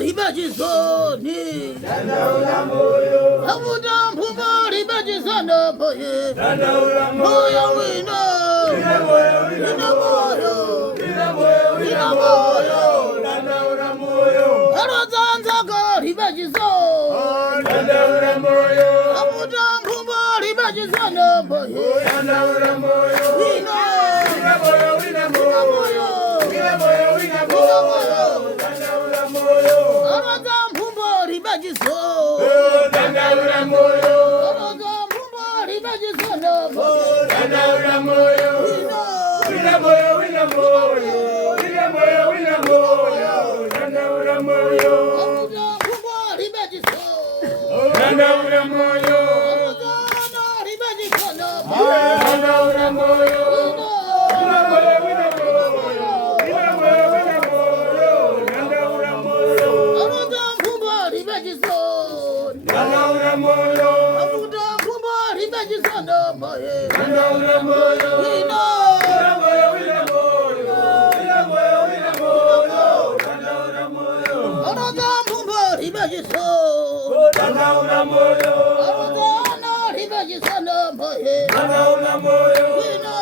ribajisoni Dandaula moyo avuta mpumba ribajisana boye Dandaula moyo wino Wina moyo Wina moyo Dandaula moyo arozanzaka ribajiso Dandaula moyo avuta mpumba ribajisana boye Dandaula moyo wino Wina moyo Wina moyo Dandaula moyo aroza mpumba ribajiso Dandaula moyo aroza mpumba ribajisana boye Dandaula moyo Wina moyo Dandaula moyo avuta mpumba ribajiso Dandaula moyo arozana ribajisana Dandaula moyo aroza mpumba ribajiso Dandaula moyo avuta mpumba ribajisana boye Dandaula moyo wino aroza mpumba ribajiso Dandaula moyo arozana ribajisana boye Dandaula moyo wino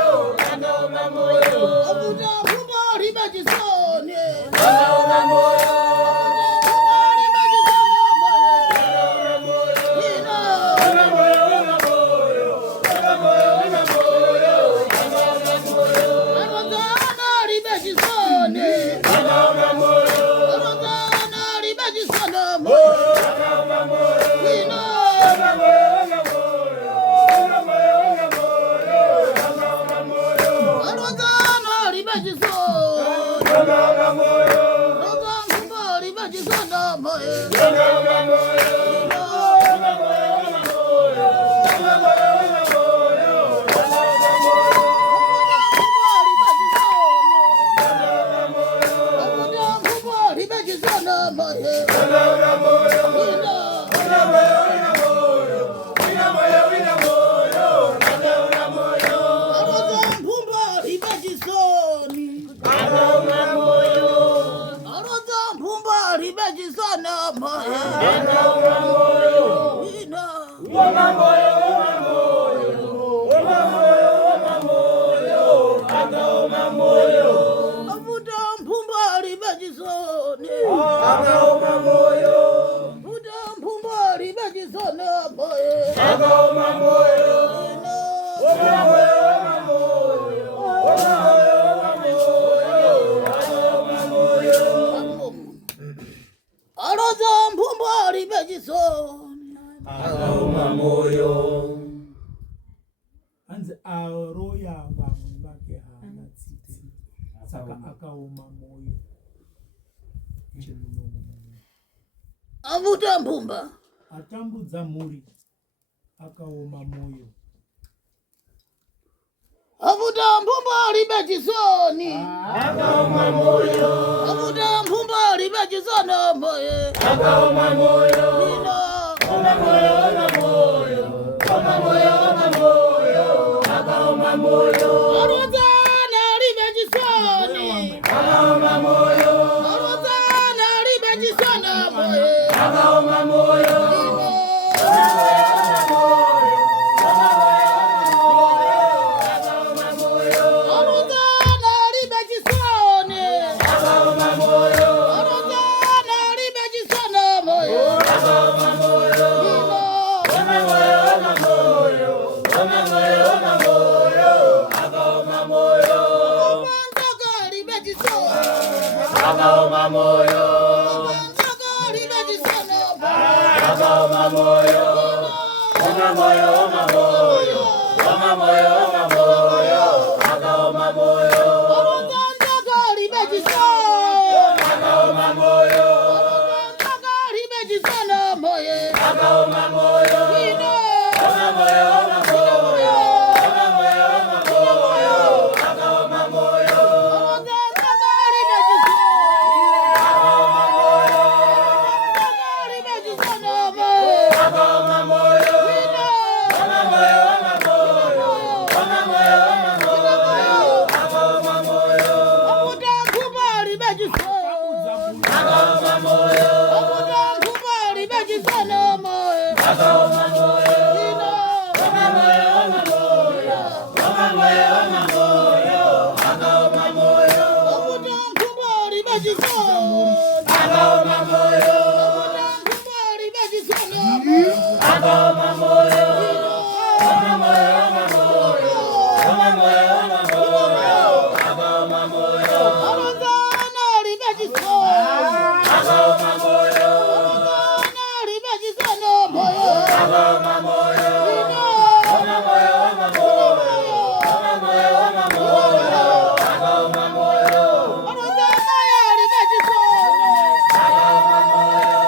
aroza mpumba ribajiso Dandaula moyo aroza mpumba ribajisana boye Dandaula moyo avuta mpumba ribajisoni Dandaula moyo Anze aroya vamwe vake hana tsitsi saka akaoma moyo avuta mpumba atambudza mhuri akaoma moyo avuta mpumba ribajisoni akaoma moyo avuta mpumba ribajisana boye akaoma moyo akaoma moyo arozana ribajisoni akaoma moyo arozana ribajisana boye akaoma moyo arozana ribajisoni akaoma moyo arozana ribajisana boye akaoma moyo akaoma moyo akaoma moyo akaoma moyo akaoma moyo akaoma moyo, oma moyo, oma moyo, oma moyo, oma moyo, akaoma moyo, Okuta nkumbali bachisoni. akaoma moyo, Okuta nkumbali bachisoni. akaoma moyo, oma moyo, oma moyo, oma moyo, oma moyo, akaoma moyo, Abazana ali bachisoni. akaoma moyo, Abazana ali bachisoni moyo. akaoma moyo, oma moyo, oma moyo, oma moyo, oma moyo, akaoma moyo, Abazana ali bachisoni. akaoma moyo,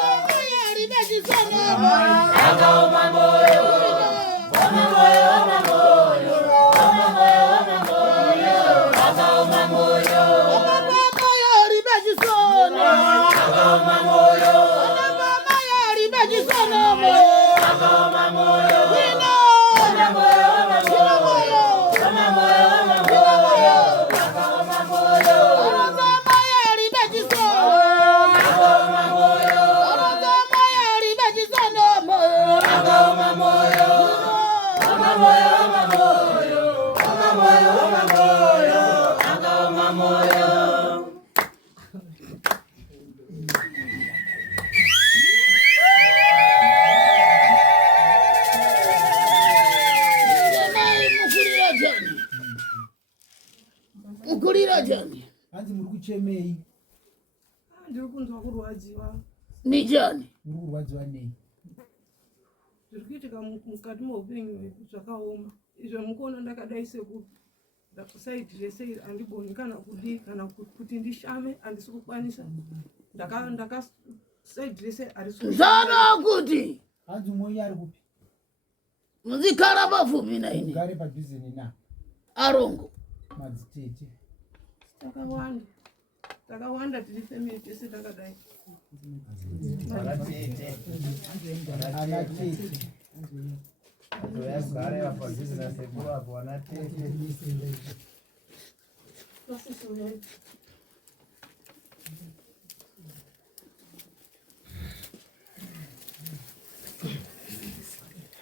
Abazana ali bachisoni moyo. akaoma moyo, oma moyo, oma moyo, oma moyo, oma moyo, akaoma moyo, Abazana ali bachisoni. akaoma moyo, Abazana ali bachisoni moyo. akaoma moyo, Wino. oma moyo, oma Wino moyo, moyo. oma moyo, oma moyo, akaoma moyo, Abazana ali bachisoni. akaoma moyo, Abazana ali bachisoni moyo. akaoma moyo, oma moyo, oma moyo, oma moyo, oma moyo, akaoma moyo. Mukulira jani. Hanzi muri kuchemei? Ndiri kunzwa kurwadziwa. Ni jani. Muri kurwadziwa nei? Zviri kuitika mukati meupenyu hwedu zvakaoma. Izvo mukuona ndakadai seku saidhi rese iri handigoni kana kudii kana kuti ndishame handisi kukwanisa. Saidhi rese harisi Zana kuti. Hanzi mwenye ari kupi? Muzikhala pafupi na ini. Ugare padhuze nena. Arongo. Madzitete. takawanda tiri femiri tese takadai. Ana tete.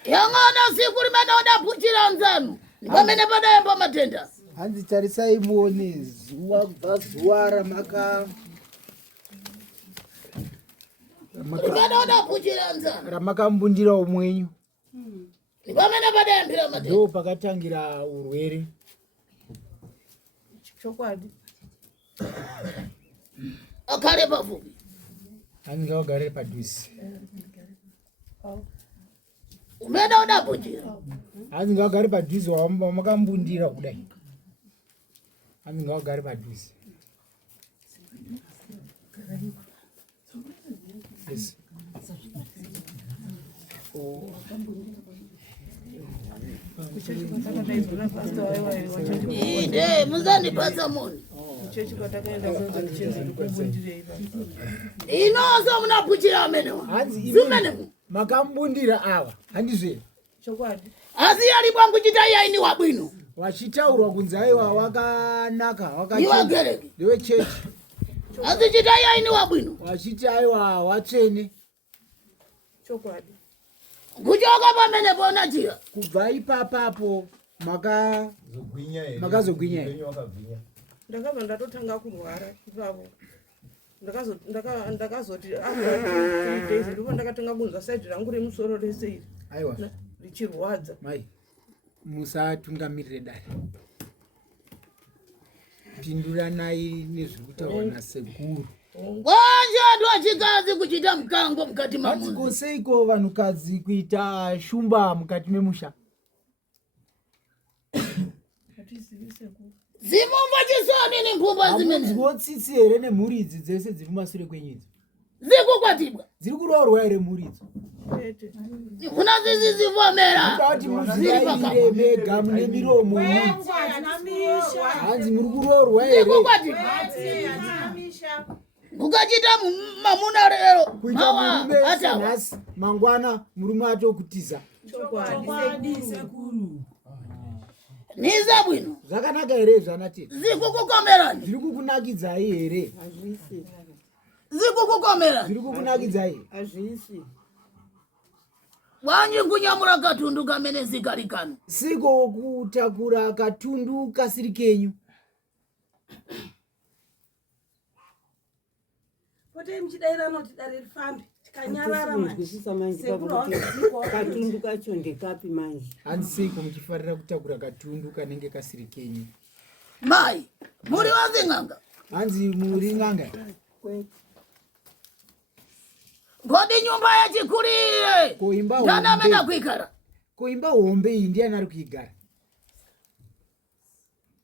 Yang'ana siku limene udapuchira nzanu. Pamene padayamba matenda. Hanzi tarisai muone zuwa kubva zuwa Limene udapuchira nzanu. ramakambundira umwenyu Pamene padayambira matenda. ndo pakatangira urwere. Chokwadi. Akhale pafupi. Hanzi ngawagare padhuze. Umene udapuchira. Hanzi ngawagare padhuze wamakambundira kudai. Hanzi ngawagare padhuze. Yes. Inde muzandipatsa moni. Chechi kwatakaenda kunza ndichenzi ndikumbundirei. Inozo munapuchira amenewa. Hanzi Zimene mu. makambundira awa handizve Chokwadi. Asi yali bwangu chitaiya ini wabwino. wachitaurwa kunzi aiwa wakanaka Niwagereki. ndewe chechi Asi chitaiya ini wabwino. wachiti aiwa watsvene. Chokwadi. Kuchoka pamene pona chira. Kubva ipapapo makazogwinya here. Ndakabva ndatotanga kurwara ipapo. Ndakazoti ndipo ndakatanga kunzwa saidhi rangu remusoro rese iri Aiwa richirwadza. mai musatungamirire dare, pinduranai nezviri kutaurwa nasekuru. Kwanje antu achikazi kuchita mkango mkati mamuzi. Seiko vanhukadzi kuita shumba mukati memusha? Zimumva chisoni ni mphumba zimene. Hamunzwiwo tsitsi here nemhuri idzi dzese dziri kumashure kwenyu idzi? Zikukwatibwa. Dziri kuroorwa here mhuri idzi? Kuna zizi zivomera. Kuda kuti muzivaire mega mune miromo imwe. Hanzi muri kuroorwa here? Zikukwatibwa. Kukachita mamuna lero. Kuita Mawa murume atawa. sanhasi mangwana murume atokutiza. Niza bwino. Zvakanaka here zvanatete? Zikukukomerani. Zviri kukunakidzai here? Zikukukomerani. Zviri kukunakidzai? Hazvisi. Wanyi kunyamura katundu kamene zikalikano. Siko kutakura katundu kasiri kenyu. Pote mchidaira noti dare rifambi. Tikanyarara manje. Katundu kacho ndekapi manje. Hanzi siko muchifarira kutakura katundu kanenge kasiri kenyu. Mai, muri wazinganga. Hanzi muri nganga. Ngodi nyumba ya chikurire. Koimba Ndana mena kuikara. Koimba hombe India nari kuigara.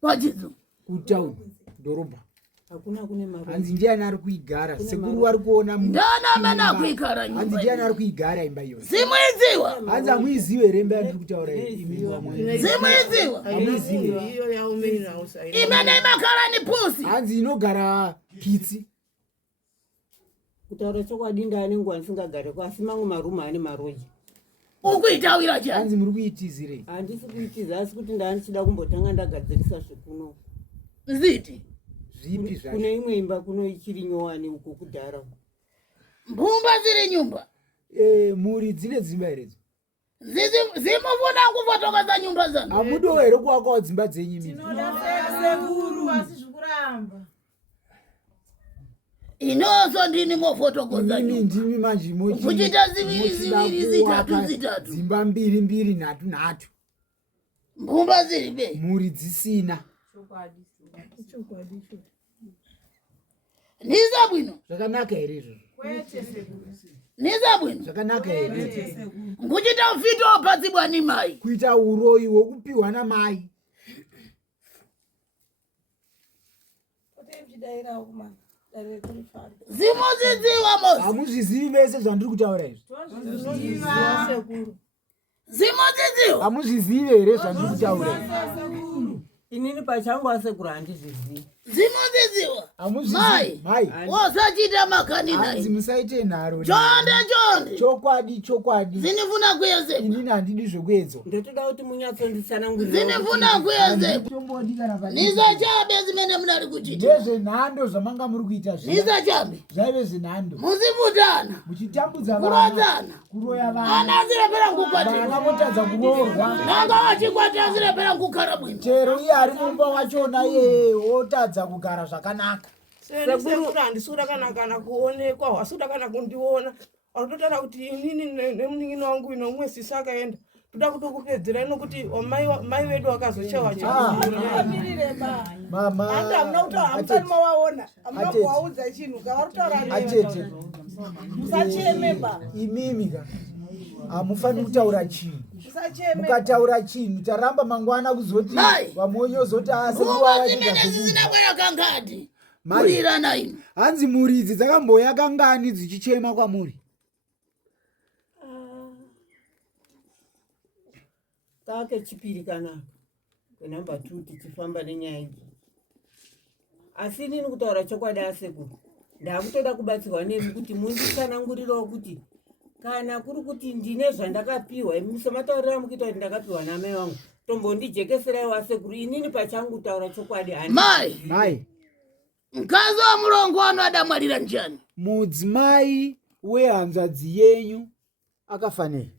Wajizu. Kutauni, doroba. Hakuna kune maro. Hanzi ndiye nari kuigara. Sekuru wari kuona mu. Ndana mena kuikara nyumba. Hanzi ndiye nari kuigara imba iyo. Simuiziwa. Hanzi amuiziwe rembe ndiri kutaura imi wa mwe. Simuiziwa. Amuiziwe. Iyo ya umena usaidi. Imene makala ni pusi. Hanzi inogara kitsi. Kutaura chokwadi ndani ngwa ndisingagare kwasi mangu maruma ane maroji. Ukuitawira chani. Hanzi muri kuitizire. Handisi kuitiza asi kuti ndanichida kumbotanga ndagadzirisa zvekuno. Ziti. Zvipi zvacho. Kune imwe imba kuno ichiri nyowani uko kudhara. Mbumba ziri nyumba. Muri dzine dzimba heredzo. Zimufuna kufotokoza nyumba zanu. Amudo here kuwakawo dzimba dzenyu mimi. Sekuru asizvikuramba. Inoso ndini mofotokoza Mimi nyumba. ndimi manje mochi. Kuchita ziviri zitatu. Dzimba mbiri nhatu. Mbumba ziri be. Muri dzisina. Niza bwino. Zvakanaka here izvozvo. Niza bwino. Zvakanaka here. Kuchita ufito wapadzibwa ni mai. Kuita uroyi wokupiwa namai. Pote mchidaira kuma dare rifambi. Zimuziziwa mosi. Hamuzvizivi vese zvandiri kutaura izvi. Sekuru. Zimuziziwa. Hamuzvizivi here zvandiri kutaura izvi. Inini pachangu asekuru handizvizivi. Zimuziziwa. Hamuzvizivi. Mai. Wasachita makani Hanzi nai. musaite nharo. Chonde. Chokwadi. Zinifuna kuyezekwa. Inini handidi zvekuedzwa. Ndotoda kuti munyatsonditsanangurira. Zinifuna kuyezekwa. Tombodi kana pani. Niza chabe zimene munali kuchita. Ndezvenhando zvamanga muri kuita zviya. Niza chabe. Zvaive zvenhando. Muzivutana. Muchitambudza vana. Kurodzana. Kuroya vana. Ana zirepera kukwatira. Vana votadza kuroorwa. Nanga wachikwatira zirepera kukara bwino. Chero iye ari mumba wachona iye wotadza kugara zvakanaka. Sekuru handisura kana kuonekwa, wasuda kana kundiona. Autotara kuti inini nemunin'ina wangu ino umwe sisi akaenda. Toda kutokupedzera ino kuti mai vedu wakazochewa Mama. Hata amuna kutaura hamsani mawaona. Amuna kuwaudza chinhu kavarutaura newe. Atete. Musachemeba. Imimi ka. Hamufaniri kutaura chinhu. Musachemeba. Mukataura chinhu taramba mangwana kuzoti vamonyo zoti Mbumba zimene zisina kwera kangati. Kurira na ino. Hanzi muri idzi dzakamboya kangani dzichichema kwamuri. Kake chipiri kanaka. Kwenamba 2 tichifamba nenyaya idzi. Asi inini kutaura chokwadi asekuru. Ndakutoda kubatsirwa nemi kuti munditsanangurirawo kuti kana kuri kuti ndine zvandakapiwa imi semataurira mukuita kuti ndakapiwa namai vangu tombondijekeserai wasekuru inini pachangu taura chokwadi Mai. Mkazi wa mulongo wanu adamwalira njani? Mudzimai wehanzvadzi yenyu akafanei.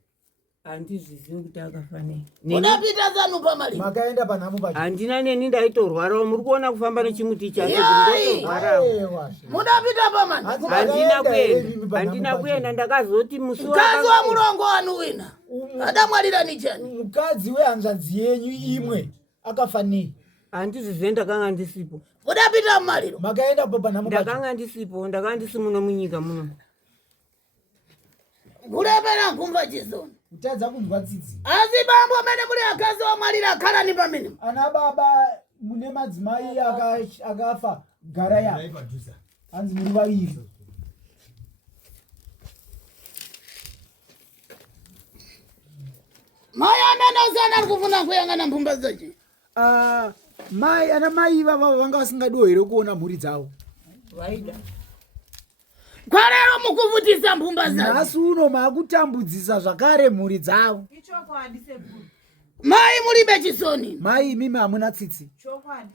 Handizvizivi kuti akafanei. Unapita zanu pamaliro. Makaenda panhamu pacho. Handina neni ndaitorwarawo muri kuona kufamba nechimuti chasekuru ndotorwarawo. Munapita pamani. Handina kuenda ndakazoti musi mkazi wa mulongo wanu wina adamwalira njani? Mukadzi wehanzvadzi yenyu imwe akafanei. Handizvizivi ndakanga ndisipo. Unapita pamaliro. Makaenda panhamu pacho. Ndakanga ndisipo, ndakanga ndisi muno munyika muno. Kulepera kumva chisoni. Kutadza kunzwa tsitsi. Asi bambo amene muli akazi wamwalira khalani pamene. Ana baba mune madzimai akafa gara yapo. Hanzi muri vaviri. Mai amene usana ari kufuna kuyang'ana mbumba dzache. Mai ana mai vava vanga vasingadiwo here kuona mhuri dzavo. Vaida. Kwarero mukuvutisa mbumba dzache. Nhasi uno maakutambudzisa zvakare mhuri dzavo. Ichokwadi sekuru. Mai mulibe chisoni. Mai mimi hamuna tsitsi.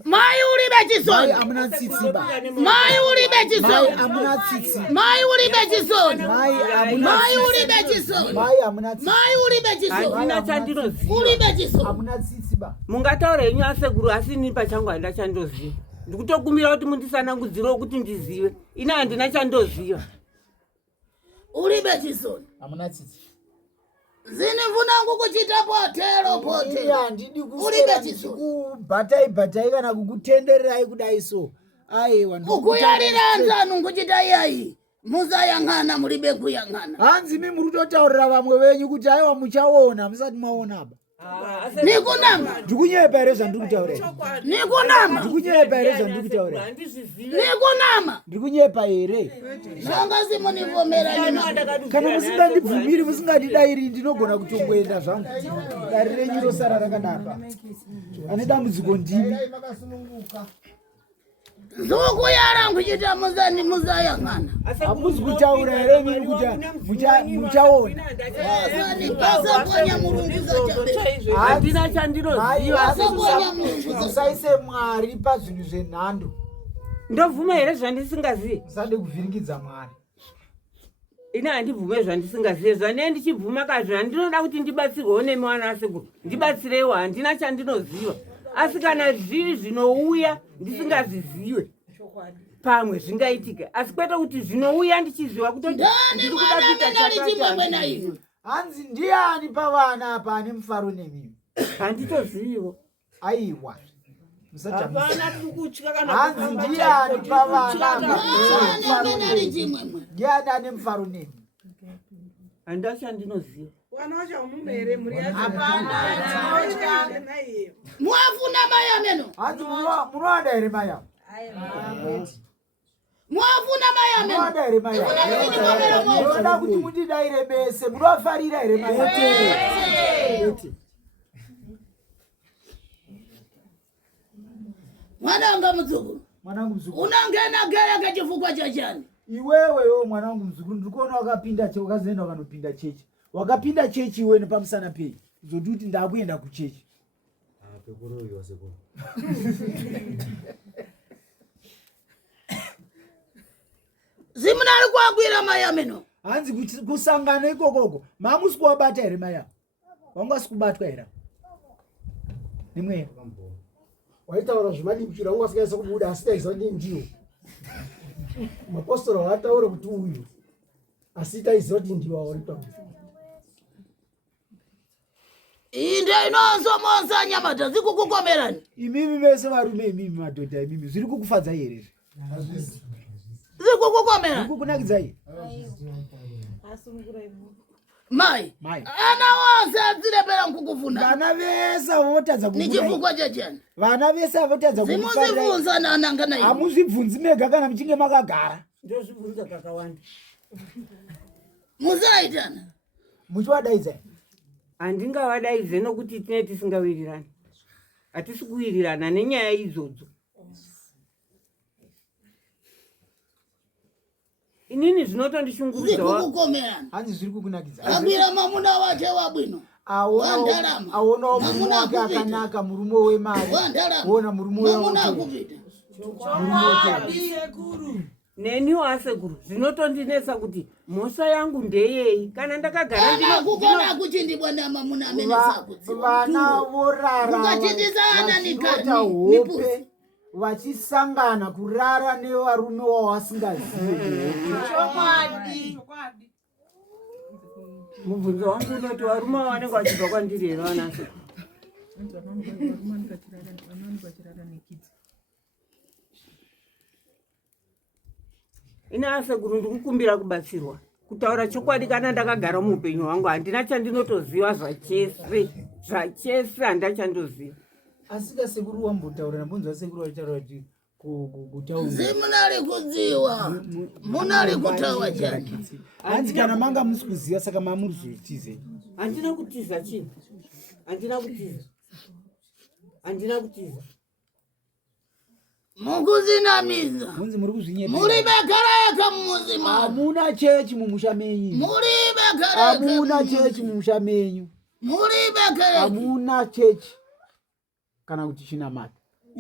Mai ulibe chisoni. Mai hamuna tsitsi ba. Mai ulibe chisoni. Mai hamuna tsitsi. Mai ulibe chisoni. Mai hamuna Mai ulibe chisoni. Mai hamuna tsitsi. Mai ulibe chisoni. Handina chandinoziva. Ulibe chisoni. Hamuna tsitsi ba. Mungataura henyu asekuru asi ini pachangu handina chandoziva. Ndikutokumbira kuti mundisanangudzire kuti ndizive. Ina handina chandoziva. Ulibe chisoni. Hamuna tsitsi. Zinifuna kukuchita potero. Iya ndidi kubhatai kana kukutendererai kudai so. Aiwa ukuyalira anzanu nkuchita iyayi. Muzayang'ana mulibe kuyang'ana. Hanzi mimi murutotaurira vamwe venyu kuti aiwa muchaona musati mwaona apa. Nikunama. Ndikunyepa here zvandikutaurira. Nikunama. Ndikunyepa here zvandikutaurira. Nikunama. Ndikunyepa here. Zvanga simunivomera nyina. Kana musingandibvumiri musingandidairi ndinogona kutongoenda zvangu. Dari renyu rosara rakadaro. Ane dambudziko ndimi. Zokuyara nkuchita muzayang'ana. Hamuzi kutaura here mimi kuti muchaona. Pasa konya murunguza chabe. Handina chandinoziva. Musaise Mwari pazvinhu zvenhando. Ndovhuma here zvandisingazivi. Musade kuvhiringidza Mwari. Ina handibvume zvandisingazivi. Zvane ndichibvuma kazvo handinoda kuti ndibatsirwewo nemi wanasekuru. Ndibatsireiwo handina chandinoziva. Asi kana zviri zvinouya ndisingazvizive pamwe zvingaitika. Asi kwete kuti zvinouya ndichiziva kutoti ndiri kuda kuita chakati. Hanzi ndiani pavana apa ane mufaro nemimi? Handitoziviwo. Aiwa. Hapana tukutya kana Hanzi ndiani pavana apa ndiani ane mufaro nemi? Handina chandinoziva. Wana wacha umumere muri yacho. Hapana. Mwafuna maya meno. Hanzi munoada here maya? Mwafuna maya meno. Munoada here maya? Munoda kuti mundidaire bese. Munofarira here maya? Mwananga muzukuru. Mwanangu mzukuru. Unangena gereke chifukwa cha chani? Iwewe mwanangu mzukuru ndikuona wakapinda chechi wakazoenda wakanopinda chechi. Wakapinda chechi iwe nepamusana pei. Zoti kuti ndakuenda kuchechi. Pekuroyo wasekuru. Zimunali kwagwira maya meno. Hanzi kusangana ikokoko. Mamusi kuwabata here maya. Wanga sikubatwa here. Nimwe. Waitaura zvimadibukira wanga sikaisa kubuda asitaiza ndiyo. Mapostoro wataura kuti uyu. Asitaiza kuti ndiyo waita. Inde inonzo monza nyamata zikukukomerani. Imimi vese varume imimi madhodha imimi zviri kukufadza here? Zikukukomerani. Zikukunakidzai? Mai. Ana wose adzilepera nkukufuna. Vana vese votadza kukudai. Nichifukwa cha chani? Vana vese votadza kukufadai. Simuzivunza nanangana iwe. Hamuzvibvunzi mega kana muchinge makagara. Ndozvibvunza kakawanda. Muzaitana. Muchiwadaidza? Handingavadaidze nokuti tine tisingawirirani. Hatisi kuwirirana nenyaya idzodzo. Inini zvinotondishungurudza. Zikukukomerani. Hanzi zviri kukunakidza. Abira mamuna wake wabwino. Wandarama. Aona murume wake akanaka, murume wemari. Wandarama. Ona murume wake. Mamuna kupita. Neniwo asekuru zvinotondinesa kuti mhosva yangu ndeyei kana ndakagara kukona kuti ndibona mamuna amenesa kuti vana vorara mukachindisana hope vachisangana kurara nevarume wavasingazivi. Mubvunzo wangu unoti varume vanenge vachibva kwandiri here vanasekuru? Ina asekuru ndikukumbira kubatsirwa. Kutaura chokwadi kana ndakagara muupenyu hwangu handina chandinotoziva zvachese handina chandoziva. Asika sekuru wambotaura mbunzo sekuru wachitaura kuti kutaura. Zimunali kudziwa. Munali kutawa chani. Hanzi kana manga musikuziva saka mamurizotize. Handina kutiza chini. Handina kutiza. Mukuzinamiza. Munzi muri kuzvinyepa. Muri begara yaka mumuzi mari. Hamuna chechi mumusha menyu. Muri begara yaka. Hamuna chechi mumusha menyu. Mulibe kereke. Hamuna chechi kana kuti chinamata.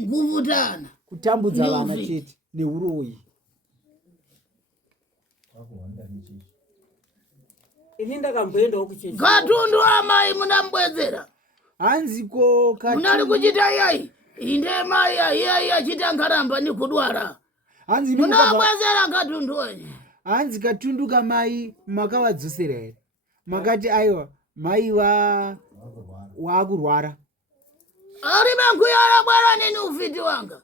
Kuvutana. Kutambudza vana chete neuroyi. ini ndakamboendawo kuchechi. Katundu amai munambwedzera. Hanziko katundu. Munali kuchita iyai. Inde mai iyai achita ngaramba ni kudwara. Hanzi munambwedzera katundu wenye. Hanzi katundu kamai makavadzosera here. Makati aiwa mai wakurwara. Aribe nkuyara bwara nini ufiti wanga.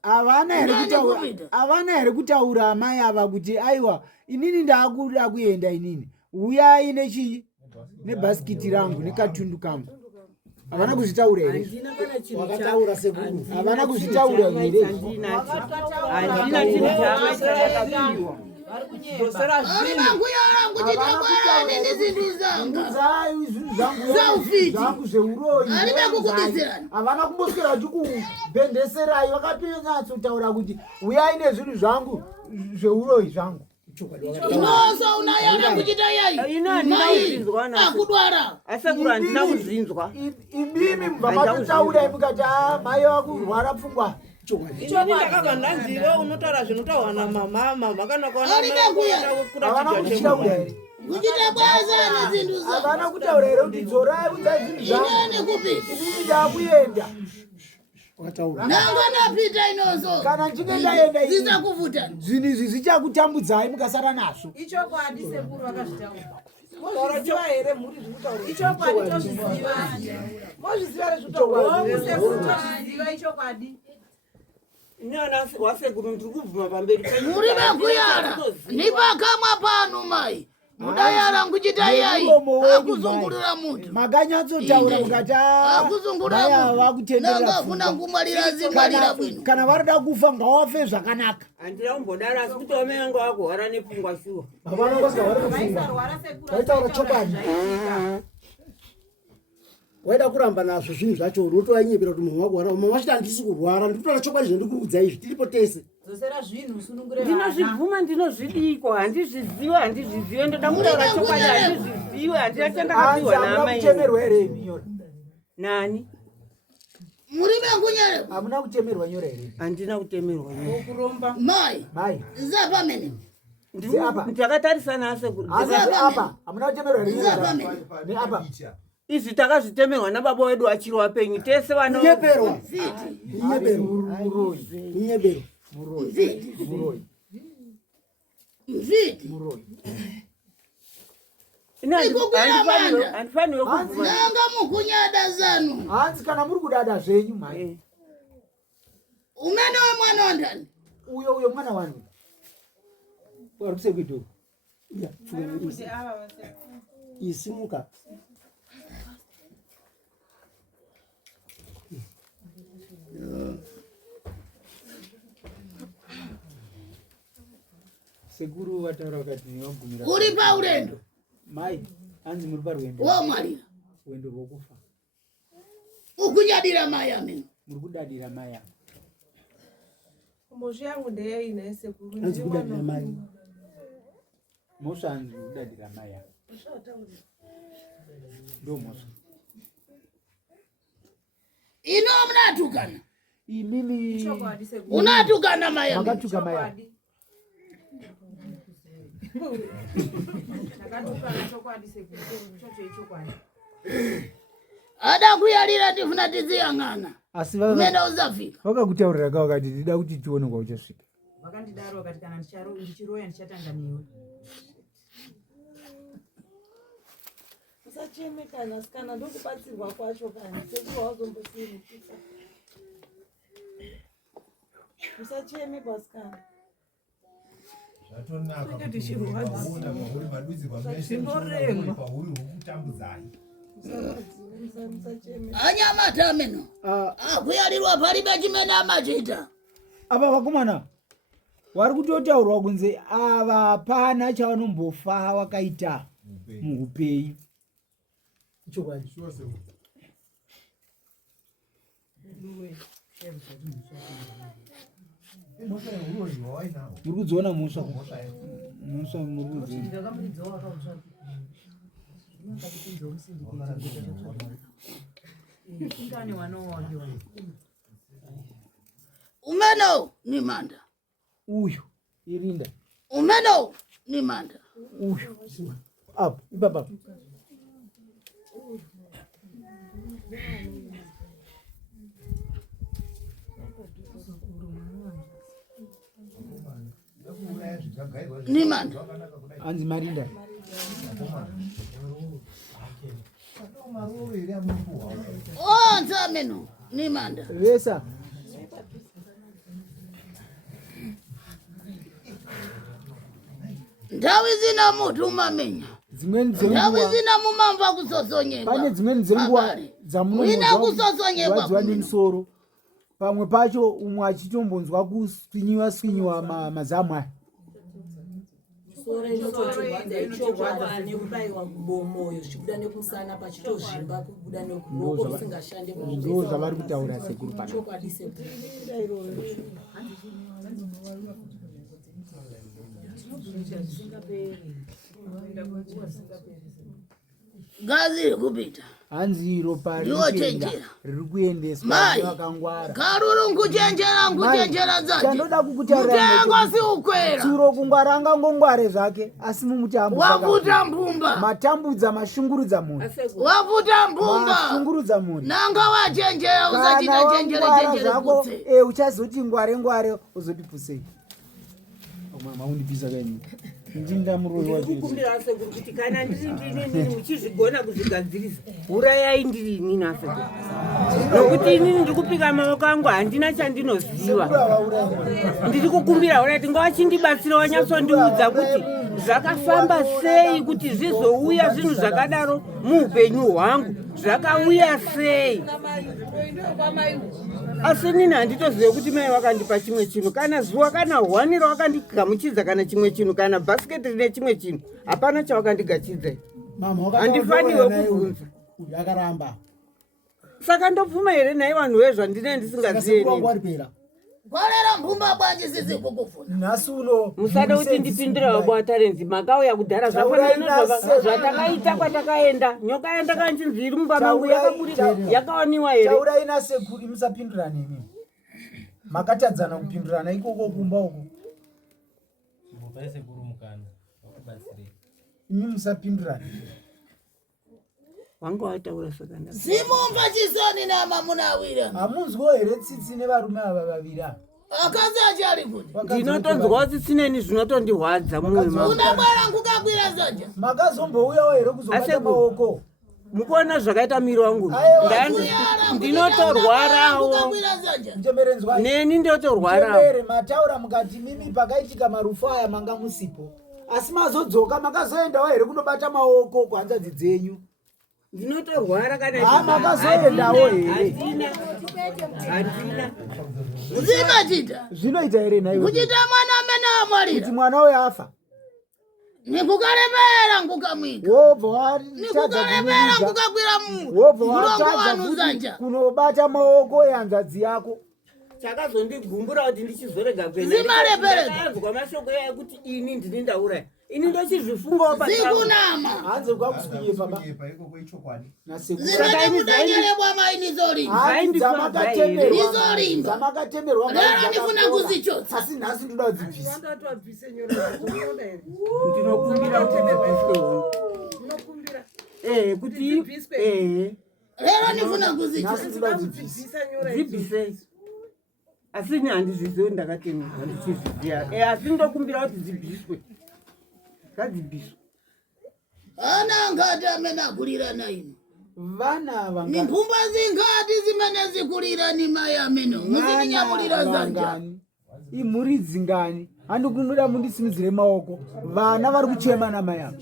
Avana here kutaura amai ava kuti aiwa inini ndakuda kuenda inini. Uyai nechi nebasikiti rangu nekatundu kangu. Havana kuzvitaura here. Handina kana chinhu Wakataura sekuru. Havana kuzvitaura here. handina chinhu chamakaiwa. Aribe nkuyara kuchita bwara nini zindu zanga. Zangu zveuroyi. Aribe kukubisirana. Havana kumboswera vachikubhendeserai vakatonyatsotaura kuti uyai nezvinhu zvangu zveuroyi zvangu. Inoso unayana kuchita yai. Ino handina kuzinzwa naso. Akudwara. Asekuru handina kuzinzwa. Imimi mubva matotaura mukati mai vakurwara pfungwa. Icho ndakabva ndanziva unotaura zvinotaurwa namama kana Havana kuchitaura here. Kuchita bwaza nezindu zanga. Havana kutaura here kuti dzorai udzai zvinhu zvangu. Inene kupita. Inini ndakuenda. Wakataura. Nanga napita inoso. Kana ndinge ndaenda inini. Ziza kuvutana. Zvinhu izvi zvichakutambudzai mukasara nazvo. Ichokwadi sekuru akazvitaura. Mozviziva here muri zvinotaura. Ichokwadi tozviziva. Mozviziva here zvinotaura. Sekuru tozviziva ichokwadi. Inana wasekuru ndiri kubvuma pamberi penyu. Muri vakuyara. Nipakamwa pano mai. Mudayara nkuchita yai. Akuzungurira muntu. Makanyatsotaura mukati akuzungurira muntu. vakutenderera Nanga funa kumwarira zimwarira bwino. kana varida kufa ngawafe zvakanaka. Handina kumbodaro asi kuti wame yangu wakuhwara nepfungwa shuwa. Havana kwasingawari kupfungwa. Waitaura chokwadi. Waida kuramba nazvo zvinhu zvacho unotoanyepera kuti munhu wakurwara. Mumwe wachiti handisi kurwara. Ndikutora chokwadi zvandikuudza izvi tiripo tese. Zosera zvinhu sunungure vana. Ndinozvibvuma ndinozvidikwa handizvizive ndoda kutaura chokwadi handizvizive handina chandakapiwa Hamuna kutemerwa here nyora. nani. Muri vakunyara. Hamuna kutemerwa nyora here. Handina kutemerwa nyora. Kuromba. Mai. Mai. Zapa mene. Ndakatarisana asekuru. Apa hamuna kutemerwa here. Zapa mene. Ni apa. Izvi takazvitemerwa nababa wedu vachiri wapenyu tese vano. Kunyeperwa. Viti. Kunyeperwa. Kunyeperwa. Viti. Viti. Handifanirwe kubvuma. Nanga mukunyada zanu. Hanzi kana muri kudada zvenyu mai. Umene wemwana wandani. Uyo mwana wangu. Wari kusekwedo. Ya, isimuka. Sekuru vataura vakati niwagumira. Uri paurendo. Mai, hanzi muri parwendo. Womwarira. Rwendo rwokufa. Ukunyadira mai amene. Muri kudadira mai ava. Mozvi yangu ndeyaina sekuru. Hanzi kudadira mai. Mosva hanzi kudadira mai ava. Ndo mosva. Ino munatukana. Imimi. Ichokwadi sekuru. Unatukana mai amene. Makatuka mai ava. Nakatukana chokwadi sekuru. Chocho ichokwadi. Ada kuyalira ndifuna tiziyang'ana. Asi Umene uzafika. vakakutaurira ka vakati ndida kuti tione kwauchasvika. Vakandidaro vakati kana ndichiroya ndichatanga newe. Usacheme kana ndokubatsirwa kwacho kana sekuru wazombosirikisa. Usacheme basikana. Zvatonaka kuti ukaona pahuri madudzi pameshe pahuri hukutambudzai. Anyamata ameno. Akuyalirwa palibe chimene amachita. Apa vakomana vari kutotaurwa kunze ava hapana chavanombofa wakaita muupenyu. Chokwadi. Muri kudziona muswa. Muswa muri kudziona. Umeno ni manda. Uyu irinda. Umeno ni manda. Uyu. Up, baba. Ni manda. Anzi marinda. Oh, nzameno ni manda. Vesa. Ndawi zina mutu mamenya. Zimweni Ndawi zina mumamba kusosonyekwa. Pane dzimweni dzenguwa dzamuno. Wina kusosonyekwa. Wadzwa nemusoro. Pamwe pacho umwe achitombonzwa kuswinyiwa mazamu aya. Soro inotorwadza ichorwadza nekubaiwa kubomoyo zvichibuda nekusana pachitozvimba kubuda nekuruoko rusingashande ndo zvavari kutaura sekuru pana. chokwadi sekuru. Ngazi kupita. Hanzi ropa riri kuendeswa vakangwara. Karuru nkuchenjera zake. Chandoda kukutarira mutengo si ukwera. Tsuro kungwara angangongware zvake asi mumutambo. Wavuta mbumba. Matambudza mashungurudza munhu. Wavuta mbumba. Mashungurudza munhu. Nanga wachenjera usachita chenjera kutse. Uchazoti ngware uzoti pusei. Maundipisa kaini. Ndinda muroi wacho. Kukumbira sekuru kuti kana ndini muchizvigona kuzvigadzirisa. Urayai ndiri inini asekuru. Nokuti inini ndiri kupika maoko angu handina chandinoziva. Ndiri kukumbira urati ngawachindibatsira wanyatsondiudza kuti zvakafamba sei kuti zvizouya zvinhu zvakadaro muupenyu hwangu. Zvakauya sei? Asi nini handitozive kuti mai wakandipa chimwe chinhu kana zuva kana hwanira wakandigamuchidza kana chimwe chinhu kana bhasiketi rine chimwe chinhu hapana chawakandigachidza. Handifaniwe kubvunza. Yakaramba. Saka ndopfuma here nai vanhu vezvandine ndisingazive. Kwarera mbumba bwanji sisi kukufuna. Nasuno. Musada kuti ndipindure wabwa tarenzi makauya kudhara zvafanana zvatakaita kwatakaenda. Nyoka yaenda kanchinzi iri mumba mangu yakawaniwa here. Taura ina sekuri musapindurana nemi. Makatadzana kupindurana ikoko kumba uko. Mubare sekuru mukana. Wakubatsire. Imi musapindurana. Wangu wataura sakanda. Simumva chisoni na mamuna awira. Amunzwo here tsitsi nevarume ava vavira. Akazi achari kuti. Ndinotonzwa tsitsi neni zvinotondirwadza mumwe mangu. Unabwera ngukakwira zanja. Makazombouyawo here kuzobata maoko. Mukuona zvakaita miri wangu. Ndinotorwarawo. Neni ndotorwarawo. Mataura mukati mimi pakaitika marufu aya manga musipo. Asi mazodzoka makazoendawo here kunobata maoko kuhanzvadzi dzenyu. Ndinotorwara kana makazoendawo here. Handina. Zimachita. Zvinoita here naiwe. Kuchita mwana amene amwalira. Kuti mwana uyo afa. Nikukarepera ngukamwika. Wobva nikukarepera ngukakwira mulongo wanu zanja. Kunobata maoko ehanzvadzi yako. Chakazondigumbura kuti ndichizorega kuenda. Zimarepereka. Ndazwa mashoko ekuti ini ndini ndauraya. Ini ndochizvifungawo pachikunama. Zikunama. Hanze kwakuswinyepa ba. Iko ichokwadi. Zimene mudanyerebwa maini zolimba. Nizolimba. Zamakatemerwa. Lero nifuna kuzichotsa. Asi nhasi ndoda kudzibvisa. Ndinokumbira kuti ndibviswe. Lero nifuna kuzichotsa. Dzibvise. Asi ni handizvizivi ndakatemerwa ndichizviziya. Asi ndokumbira kuti dzibviswe. Ngadzibviswe. Ana ngati amene akulira naino. Vana vanga. Ni mphumba zingati zimene zikulira ni mai amene. Muzinyamulira zanja. Imhuri dzingani. Handikunoda mundisimudzire maoko. Vana vari kuchema namai avo.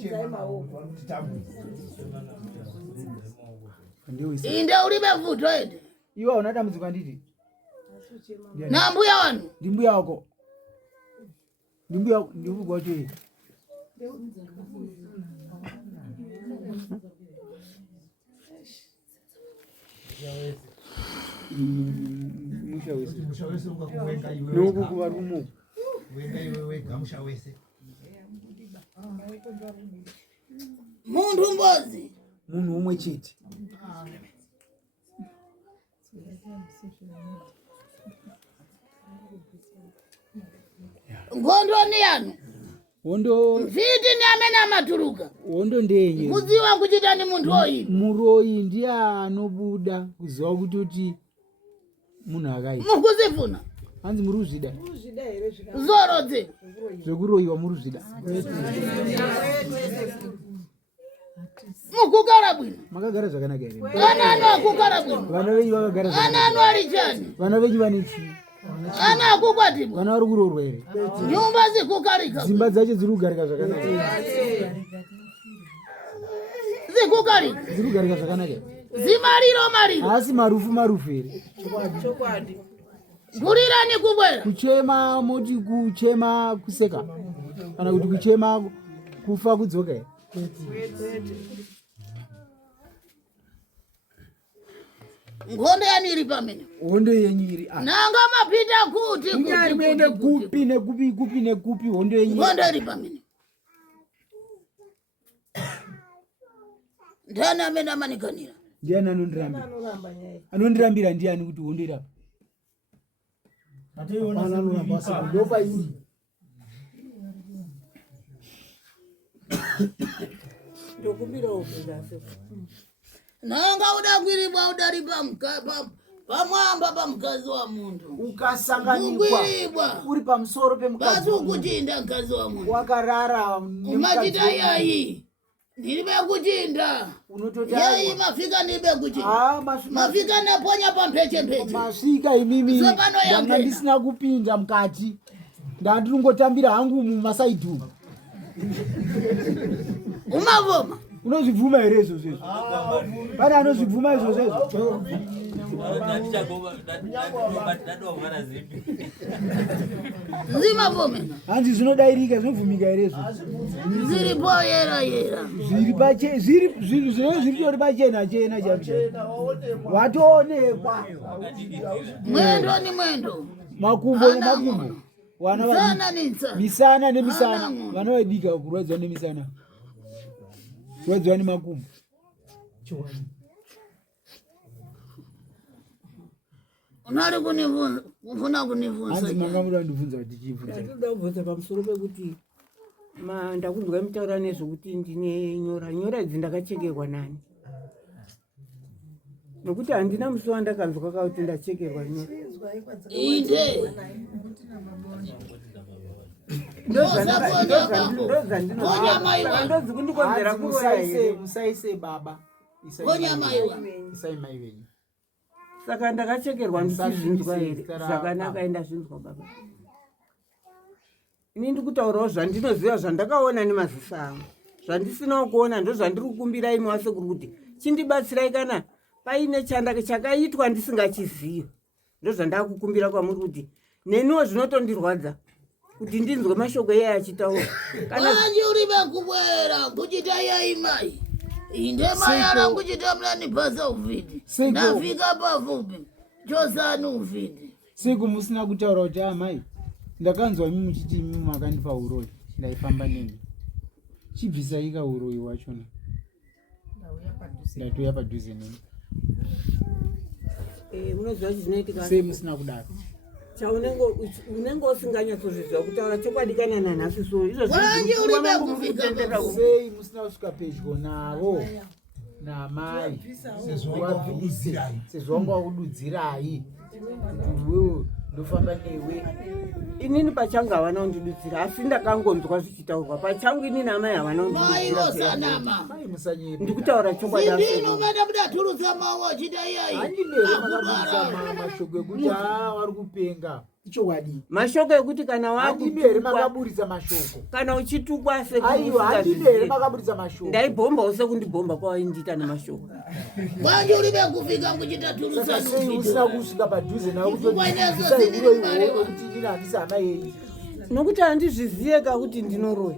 Inde uribe vuto ede. Iwe una dambudziko nditi? Na mbuya wanu? Ndi mbuya wako. Ndi mbuya wako ndi ukugoti. Mushawese ukakuwenga iwe. Nuku kuvarumu. Wenga iwe wega mushawese. Muntu mbozi. munhu umwe chete. Ngondo ni yanu. Hondo Mfiti ni amena maturuka. hondo ndenye. Kuziwa kuchita ni muntu oyi. Muroyi ndiye anobuda kuziva kuti munhu akaita. Mukuzifuna. Hanzi muri kuzvida. Zorodze. Zvekuroyiwa muri kuzvida. Mukugara bwino. Makagara zvakanaka here? Ana anu akugara bwino. Vana venyu vakagara Ana zvakanaka. anu ali chani. Vana venyu vane chii? Ana akukwatibwa. Vana vari kuroorwa here? Nyumba zikukarika. Dzimba dzacho dziri kugarika zvakanaka. Zikukarika. Dziri kugarika zvakanaka. Mariro. Asi marufu here? Gurirani kubwera. Kuchema moti kuchema kuseka. Kana kuti kuchema kufa kudzoka here? Ngondo yani iri pamene. Hondo yenyu iri. Nanga mapita kuti. Kunyari mwende kupi nekupi hondo yenyu. Ngondo iri pamene. Ndani amene amanikanira. Ndiani anondirambira? Anondirambira ndiani kuti hondo iri apa? Hapana anoramba aseko ndopa iri. Ndokubira ukunda aseko. Nanga udakwiribwa udari pamwamba pamkazi wa muntu. Ukasanganikwa uri pamusoro pemkazi. Basi ukuchinda mkazi wa muntu. Wakarara Umachita yayi. Nilibe kuchinda. Yayi mafika nilibe kuchinda. Mafika naponya pampeche. Masvika imimi ndanga ndisina kupinda mukati. Ndandirungotambira hangu mumasaidhu. Umavoma. Unozvibvuma here izvozvo? Pane anozvibvuma izvozvo? Zimavome. Hanzi zvinodairika, zvinovhumika here izvozvo? Ziripo yera. Zviritori pachena chena. Watoonekwa. Mwendo ni mwendo. Makumbo nemakumbo. Sana ni nsana. Misana nemisana. Vana vadika kurwadzwa nemisana. Kurwadzwa nemakumbo. Unari kunivunza. Ufuna kunivunza. Hanzi manga muri kundibvunza kuti chivunza. Ndatoda kubvunza pamusoro pekuti ndakunzwa mutaura nezvokuti ndine nyora idzi ndakachekerwa nani. Nokuti handina musi wandakanzwa kakauti ndachekerwa nyora. Inde. Ndozi kundikonzera kuroya here. Musaise baba. Konya maiwa. Isai mai venyu. Saka ndakachekerwa ndisizvinzwa here. Zvakanaka endazvinzwa baba. Ini ndikutaurawo zvandinoziva zvandakaona nemaziso angu. Zvandisinawo kuona ndozvandiri kukumbira imi wasekuru kuti chindibatsirai kana paine chakaitwa ndisingachizivi. Ndozvandakukumbira kwamuri kuti neniwo zvinotondirwadza kuti ndinzwe mashoko iye achitaura. Kanji uribe kubwera kuchita yai mai. Inde mayara kuchita mlani basa uvidi. Nafika pafupi. Chosani uvidi. Siku musina kutaura kuti mai. Ndakanzwa mimi muchiti mimi makandipa uroyi. Ndaifamba nemi. Chibvisaika uroyi wachona. Ndatuya padhuze nemi. Munoziva chizvinoitika. Sei musina kudaro? Unenge usinganyatsozviziva kutaura chokwadi kana nanhasi so izvo sei musina kusvika pedyo navo namai sezvo wanga wakududzirai iwewe ndofamba newe. Inini pachangu havana kundidudzira asi ndakangonzwa zvichitaurwa pachangu inini amai havana kundidudzira. Ndikutaura chokwadi. Ndino mada mudatulutsa mawo chita iyai. Mashoko ekuti vari kupenga. Ichokwadi. Mashoko ekuti kana makaburitsa mashoko. Kana uchitukwa makaburitsa mashoko. Ndaibhomba sekundibhomba kwawaindiita namashoko. Kwanje uribe kufika kuchita tulutsa sei usina kusvika padhuze nawo kuti ndini handisi hama yenyu. Nokuti handizviziye kuti ndinoroya.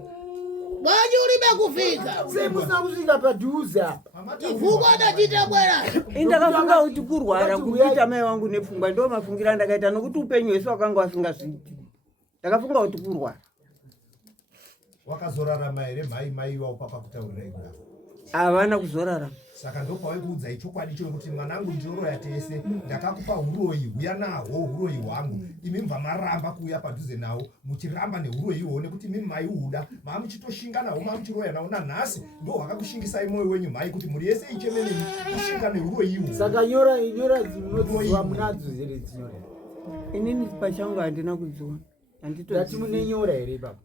Kwanje uribe kufika. Sei musina kusvika padhuze apa. Ivukwa dachita bwera. Indakafunga kuti kurwara kuita mai wangu nepfungwa ndo mafungira ndakaita nokuti upenyu hwese wakanga wasingazviiti. Ndakafunga kuti kurwara. Wakazorarama here mai wao papa kutaurirai kudaro. havana kuzorarama. Saka ndopawaikuudzai chokwadi chokuti mwanangu ndinoroya tese, ndakakupa huroyi, uya nahwo huroyi hwangu. Imi mva maramba kuuya padhuze nawo, muchiramba nehuroyi ihwo nekuti imi maiuda, mamuchitoshinga nawo, mamuchiroya nawo nanhasi, ndo hwakakushingisai mwoyo wenyu mai kuti muri yese ichemeneni kushinga nehuroyi ihwo. Saka nyora dzinodziwa munadzo here dzinyora. Inini pachangu handina kudziwa. Ndati mune nyora here baba.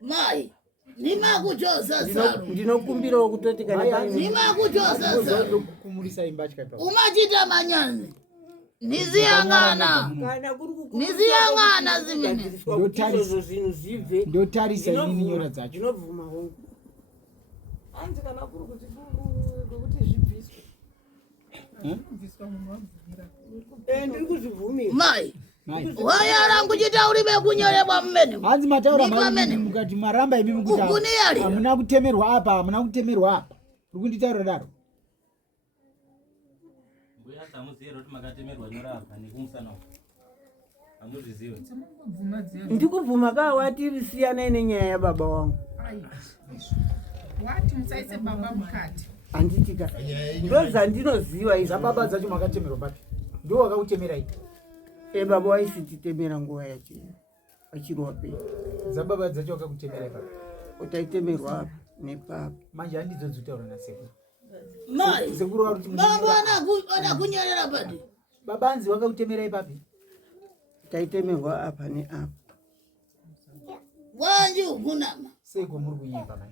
Mai, nimakuchosa Saru. Ndinokumbirawo kutoti kana Nimakuchosa Saru. Kumurisa imba chikaipa. Umachita manyanzi. Niziyangana. Niziyangana zimene. Ndotarisa inini nyora dzacho. Ndinovuma hongu. Anzi kana kuri kuti kuti zvibviswe. Ndiri kuzvivumira. Mai. Wayara kuchita ulibe kunyorebwa mmene. Hanzi mataura mami mukati maramba imimi kuti hamuna kutemerwa apa, hamuna kutemerwa apa. Uri kunditaura daro. Mbuya samuzira kuti makatemerwa nyora apa nekumusana. Amuzviziva. Ndikubvuma kawatiri siyana nenyaya yababa wangu. Wati musaise baba mukati. Anditika. Ndozvandinoziva izvo. Zababa dzacho makatemerwa papi. Ndo wakakutemera ipi. Baba waisititemera nguva yacho achirwa pe. Zababa dzacho wakakutemera papi. Utaitemerwa nepapa. Manje handidzo dzutaura nasekuru. Mai. Sekuru waruti baba anakunyerera pati. Baba anzi wakakutemera ipapi. Taitemerwa apa neapa. Wanji ukunama. Seko muri kunyepa mai.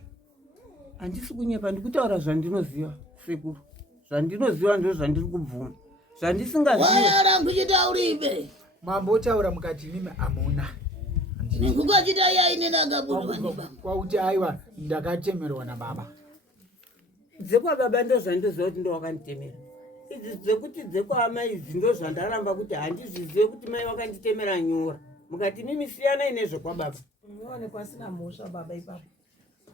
Handisi kunyepa, ndikutaura zvandinoziva sekuru. Zvandinoziva ndo zvandiri kubvuma. Zvandisingazivi. Wayara kuchita ulibe. Mambo otaura mukati mimi amuna. Nikukachita yaine ndakabudwa. Kwauti aiwa ndakatemerwa nababa. Dzekwa baba ndo zvandoziva kuti ndo wakanditemera. Idzi dzekuti dzekwa amai idzi ndo zvandaramba kuti handizvizive kuti mai wakanditemera nyora. Mukati mimi siyana inezvo kwa baba. Muone kwasina mhosva baba ipapo.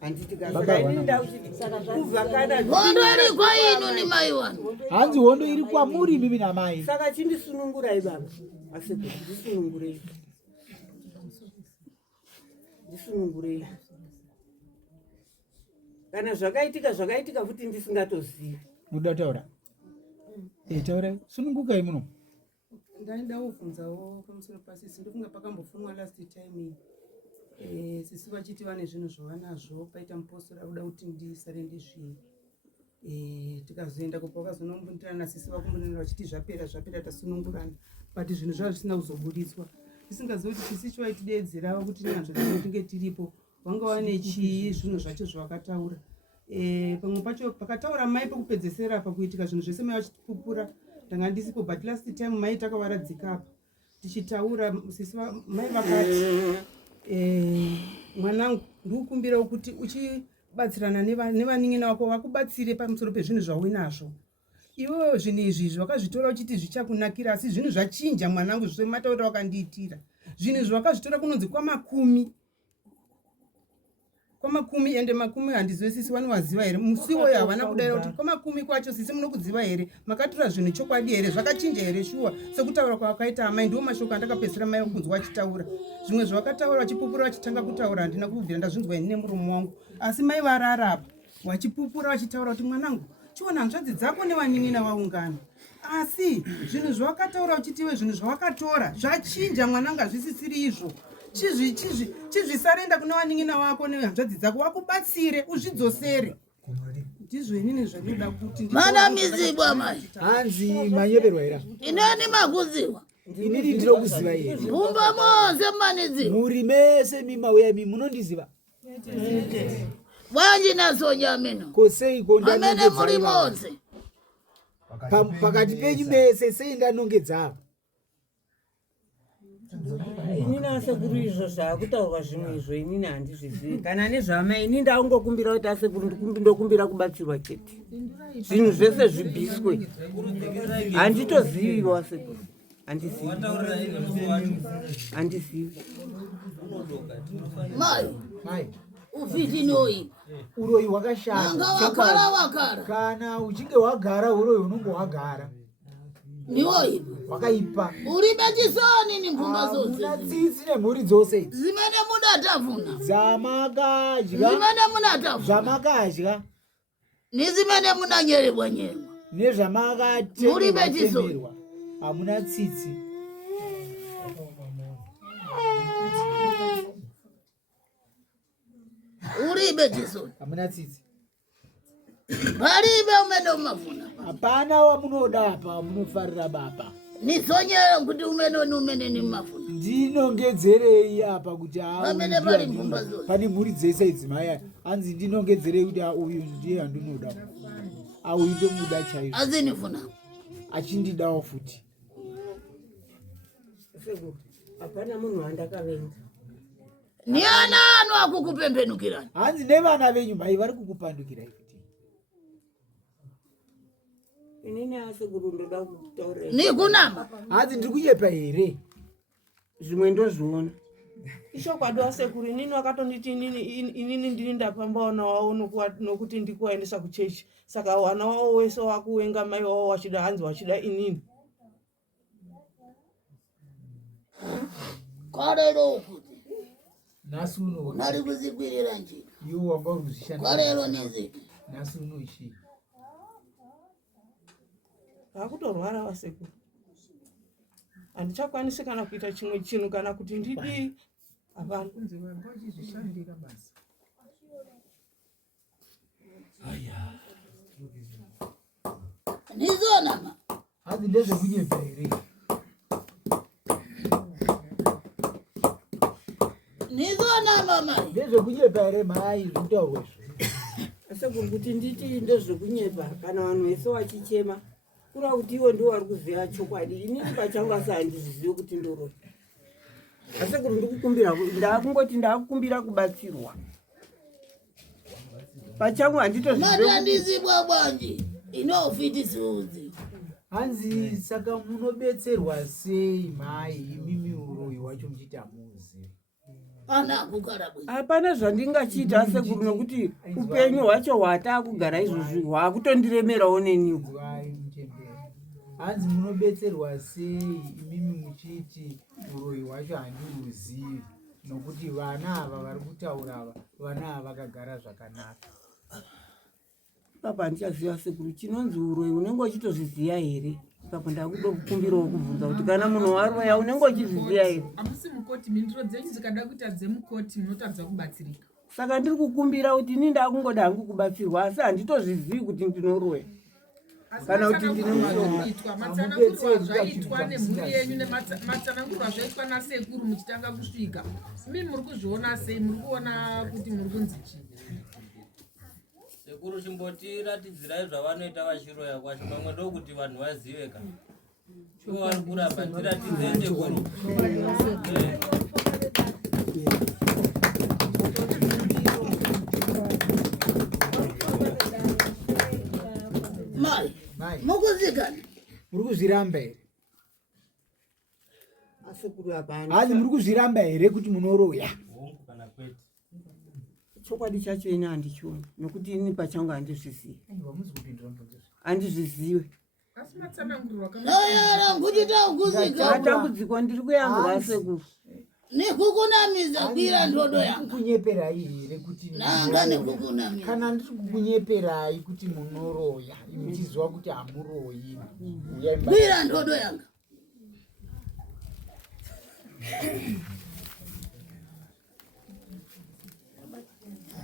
Handitika saka ini ndauchiti kuvhakana. Hondo iri kwa inu ni mai wanu. Hanzi hondo iri kwa muri mimi na mai. Saka chindisunungurai baba. Asi ndisunungurei. Ndisunungurei. Kana zvakaitika futi ndisingatozivi. Muda taura. Taura sununguka imuno. Ndaida kuvhunzawo pamusoro pasisi ndofunga pakambofunwa last time. Sisi vachiti vane zvinhu zvavanazvo paita mupostora kuda kuti ndisare ndizvii. Tikazoenda kupa vakazonombundirana sisi vakumbonera vachiti zvapera tasunungurana. But zvinhu zvavo zvisina kuzoburitswa. Tisingazivi kuti sisi chivaitidedzerawo kuti nazvo tinge tiripo. Vanga vane chii zvinhu zvacho zvavakataura. Pamwe pacho pakataura mai pekupedzesera pakuitika zvinhu zvese mai vachipupura. Ndanga ndisipo but last time mai takavaradzika apa. Tichitaura sisi mai vakati mwanangu ndikukumbira kuti uchibatsirana nevanin'ina vako vakubatsire pamusoro pezvinhu zvauinazvo. Iwewe zvinhu izvi zvakazvitora uchiti zvichakunakira asi zvinhu zvachinja mwanangu zvose mataura wakandiitira. Zvinhu zvakazvitora kunonzi kwamakumi ende makumi handizive sisi vanowaziva here. Musiwo yo havana kudaira kuti kwamakumi kwacho sisi munokuziva here. Makatora zvinhu chokwadi here zvakachinja here shuwa sekutaura kwakaita amai ndiwo mashoko andakapedzisira mai kunzwa achitaura. Zvimwe zvavakataura vachipupura vachitanga kutaura handina kubvira ndazvinzwa ini nemuromo wangu. Asi mai varara apa vachipupura vachitaura kuti mwanangu chiona hanzvadzi dzako nevanin'ina vaungana. Asi zvinhu zvavakataura uchitiwe zvinhu zvavakatora zvachinja mwanangu hazvisisiri izvo. Chizvisarenda kuna vanin'ina vako nehanzvadzi dzako vakubatsire uzvidzosere. Ndizvo inini zvandinoda kuti mana mizibwa mai. Hanzi manyeperwa here. Ineni makuziwa. Inini ndinokuziva here. Mumba mose maniziwa. Muri mese mimauya imi munondiziva. Wanji nasonya mino. Kosei kondana. Amene muri mose. Pakati penyu mese sei ndanongedza. Inini asekuru izvo zvakutaurwa zvimwe izvo inini handizvizivi. Kana nezvamai inini ndaungokumbira kuti asekuru ndokumbira kubatsirwa chete. Zvinhu zvese zvibviswe. Handitoziviwo asekuru. Handisivi. Mai. Ufiti noi. Uroyi wakashanda. Nanga wakara. Kana uchinge wagara uroyi unongo wagara. Nioi. Wakaipa. Uribe chisoni ni mpunga zose. Unatsitsi nemhuri dzose. Zimene mudatavuna. Zamakadya. Zimene munatavuna. Zamakadya. nizimene munanyerebwa nyemwa nezvamakatemerwa hamuna tsitsi. uribe chisoni Hamuna tsitsi. palibe umene umafuna Hapana wamunoda apa wamunofarira baba. nizonyera kuti umene ni mafuna Ndinongedzerei apa kuti pamene pali mvumba zose pane mhuri dzese idzi maya hanzi ndinongedzerei kuti uyu ndiye andinoda. Auyu ndomuda chaizvo. azinifuna Achindidawo futi. hapana munhu wandakavenza. ni ana anu akukupembenukirani Hanzi nevana venyu mai vari kukupandukirai kuti. inini asekuru ndoda kutaurira ni kunama Hanzi ndiri kunyepa here. zvimwe ndozviona. ishokwadi wasekuru inini wakatonditi inini ndini ndapamba wana wavo nokuti ndikuwaendesa kuchechi saka wana wavo wese wakuwenga mai wavo wachida hanzi wachida inini kwarero kuti Nhasi uno nari kuzikwirira njira iwo wanga uri kuzvishandira. kwarero niziki Nhasi uno ishi. akutorwara wasekuru handichakwanisi kana kuita chimwe chinhu kana kuti ndidii hapana kunzi vanga vachizvishandira basa. nizonama Hanzi ndezvekunyepa here. nizonama mai Ndezvekunyepa here mai zvitaurwa izvo. asekuru kuti nditi ndozvekunyepa kana vanhu vese vachichema kura kuti iwe ndiwo vari kuziva chokwadi. inini pachangu asi handizizivi kuti ndoroi. asekuru ndikukumbira ndakungoti ndakukumbira kubatsirwa pachangu handitozvizivi. matandizibwa bwanji inofitisiudzi Hanzi saka munobetserwa sei mai imimi uroyi wacho muchiti hamuzivi. ana akugara bwi hapana zvandingachiita asekuru nokuti upenyu hwacho hwatakugara izvozvi hwakutondiremerawo neniwo. Zvai mutemberi. Hanzi munobetserwa sei imimi muchiti uroyi wacho handiuzivi nokuti vana ava vari kutaura ava vana ava vakagara zvakanaka. ipapo handichaziva sekuru chinonzi uroyi unenge uchitozviziva here. ipapo ndakuda kukumbirawo kubvunza kuti kana munhu waroya unenge uchizviziva here. Hamusi mukoti, mhinduro dzenyu dzikada kuita dzemukoti munotadza kubatsirika. saka ndiri kukumbira kuti ini ndakungoda hangu kubatsirwa asi handitozvizivi kuti ndinoroya kana kuti ndine mushoma. matsanangurwa zvaitwa nemhuri yenyu nematsanangurwa zvaitwa nasekuru muchitanga kusvika, imi muri kuzviona sei? Muri kuona kuti muri kunzi chii? sekuru chimbotiratidzirai zvavanoita vachiroya kwacho, pamwe ndokuti vanhu vazive kana ivo vari kuramba tiratidzei sekuru. mai mukuzikana Muri kuzviramba here? asekuru hapana. Hanzi muri kuzviramba here kuti munoroya? Hongu kana kwete. chokwadi chacho ini handichioni nokuti ini pachangu handizvizivi. Hamuzi kupindura mubvunzo. handizvizivi. Asi matsanangurwa nayara kuchita ukuzika atambudziko ndiri kuyambwa asekuru. nikukunamiza kwira ndodo yanga Kunyeperai here kuti nanga nikukunamiza kana ndiri kukunyeperai kuti munoroya muchiziva kuti hamuroyi. Uyai mba- kwira ndodo yanga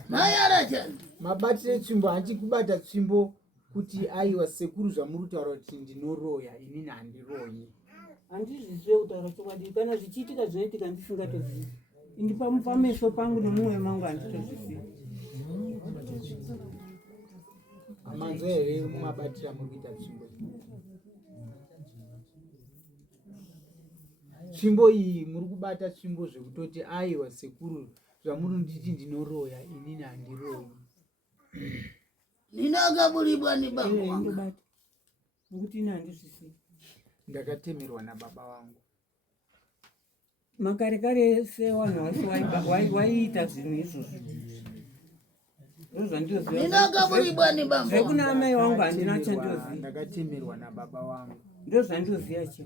mayara chani mabatire tsvimbo hachikubata tsvimbo kuti aiwa sekuru zvamuri kutaura kuti ndinoroya inini handiroyi. handizvizive kutaura chokwadi kana zvichiitika zvinoitika ndisingatozivi. indi pameso pangu nemumwe mangu handitozvizivi. Hamanzwa here mumabatire amuri kuita tsvimbo iyi? Tsvimbo iyi muri kubata tsvimbo zvekutoti aiwa sekuru zvamuri nditi ndinoroya inini handiroyi. ninakabulibwa ni baba wanga ndobata nokuti ini handizvizivi. Ndakatemerwa nababa vangu. makare kare sevanhu vasi waiita zvinhu izvozvo ndozvandizoziva. ninakabulibwa ni baba zvekuna wanga amai vangu handina chandoziva. Ndakatemerwa nababa vangu. ndozvandoziva chete.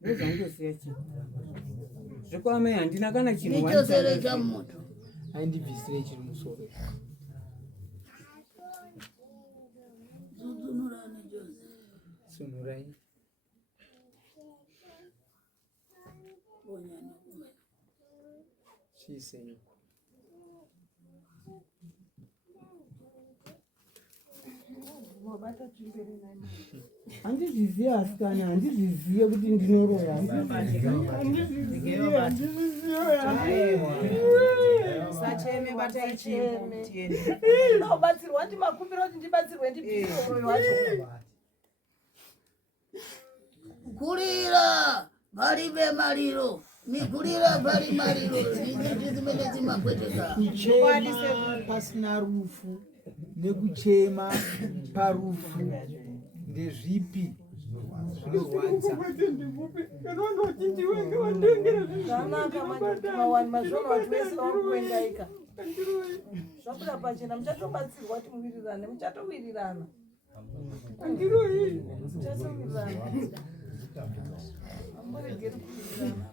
ndozvandoziva chete. zvekuamai handina kana chinhu nichosere cha moto Aindibvisire chiri musoro. Sunurai. Chisenyi. Handizviziva asikana, handizvizive kuti ndinoroya. Ndinobatsirwa ndimakumbira kuti ndibatsirwe ndibvisoroyo wacho. Kulira palibe maliro, mikulira pali maliro, ndizvi zimene zimapweteka. Kuchema pasina rufu nekuchema parufu ndezvipi zvinorwadza? Mazvono watu wese wakuendaika. Zvabuda pachena muchatobatsirwa kuti muwirirane, muchatowirirana. Muchatowirirana. Amuregeri kuwirirana.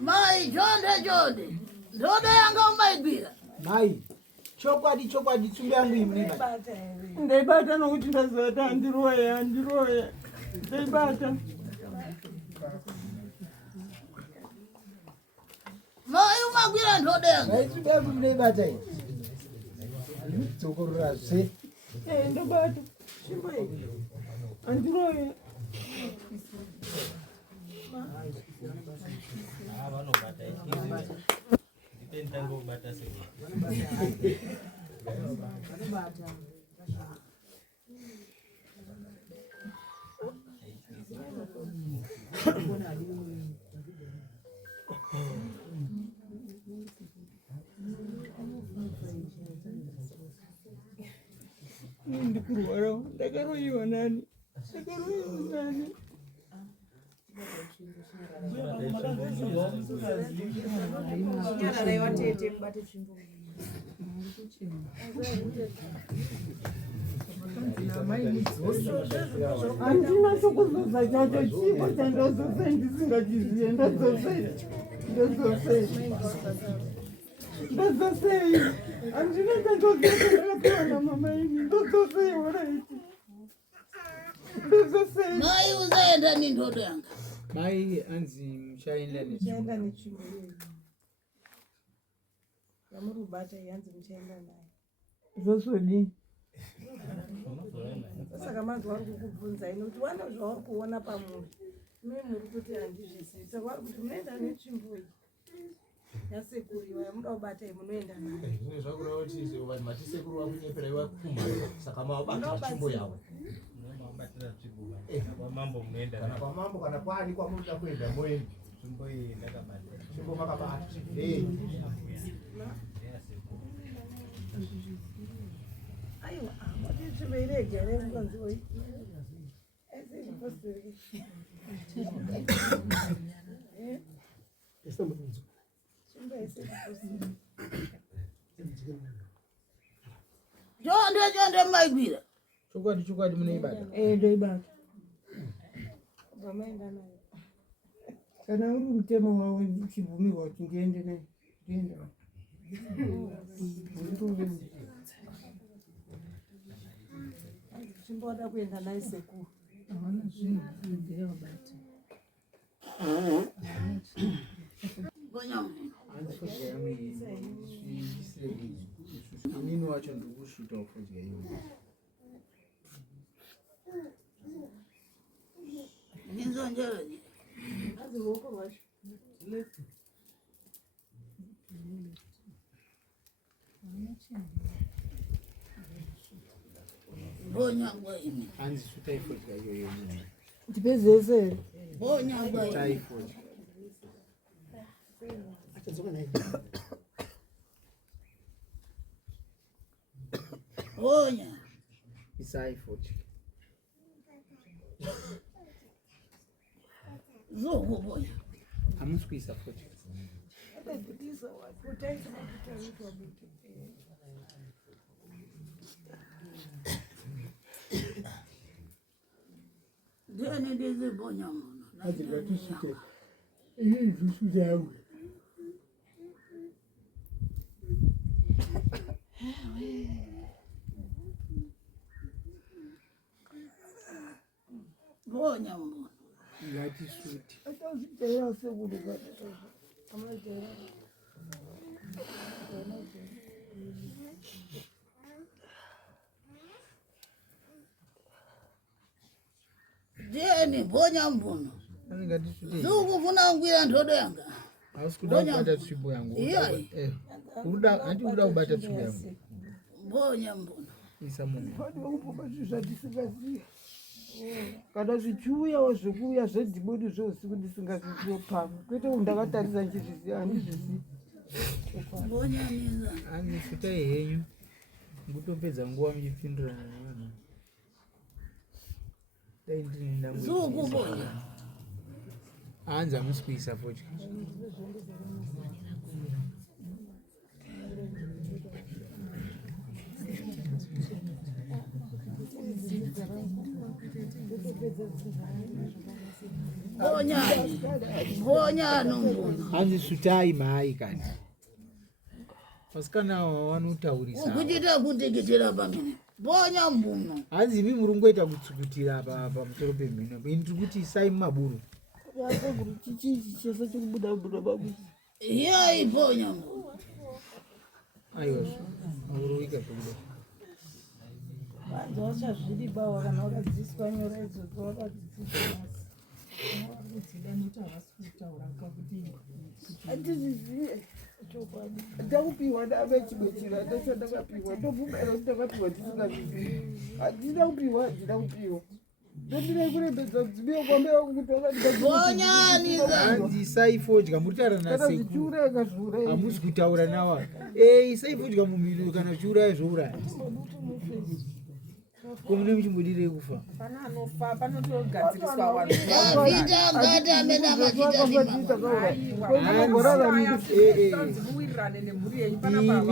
Mai chonde ndodo yanga umaigwira. Mai chokwadi tsumbe yangu imneba. Ndaibata nokuti ndazota handiroya. Ndaibata. Mai umagwira ndodo yanga. Mai tsumbe yangu imnebata iyi. Dzokorora zve. Ndabata. Chimbai. Handiroya. Ndikurwara, ndakaroyiwa nani? Handina chokuzoza chacho chipo chandazose ndisingachizive. Ndazosei. Handina chandoziva na mama ini. Ndazosei waraiti. Ndazosei. Mai uzaenda ni ndodo yanga. Mai anzi muchaenda nechimbo. Yamurubata yanzi muchaenda naye. Zvosodi. Saka manzwa vari kukubvunza ino kuti wana zvauri kuona pamunhu. Mimi muri kuti handizvizivi. Saka vari kuti munoenda nechimbo iyi. Yasekuriwa yamuda kubata iyi munoenda naye. Zvine zvakureva kuti matisekuru vakunyepera iwa kupfuma. Saka mavabata chimbo yavo. Kwamambo munoenda kana kwamambo kana kwani kwamunoda kuenda moenda. Chimbo iyi ndakabata. Chimbo makabata. Aiwa, kuti chiberege remukonziwe. Ese chipostori. Chimbo ese chipostori. Chonde maigwira. Chokwadi munoibata. Ndoibata. Vamaenda naye. Kana uri mutemo wavo uchibvumirwa kuti ndiende naye. Ndienda. Chimboda kuenda naye sekuru. Hawana zvinhu ndeyabata. Inini wacho ndikusvita kudya iwe. Nizonjeraje. Azi ruoko rwacho. Bonyangwa imi. Hanzi suta ifodya iyoyo. Ndipezese. Bonyangwa imi. Taifodya. Bonya. Isaifodya. Zogo bonya. Hamusi kuisa fodya. Ndiani ndizibonya mona. Azibatisite. Zusu yawe. Bonya mona. Ngati suti. Ataziteya sekudika. Amajera. Ndiani bonya mona. Ngati suti. Zukufuna ngwira ndodo yanga. Ausikuda kubata tsvimbo yangu. Uda kubata tsvimbo yangu. Bonya mona. Isa munhu. Panokupa zvatisingazii. Kana zvichiuyawo zvekuuya zvedhibodi zveusiku ndisingaziziwo pamwe kwete undakatarisa nchizviziva handizvizivi. Bonya niza. Futai henyu ngutopedza nguva muchipindurana nevanhu. Dai ndinenda Zukubonya. Hanzi hamusi kuisa fodya. Bonya nombona. Hanzi sutai mai kani. Vasikana vanotaurisa. Ukuchita kuteketera pamene. Bonya mbuno. Hanzi imi muri kungoita kutsukutira pamusoro pemhino. Ini tiri kuti isai mumaburu. Yai bonya mbuno. Aiwa, auroika zvokuda. Vanhu vachazviribawo kana vakadziswa nyora idzodzo vakadzidziswa. Handizvizive chokwadi. Ndakupiwa navechibechira ndochandakapiwa ndobvumira kuti ndakapiwa tisingazvizivi. Handina kupiwa, handina kupiwa. Ndomirei kurembedza kudziviwa kwambeva kuti Bonyaniza. Hanzi isai fodya muritaurana kana seku. zvichiuraya zviuraya. Hamusi kutaura nawa. Isai fodya mumhino kana zviuraya zvouraya. Komune muchimbodirei kufa. Pana anofa panotogadziriswa vanhu. Vita ngata mena machita muwirirane nemhuri yenyu panapa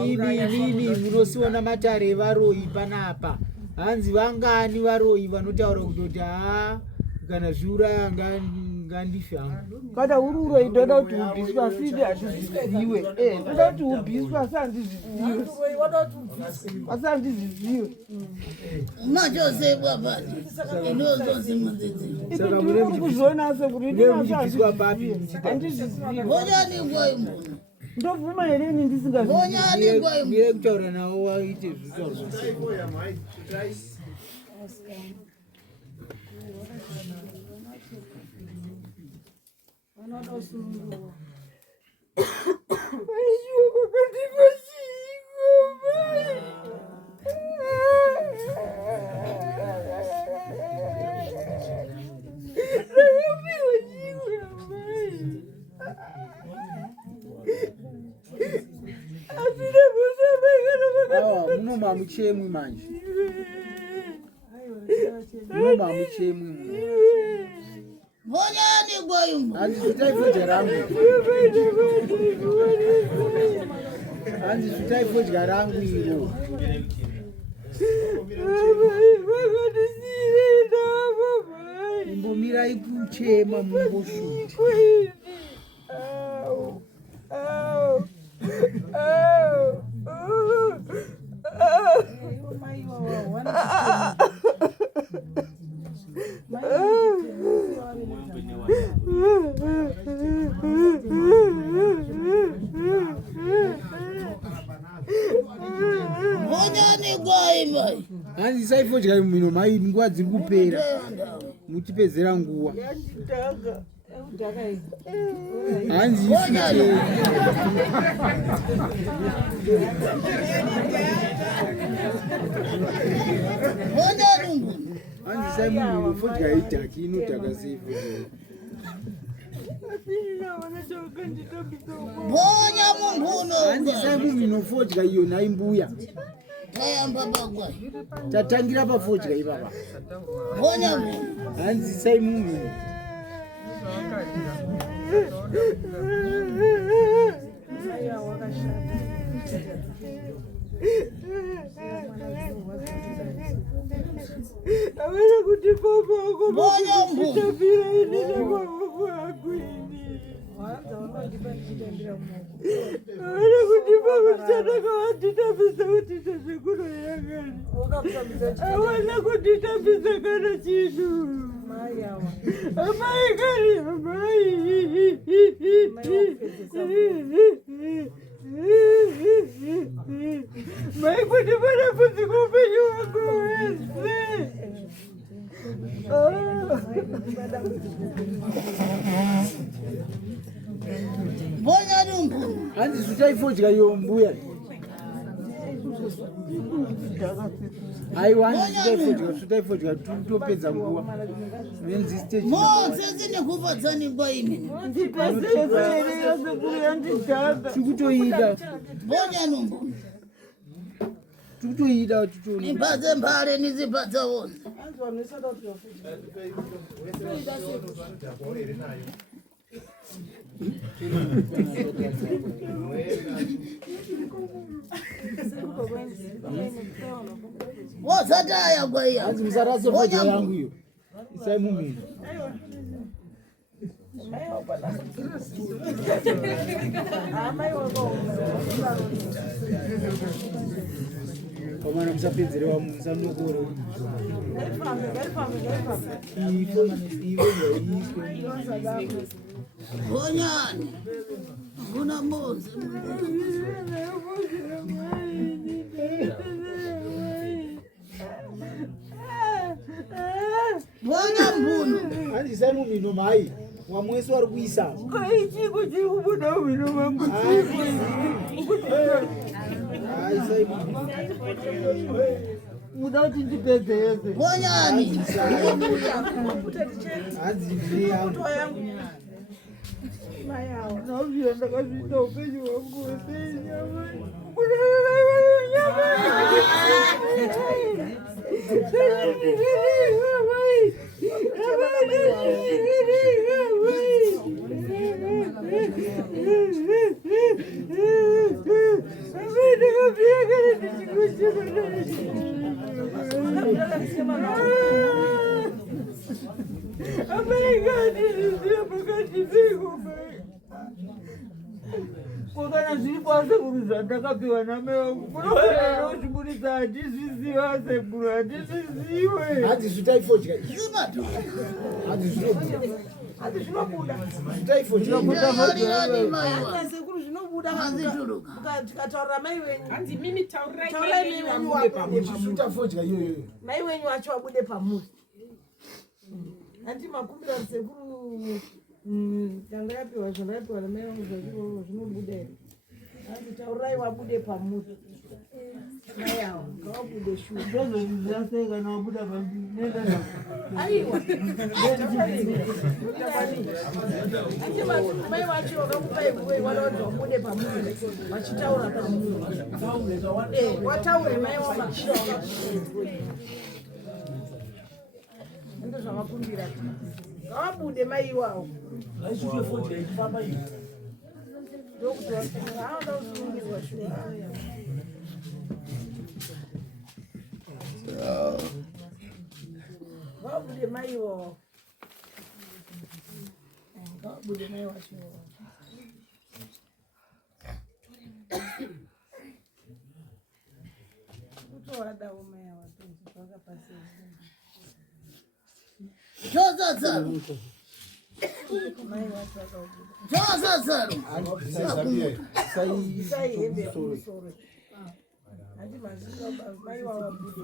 Mimi munosiona matare evaroi panapa. Hanzi vangani varoi vanotaura kutoti kana zviuraya ngandife hangu. Kana uri uroi ndoda kuti ubhiswa asini handizvizive. Ndoda kuti ubhiswa asi handizvizive. Asi handizvizive. machosebwa pati. Inozonzi mudzidziro. Saka mune kuzviona sekuti muchibviswa papi handizvizive. Bonyani ngoi mbuno. Ndovhuma here ini ndisingazivi. Bonyani ngoi mbuno. mire kutaura navo waite zvitauro. Munoma muchemwi manje. Munoma muchemwi. Bonyani ngoi mbuno. Hanzi zvitai fodya rangu. Hanzi zvitai fodya rangu iro. Imbomirai kuchema mumboshuti. Bonyani ngoi mai. Hanzi isai fodya mumhino mai nguva dziri kupera. Muchipedzera nguva. Hanzi isitei. Bonyani mbuno. Hanzi isai mumhino fodya idhaki inodhaka sei fodya. Bonya mumbuno. Hanzi isai mumhino fodya iyo nhai mbuya. Tayamba bagwai. Tatangira pafodya ipapa. Bonya mbuno. Hanzi isai mumhino. Wakashata. Avana kuti baba wako Moyo mbu. tapira ini na baba wako ini. Avana kuti baba mchana kawati tapisa kuti tashukuru yangani. Avana kuti tapisa kana chidu. Amai kari amai. Mai kuti para kuti kupenyu wako wese. Bonya numbu. hanzi sutaifodya iyo mbuya aiwa hanzi sutaifodya topedza nguva venzi stage Mose zinekupatsani kwa imi. tikutoida Bonya numbu. tikutoida titoni Nipatse mbale nizipatsa wona. Wasataya kwa iya. hanzi musarase fodya yangu iyo isai mumini pamwana musapedzerewa musanokoro Bonyani. Kuna Mose. Bonya mbuno. hanzi isai mumino mai wamwesi wari kuisa Kaichiko chikubuda wino wangu. isai Muda kuti ndipedzeze. Bonyani. hanzi ndine yangu Navia ndakazvita upenyu hwangu hwese nyama. Kukana zviripo asekuru zvandakapiwa namai vangu kunofanira kuchibudisa handizvizive asekuru handizvizive hanzi sutaifodya Zimatu. hanzi zvinobuda hati zvinobuda sutaifodya Ndiyani maiwa. asekuru zvinobuda Hazituruka. tikataurira mai wenyu hanzi mimi taurai taurai mai wenyu wabude sutafodya iyoyo mai wenyu wacho wabude pamuzi handi makumbira sekuru tanga yapiwa zvavapiwa namai vangu zvachiro zvinobuda here handi taurai wabude pamuzi mai avo ngawabude shuwa ndozozvizasei kana wabuda nenda aiwa mai vacho vakakupai guve vanoda wabude pamuzi vachitaura pamuzi wataure mai wamashira ndo zvavakumbira ngavabude mai iwavo ndokuti vaanoda kusunungirwa shuwa ngavabude mai iwavo ngavabude mai wacho kutovadawo mai avatonzi vakapasei Choza tsaro. mai vacho vakabuda Choza tsaro. sai hembe yakumusoro handi mazina mai wavabude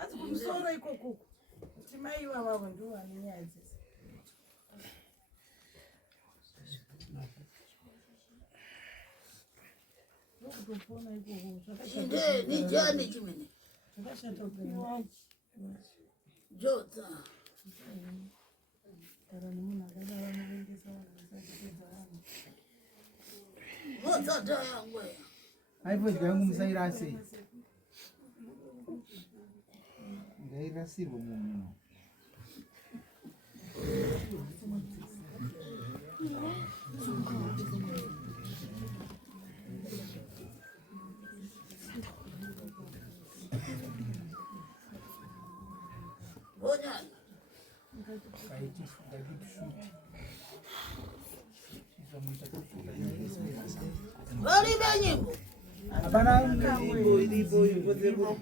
Asi kumusoro ikoko. Kuti mai vavo ndivo vane nyaya dzese. Ndokutopona ikoko. Chinde ni jani chimene. Zvakashata upenyu. Jodza. Kana munhu akadaro anokundisa vanhu vanhu. Vodzata yangu. Haifodya yangu musairase. Ngairasirwe munhu. Bonyana. Vari benyimbo. Hapana nyimbo ilipo ilipo.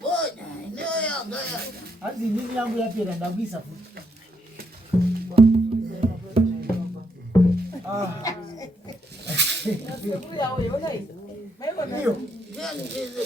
Bonya, ineo yanga yanga. Hadi nini yangu yapera ndakuisa futi. Ndio. Jani cheze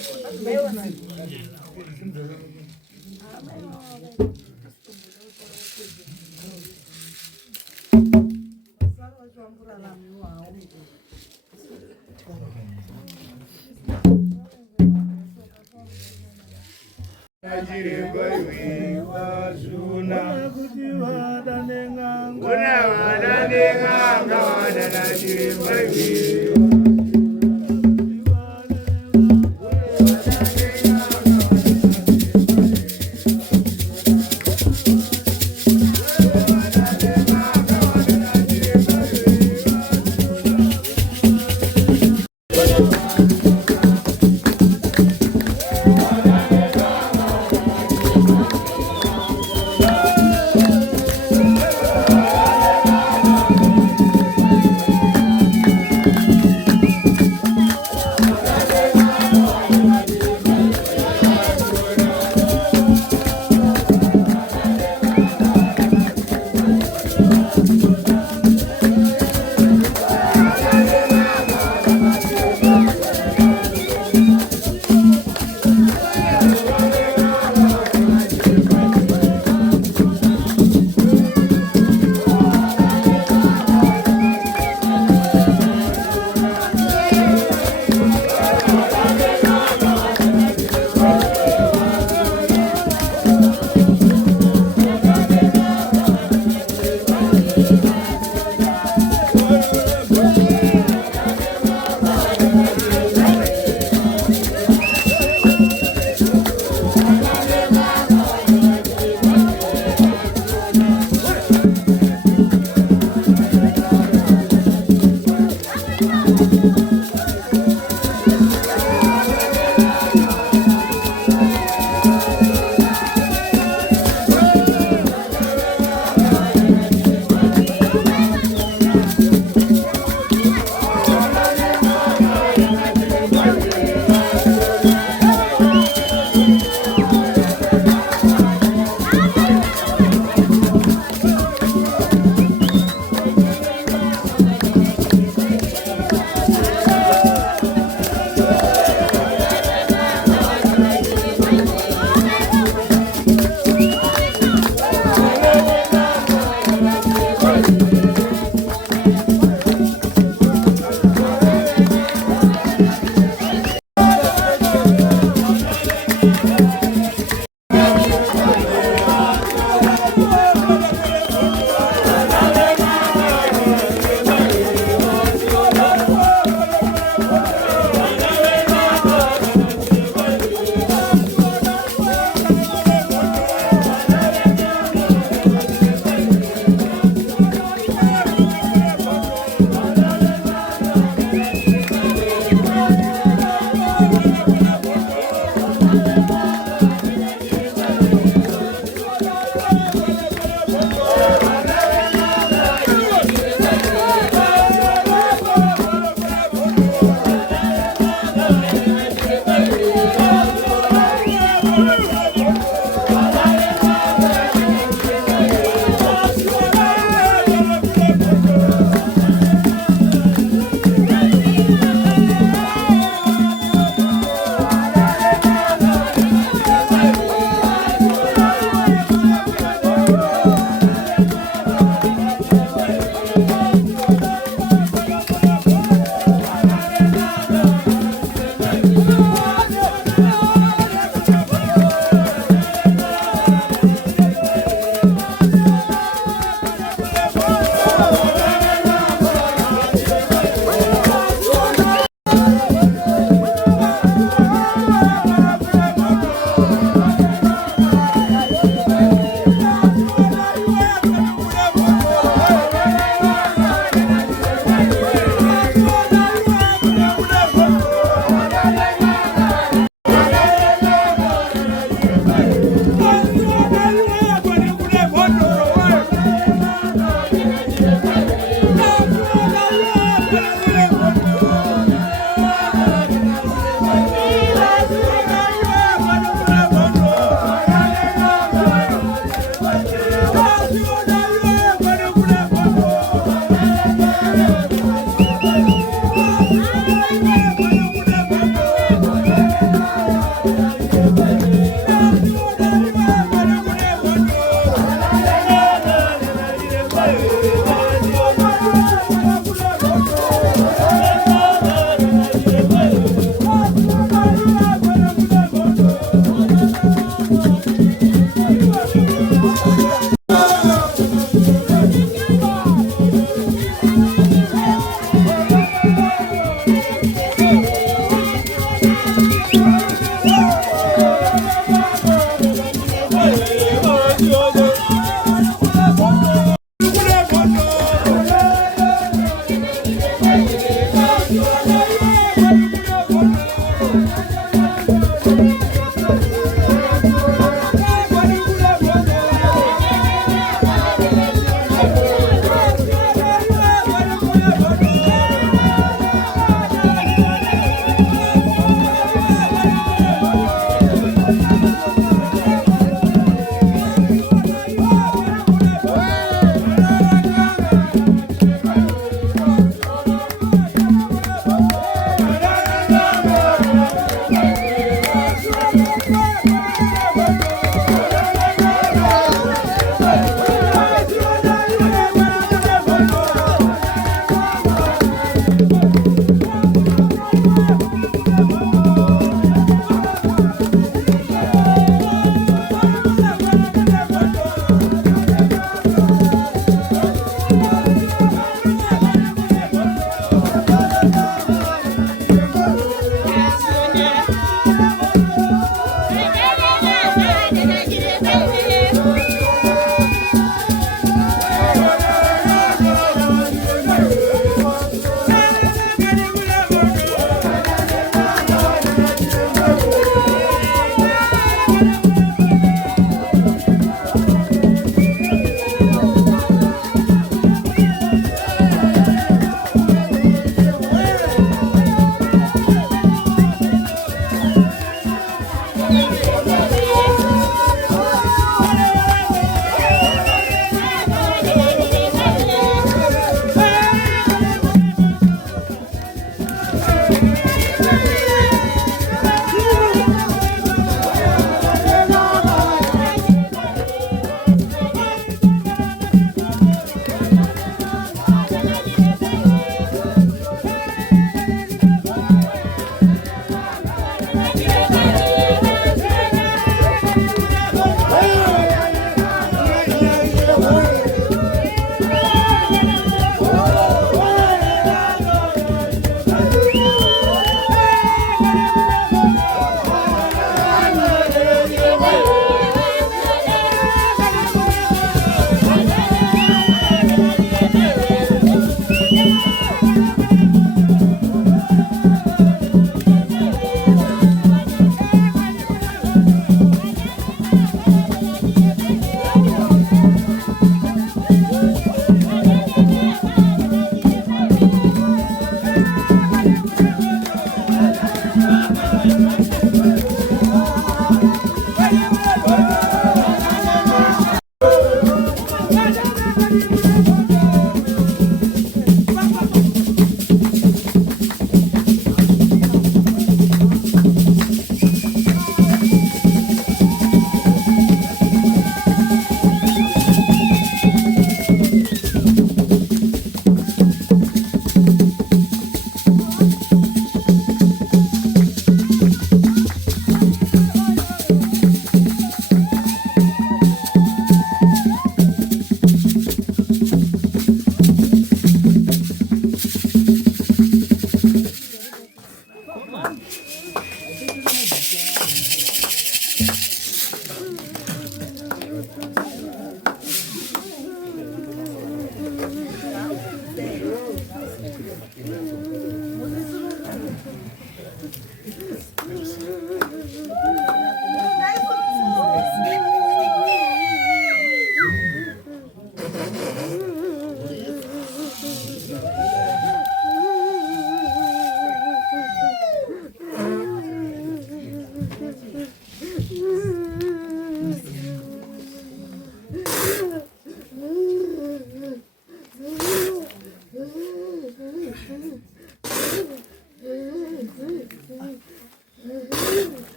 Thank you.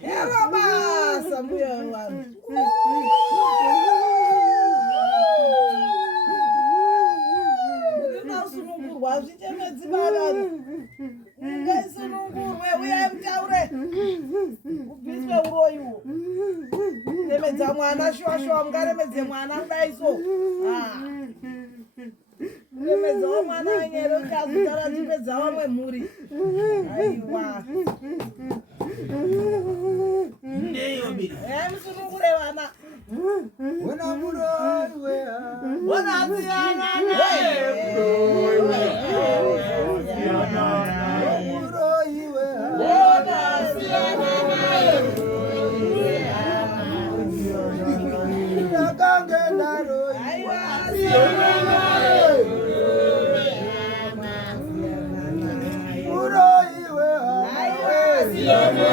Ero basa mbuya wangu. Ndina usunungurwa zvichemedzi varani. Ngaisunungurwe uya mtaure. Ubviswe uroyiwo. Remedza mwana shwashwa mungaremedze mwana kudaiso. Remedzawo mwana anyere kuti azogara chipedza vamwe mhuri. Aiwa. Musunungure vana. Wona muroiwe. Wona siyana Muroiwe. Wona siyana Nakange naro. Aiwa siyana Muroiwe. Aiwa siyana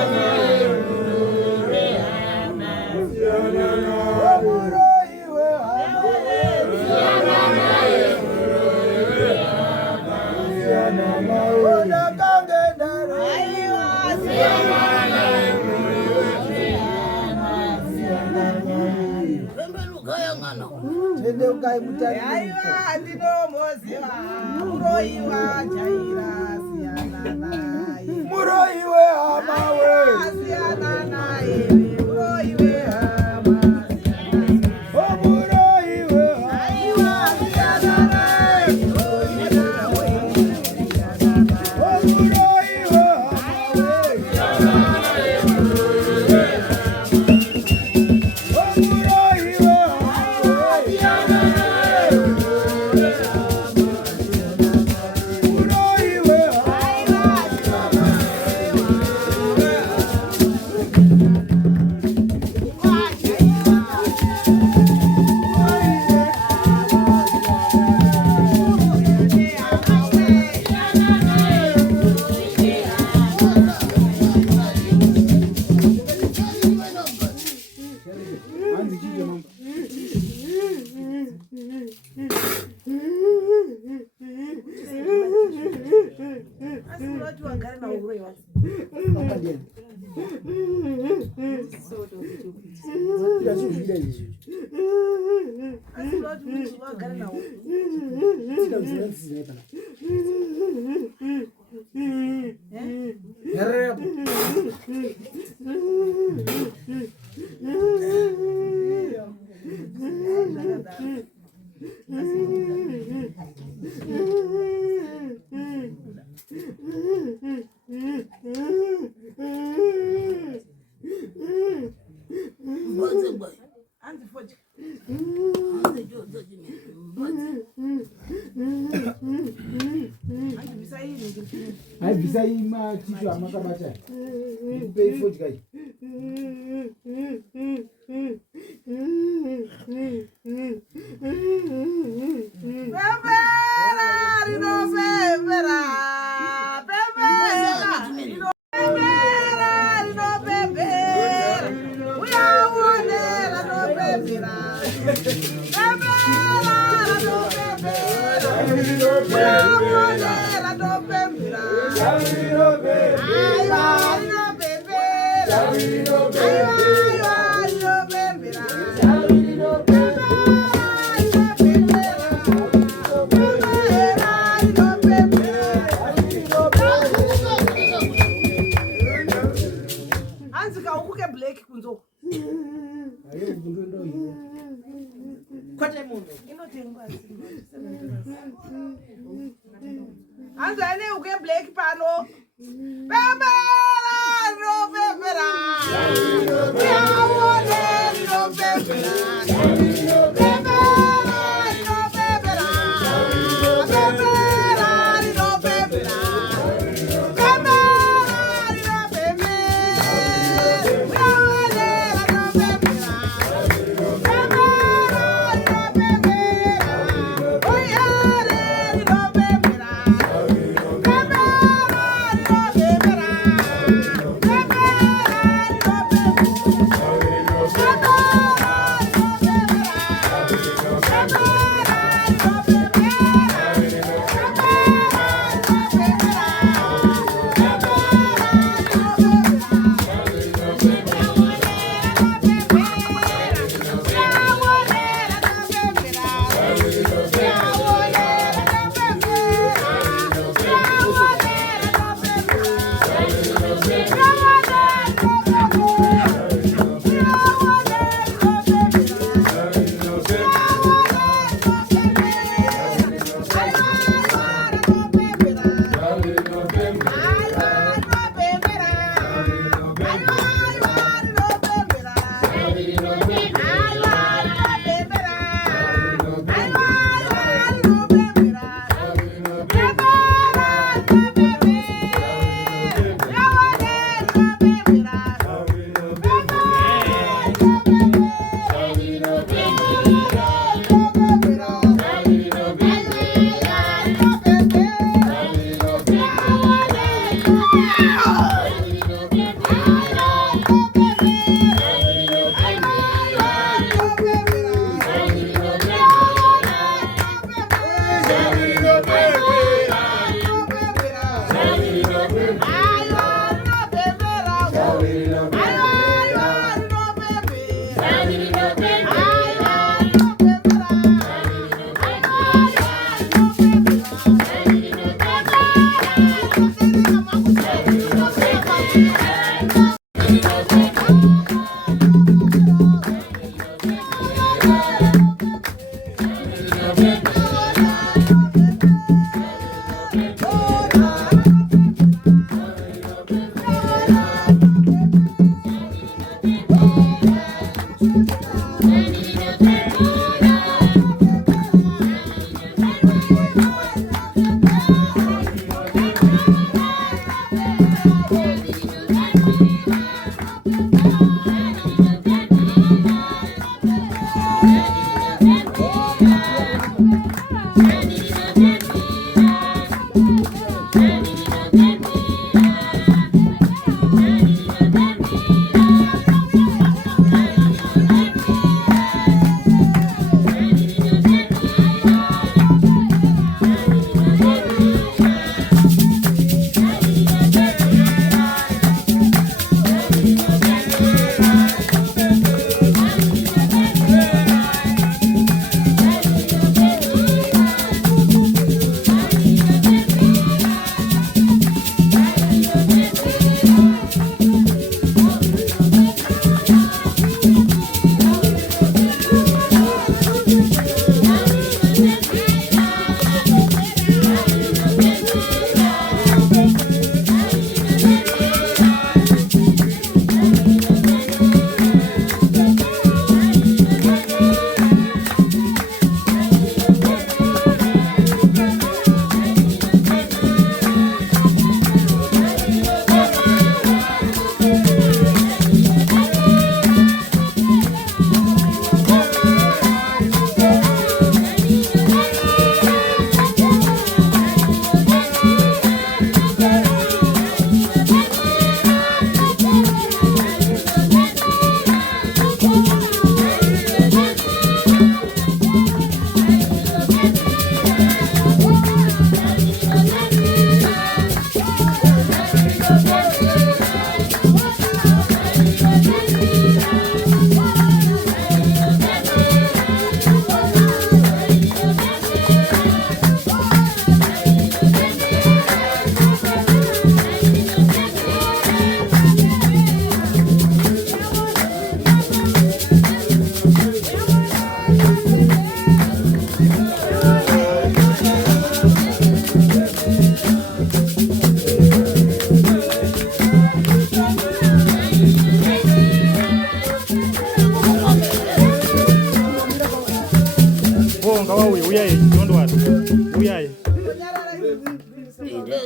Tende ukai mutari. Aiwa ndinomoziva muroiwa jaira siyana naye. Muroiwe hamawe. Siyana naye muroiwe hama. Oh muroiwe. Aiwa siyana naye muroiwe nawe. Oh muroiwe hamawe. Oh muroiwe Haibvisai matishu amakabata. Kupei fodya. Pembera rinopembera. Pembera rinopembera rinopembera. Uyaonera rinopembera. Pembera rinopembera. Uyaonera rinopembera. Aiwa rinopembera. Aiwa rinopembera. Black kunzo. Ayo bundu ndo hiyo. Kwate mundu. Inotengwa anzane uke black pano. Pembera no pembera. Yaone no pembera. Pembera no pembera. Pembera no pembera. Pembera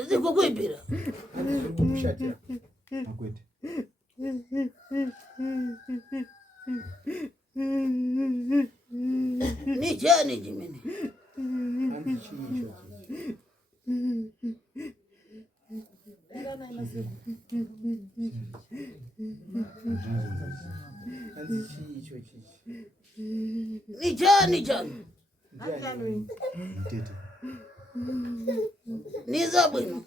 zikukwipira ni chani jimene ni chani chani ni za bwino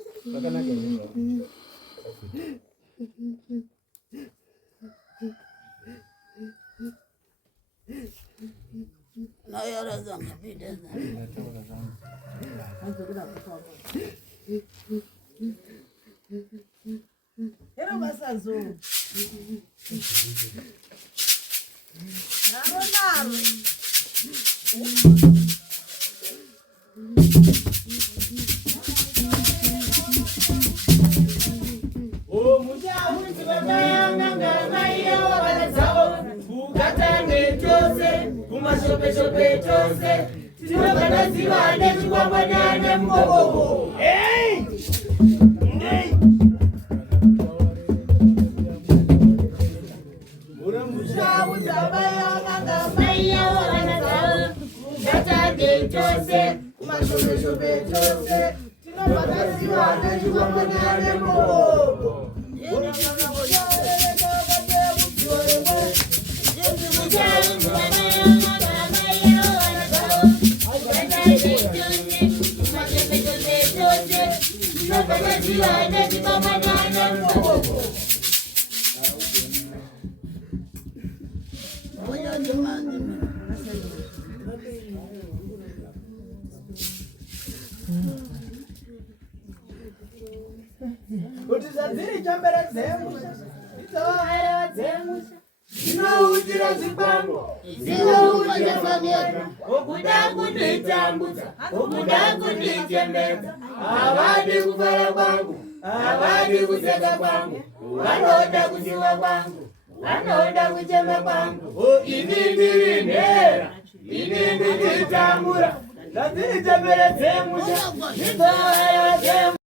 na yara zanga pita era masazo naro Hey! ziwane chipambane mbogo utizadziri chambere dzemusha itohara dzemusha zvinoudzira zvipango zvinoudzira okuda kunditambudza okuda kundichembedza havadi kufara kwangu havadi kuseka kwangu vanoda kuchiva kwangu vanoda kuchema kwangu ini ndiri nhera ini ndititambura dzadziri chambere dzemusha itohara dzemusha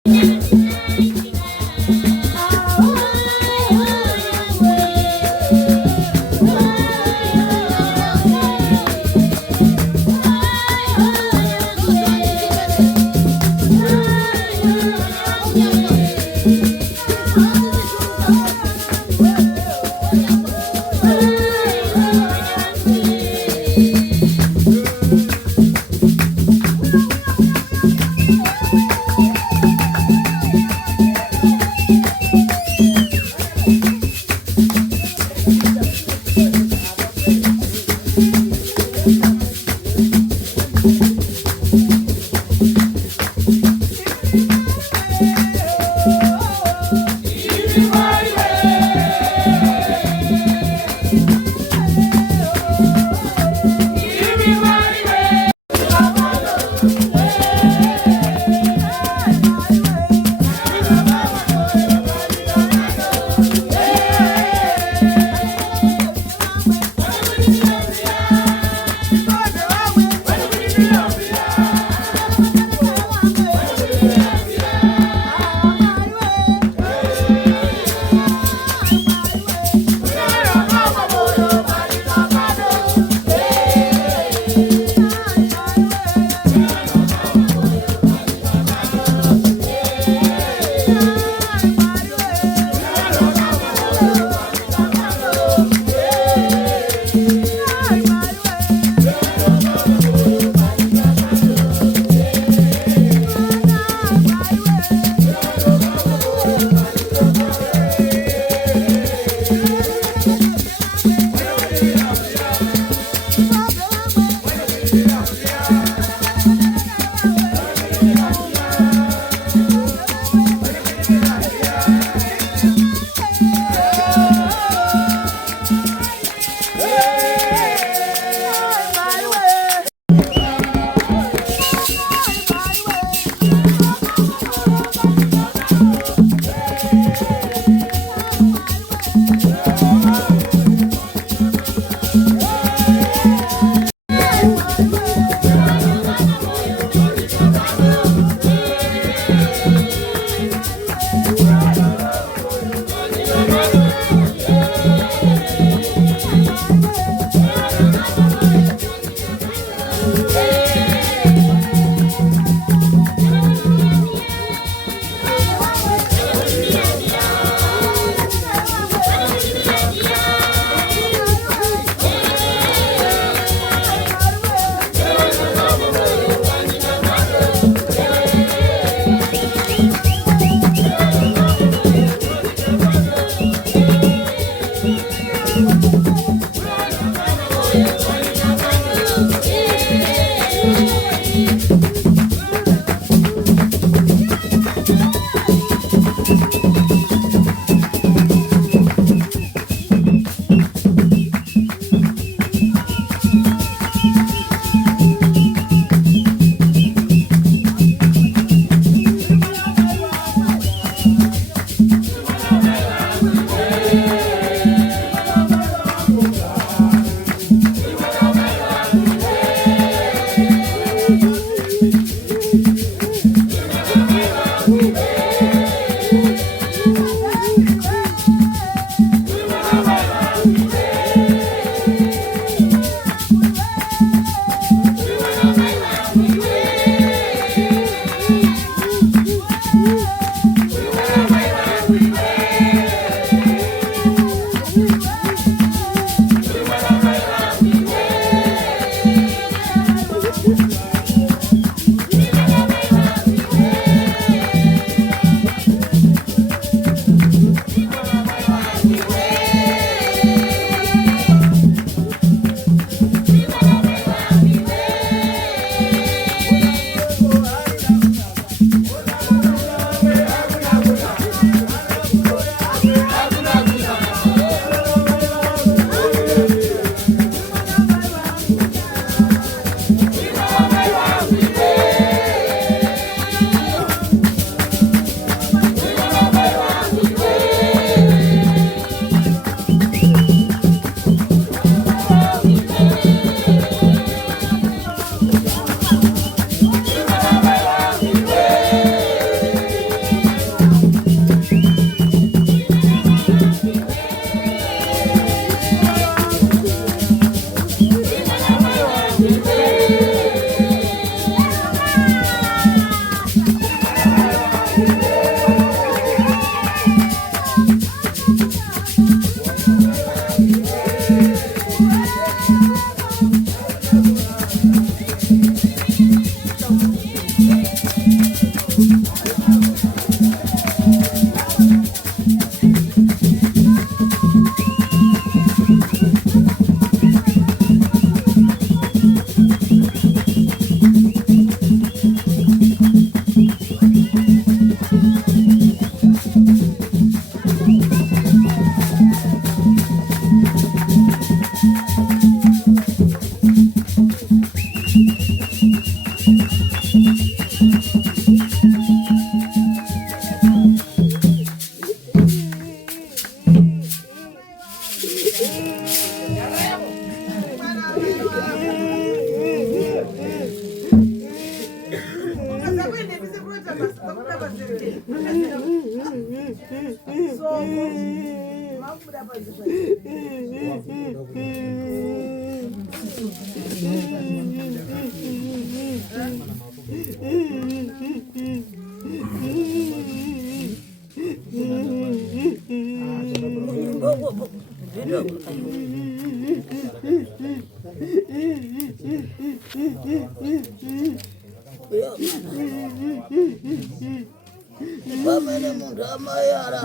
Pamene muntu amayara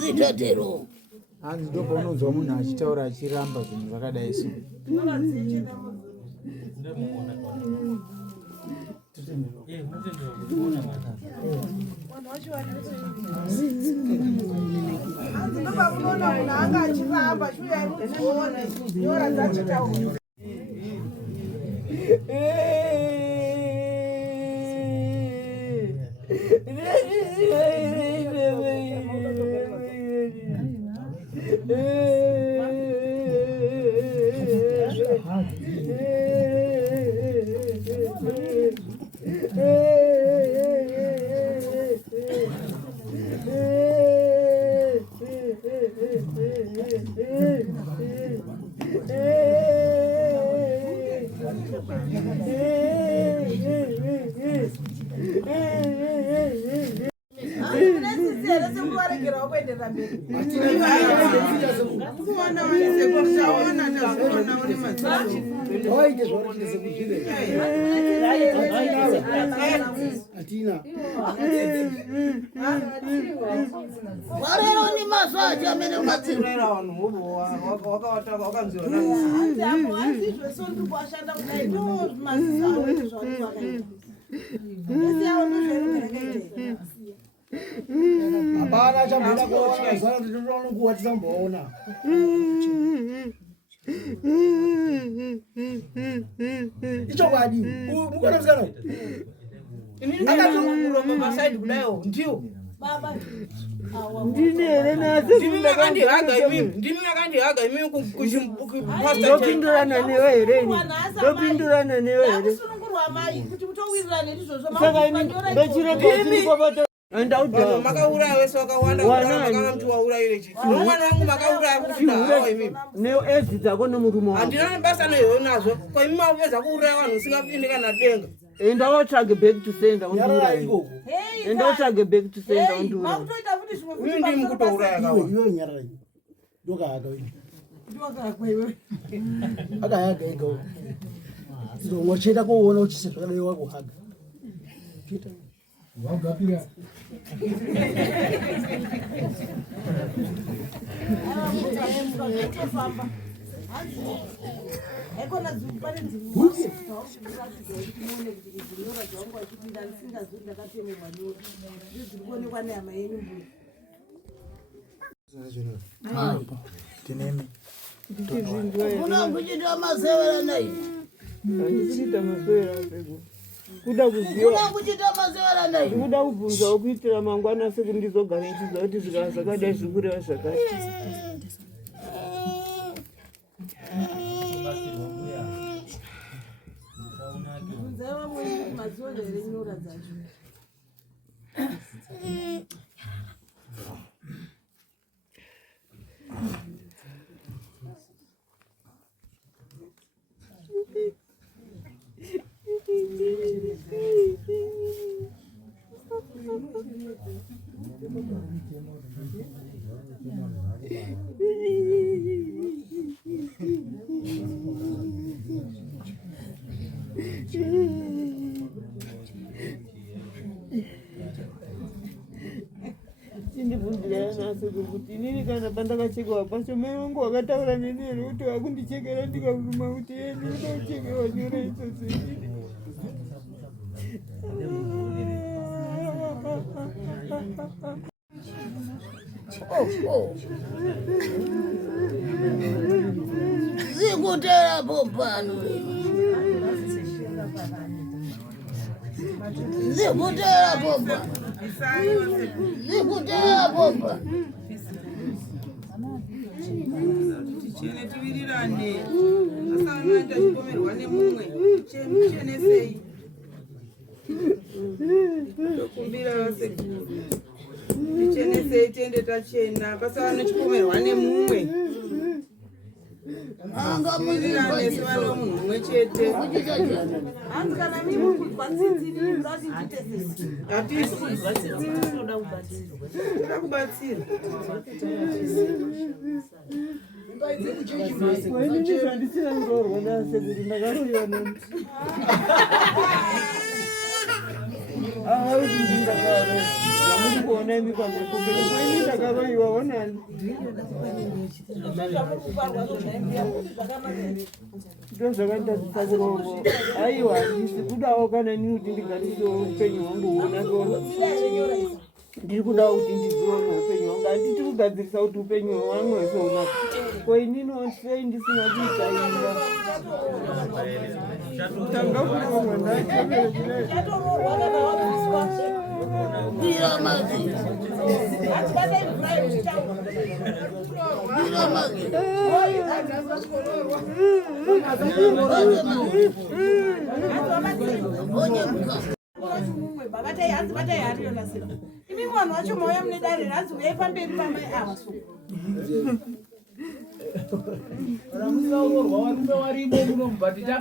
zitatero hanzi ndopaunonzwa munhu achitaura achiramba zvinhu zvakadai so ndopakuona munhu anga achiramba shuya imudzione nyora dzachitaura warero ni maswaja amene matsirera vanhu wakanziona hapana chamboda kuona ndinoona kuwa tisamboona ichokwadi mukona msikana akatiromba pasaidi kudayo ndiwo ndimi makandihaga imimi kupindurana newe here ndopindurana newe here saka makauraya wese wakawanda mtu waurayire chii mwana wangu makauraya kusvika imimi needzi dzako nemurume wako handina basa nehoyo nazvo kwa imimi mapedza kuuraya vanhu usingapindi kana denga enda wotsvage back to sender undiurayi enda wotsvage back to sender undiurayi uyu ndimi kutouraya kawa iwe nyarara ndokahaga akahaga ega wachenda koona uchise zvakadai wakuhaga wagapira kuna kuchita masevera nai handichita masevera sego kuda kuziva kuchita masevera nai kuda kubvunzawo kuitira mangwana seku ndizogara nchiziva kuti zvikara zvakadai zvikureva zvakati chindibvunzira naso kuti inini kana pandakachekwa pacho mai vangu vakataura neni here kuti vakundichekera ndikavuma kuti eni unochekewa nyora isosei zikutera pompano zikutera pompa zikutera pompa tichene tivirirane asanoenda chipomerwa nemumwe chenesei tokumbira vasekuru Tichenesei tiende tachena pasava nechipomerwa nemumwe anga muirirane sevano munhu mumwe chete. Hanzi kana mimi kuzwa tsitsi ndati nditesesi. Hatisi kuzwa tsitsi tinoda kubatsira. Ndisina ngorwa nase kuti ndakaroiwa nani. Kuti ndindakaro zvamuri kuona imi pamapopero kwaini ndakaroiwa onani. Ndo zvakandadzisa kurongo. Aiwa handisi kudawo kana nini kuti ndigarisewo upenyu hwangu hunako. Ndiri kudawo kuti ndizione upenyu hwangu. Handiti kugadzirisa kuti upenyu hwangu hwese hunako. Ko inini sei ndisina kuita imba. Tanga kuronga ndachomerechine. Dira mazi. Dira mazi. Onye muka. Babatai hanzi batai hariyo nasira. Imi mwana wacho mauya mune dare hanzi uyai pamberi pamai ava so. Ramusaurorwa varume varimo munomubhatita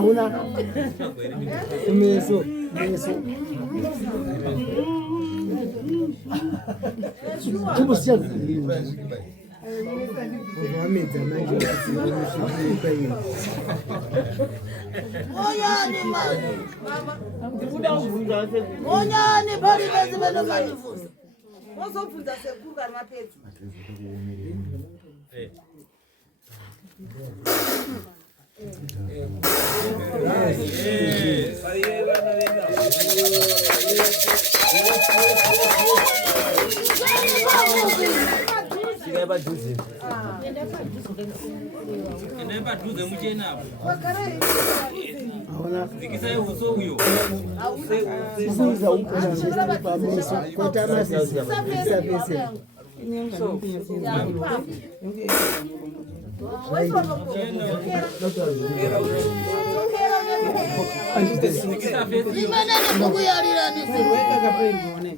huna meso kumbosiya vamedza manje Onyani manje. Ndikuda kubvunza ase. Onyani pali pezi vanofanifusa. Wozobvunza sekuru kana mapedza. padhuze muchenapo dzikisai uso uyo kuza ukona pameso kota masisa pese Imanene kukuyalira nisiweka kapengone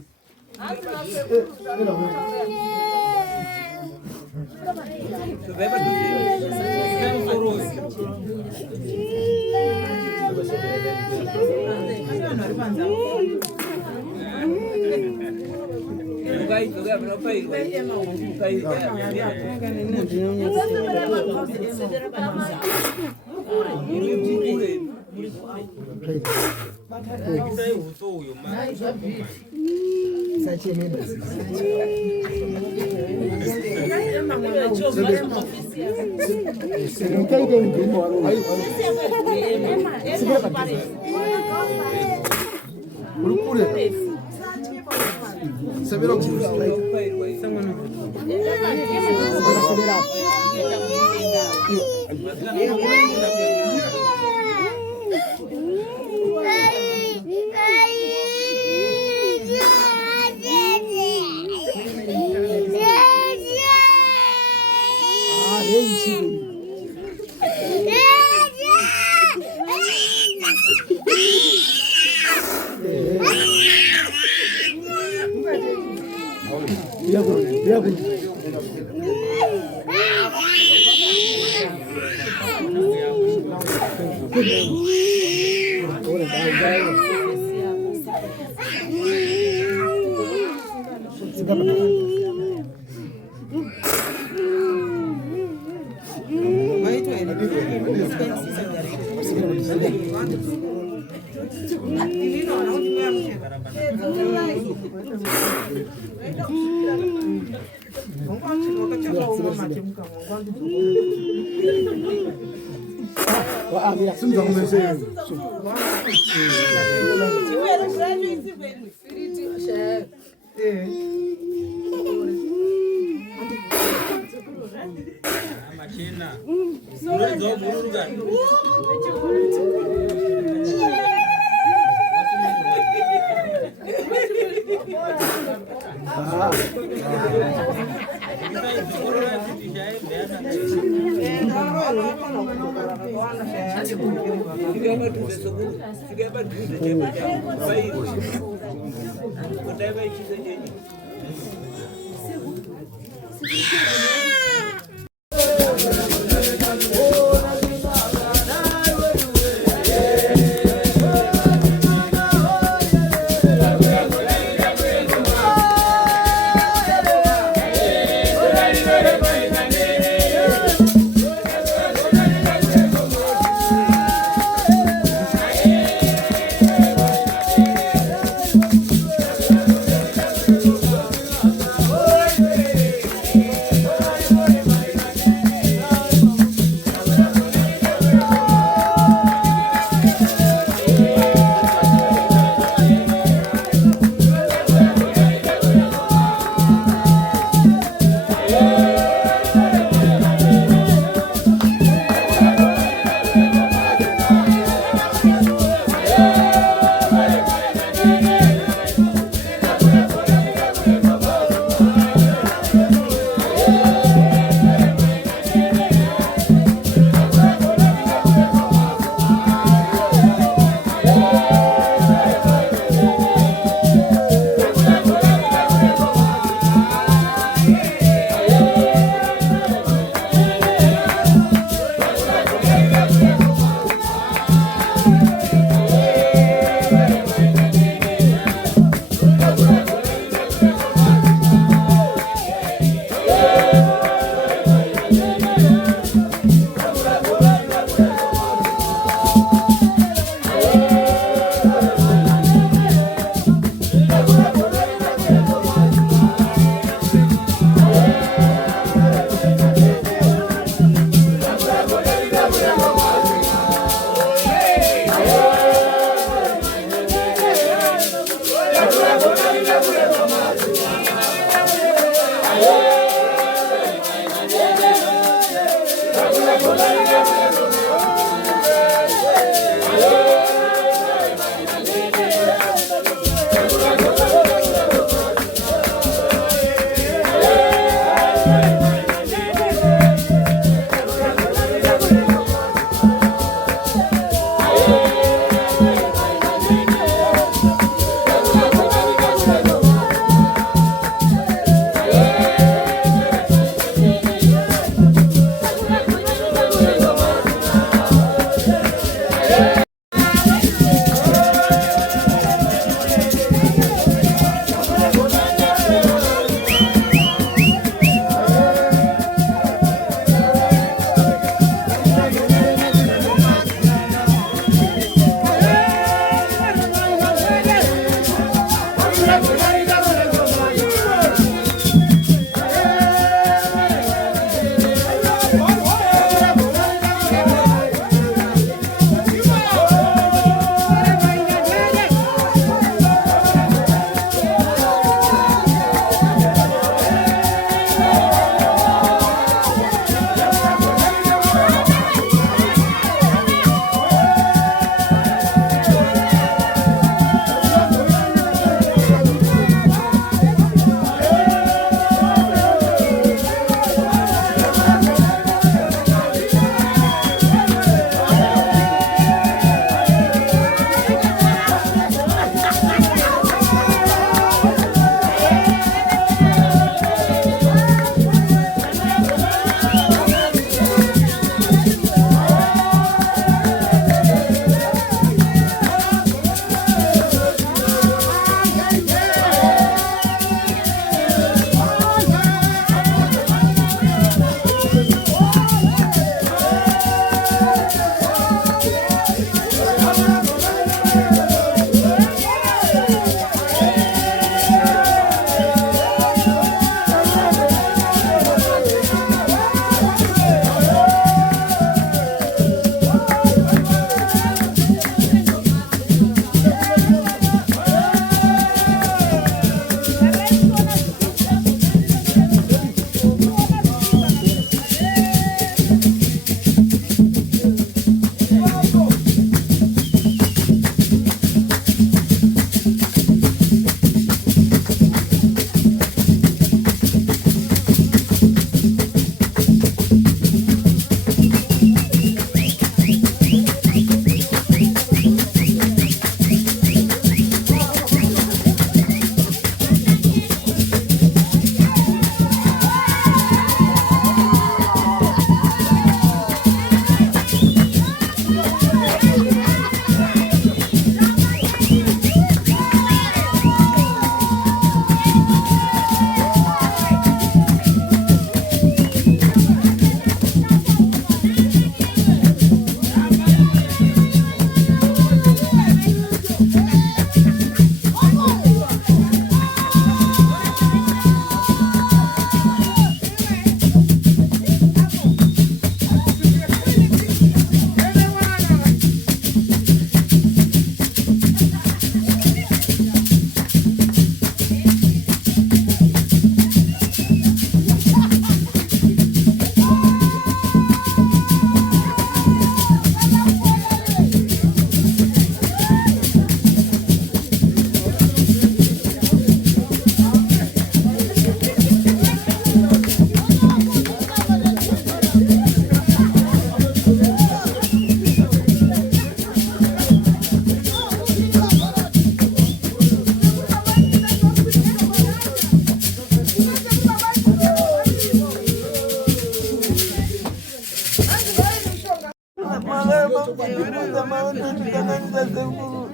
ndakazviziva sekuru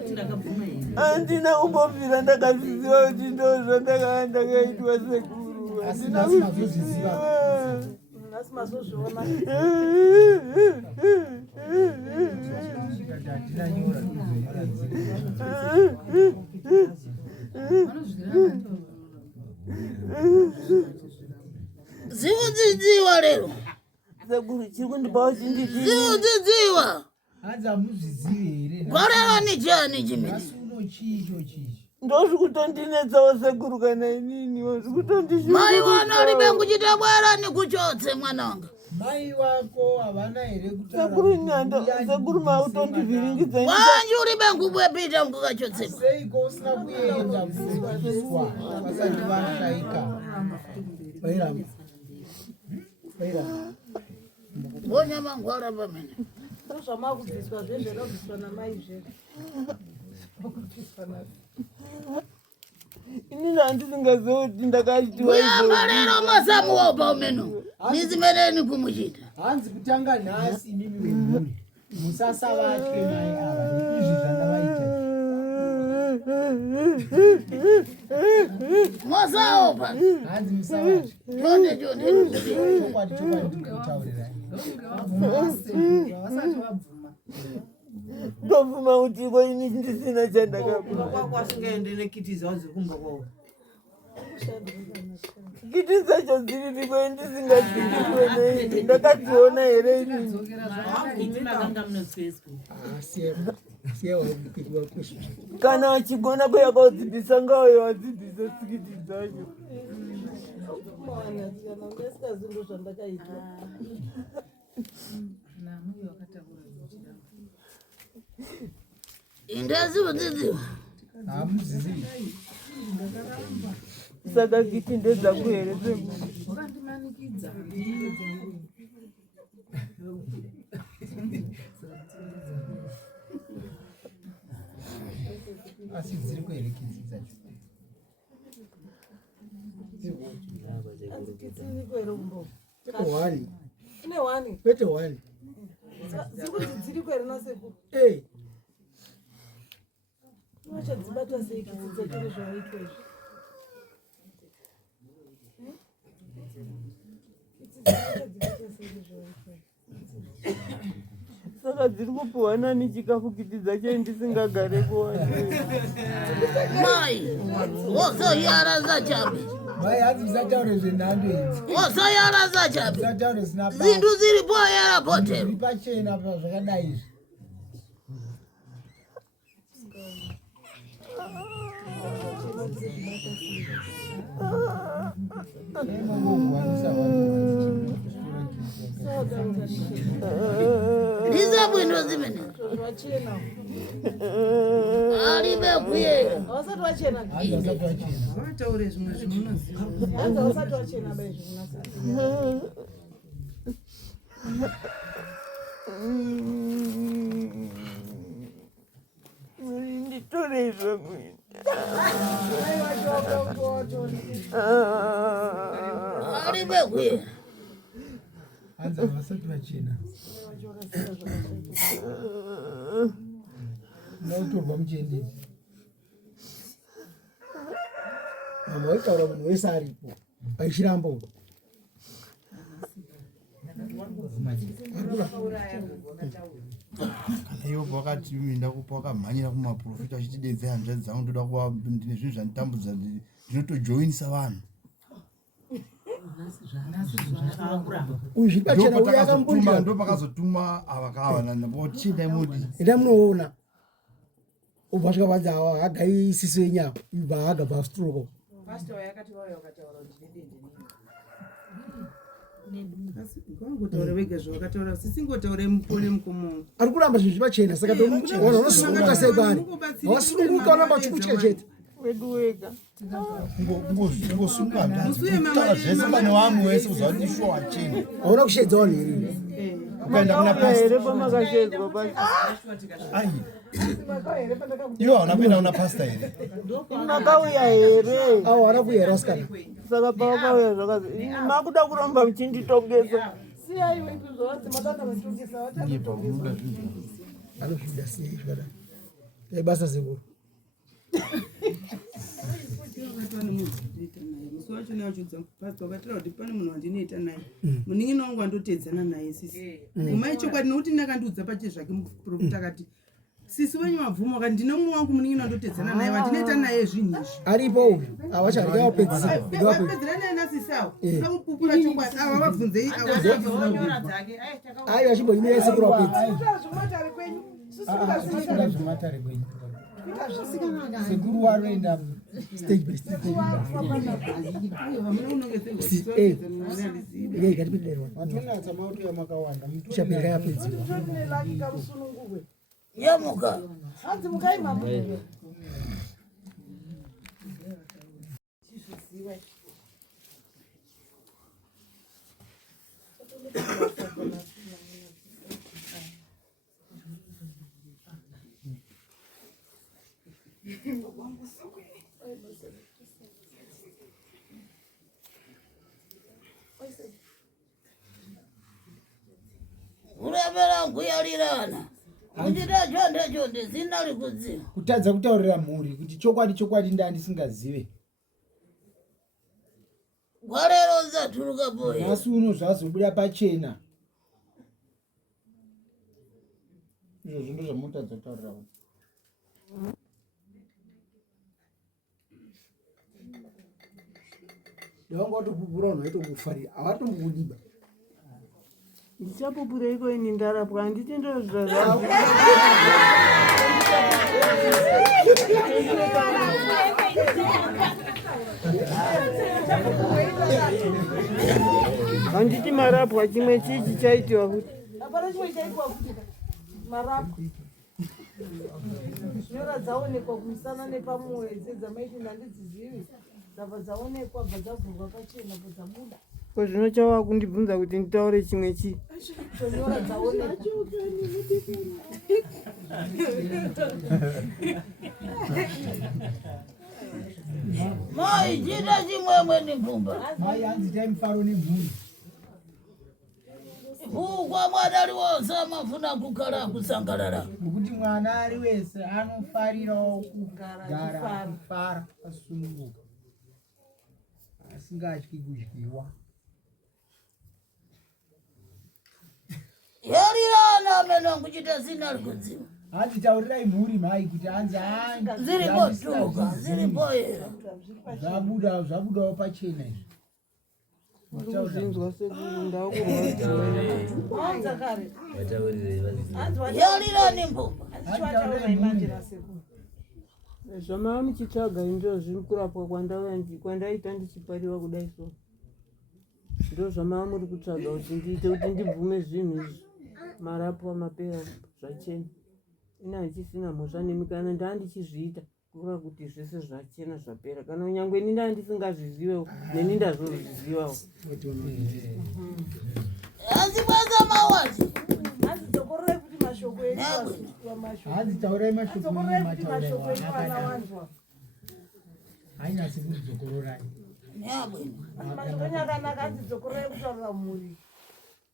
handina kumbofira ndakazviziva kuti ndo zvandakanga ndakaitwa sekuru handina kuzviziva zikudzidziwa lero sekuru chiri kundipawo chindii zikudzidziwa hanza muzvizive here gorero ni chani chimene masuno chicho ndozvikutondinetsawo sekuru kana ininiwo mai wano libe kuchita bwera nikuchotse mwananga mai wako havana here sekuru nyanda sekuru mautondivhiringidza wanji ulibe nkubwepita mkukachotsepa seiko usina kuenda kuiswa vasati vashaika vairamba mbonyama ngwara pamene zvamakudzidzwa zvezvinobviswa namai zvedu inini handisingaziva kuti ndakachitiwa kuyamba lero masamuwopa umeno nizimeneni kumuchita hanzi kutanga nhasi mimi wemhuri musasavatwe mai ava neizvi zvandavaita mosaopa hanzi musavatwe chonde chokwadi ndikutaurirai ndobvuma kutiko ini ndisina chandakakwasingaende nekitiza waziri kumba kwavo kiti dzacho dziriripo ndisingadziiwe neini ndakadziona here inini kana wachigona kuyakaudzidzisa ngayo wadzidzisa tsikiti dzacho indaziudzidziwa hamuzizivi saka kiti ndedzangu here asi dziri kuherekidzi dzacho wani ine wani kwete wani dzikuti dziri kwere naseku wachadzibata sei kiti dzakiri zvavaitwa izvi saka dziri kupiwa nani chikafu kiti dzacho ndisingagare kuwana mai wozoyaraza chabe mai hanzi musataure zvenhando idzi wozoyaraza chabe musataure zina zintu ziripo yarapotero ziri pachena zvakadai izvi ndizabwindo zimene alibe kuyera wasati wachena vataure zvimwe zvimunoziva hanza wasati wachena bai zvimunasa nditorei zvangu alibe kuyera hanza vasati vachena nautorwa muchiendezi mama waitaura munhu wese aripo aichiramba uko kana iwo wakati ndakupa wakamhanyira kumaprofita achitidedza hanzvadzi dzangu ndoda kuva ndine zvinhu zvanditambudza ndinotojoinisa vanhu ndo pakazotuma avakavachiendai mudi enda munoona ubva svika panzi hagai isiso yenyama ibva hagabva astroko kwangotaura vega zvavakataura sisingotaure mupone mukomo ari kuramba zvinhu zvipachena saka vanhu vanosununguka sei pari havasununguka vanamba vachikutya chete wedu wega ngosungaaa zvese pane vamwe wese kuziva kuti ishuwa wachena hauna kushedza vanhu here ukaenda kuna here pamakashedzwa pasi iwo hauna kuenda kuna pasta here makauya here avo haana kuya here vasikana saka pavakauya zvakazi makuda kuramba muchinditongesa siyaiwe izvozvo madana matongesa iye pamunoda zvinhu anozvida sei zvakadai basa sekuru wacho nachodza pastor vatira kuti pane munhu wandinoita naye muningi wangu andotedzana naye sisi umai chokwadi nokuti ndakandiudza pache zvake muprofita akati sisi wenyu mabvumo akati ndine mumwe wangu muningi wandotedzana naye wandinoita naye zvinhu izvi aripo uyu awachapedzera naye nasisawo amupupura chokwadi ava vabvunzei ayo achimboimira sekuru wapedza sekuru wanoenda stage by stage uchapereka yapedziwa nyamuka urevera nkuyalirana kuchita chonde zinali kudziwa kutadza kutaurira mhuri kuti chokwadi ndandisingazive warero nzatuluka boye nhasi uno zvazobuda pachena izvo ndo zvamutadza kutaurira vanhu ndavanga watopupura vanhu vaitokufarira havatomukudiba ndichapupura iko ini ndarapwa handiti ndozvazva handiti marapwa chimwe chichi chaitiwa kuti apana chimwe chaitwa kuti marapwa nyora dzaonekwa kumusana nepamuwedze dzamaiti ndandidzizivi dzabva dzaonekwa bva dzavhurwa pachena bva dzabuda ko zvino chava kundibvunza kuti nditaure chimwe chii nyora dzaonekwa mai chita chimwemwe ni mpumba mai hanzitai mufaro nemhuri ukwa mwana ali wose amafuna kugara kusangalala nokuti mwana ari wese anofarirawo kugara kufara asununguka asingatyi kudyiwa yarirana amene kuchita zinali kudziwa handitaurirai mhuri mai kuti hanzi ziripotuka ziripoyera zvabudawo pachena izvi kuzvinzwa sekunda yarirani mpumba zvamava muchitsvaga ndo zviri kurapwa kwandaita ndichipariwa kudai so ndo zvamava muri kutsvaga kuti ndiite kuti ndibvume zvinhu izvi marapwa mapera zvachena ina handisina mhosva nemi kana ndaa ndichizviita kureva kuti zvese zvachena zvapera kana kunyange ini ndaa ndisingazvizivewo neni ndazozvizivawo hanzi kwanza mawati hanzidzokororei kuti mashoko edu handitaurai mashoko hainyasi kudzokororai mashoko nyakanaka hanzidzokororei kutaurira mhuri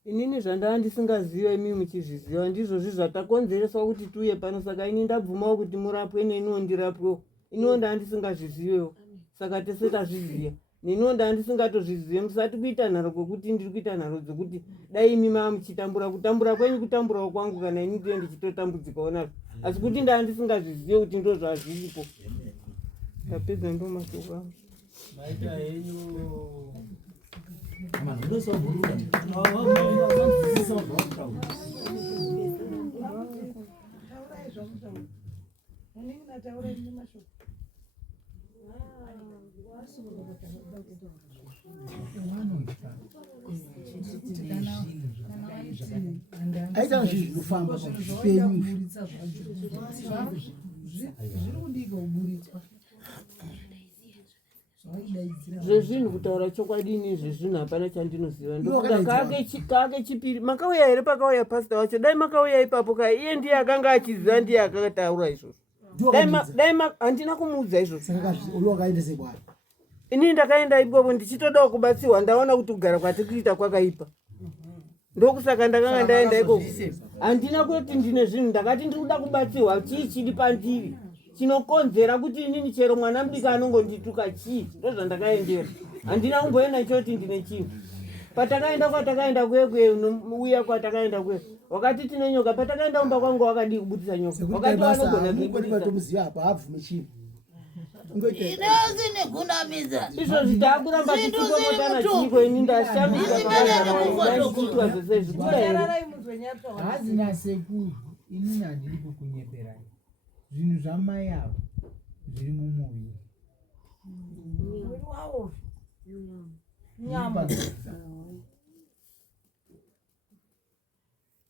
inini zvandaa ndisingaziva imi muchizviziva ndizvozvi zvatakonzereswa kuti tiuye pano saka ini ndabvumawo kuti murapwe neniwo ndirapwewo iniwo ndaa ndisingazvizivewo saka tese tazviziva neniwo ndaa ndisingatozvizive musati kuita nharo kwekuti ndiri kuita nharo dzokuti dai imi maa muchitambura kutambura kwenyu kutamburawo kwangu kana ini ndiye ndichitotambudzikawo nazvo asi kuti ndaa ndisingazvizive kuti ndo zvazviripo tapedza ndo mashoko angu maita henyu aita zvinhu zvinofamba pazvipenyu zvezvinhu kutaura chokwadini zvezvinhu hapana chandinoziva ndokuda kake chipiri makauya here pakauya pasta wacho dai makauya ipapo ka iye ndiye akanga achiziva ndiye akataura izvozvo dai handina kumuudza izvozvo inini ndakaenda ipopo ndichitodawo kubatsirwa ndaona kuti kugara kwatiri kuita kwakaipa ndokusaka ndakanga ndaenda ikoko handina kuti ndine zvinhu ndakati ndiri kuda kubatsirwa chii chiri pandiri chinokonzera kuti inini chero mwana mudika anongondituka chii ndozvandakaendera handina kumboenda choti ndine chinhu patakaenda kwatakaenda kwekwe uya kwatakaenda kwe wakati tine nyoka patakaenda umba kwangu wakadi kubudisa nyoka wakati wanogona kuimuziva apa abvume chinhu inozi nekunamiza izvo zvitakuramba tichikongotana chiko ini ndashambiaitwa zvese zvikudaere hazina sekuru inini handiri kukunyeperai zvinhu zvamai avo zviri mumuviri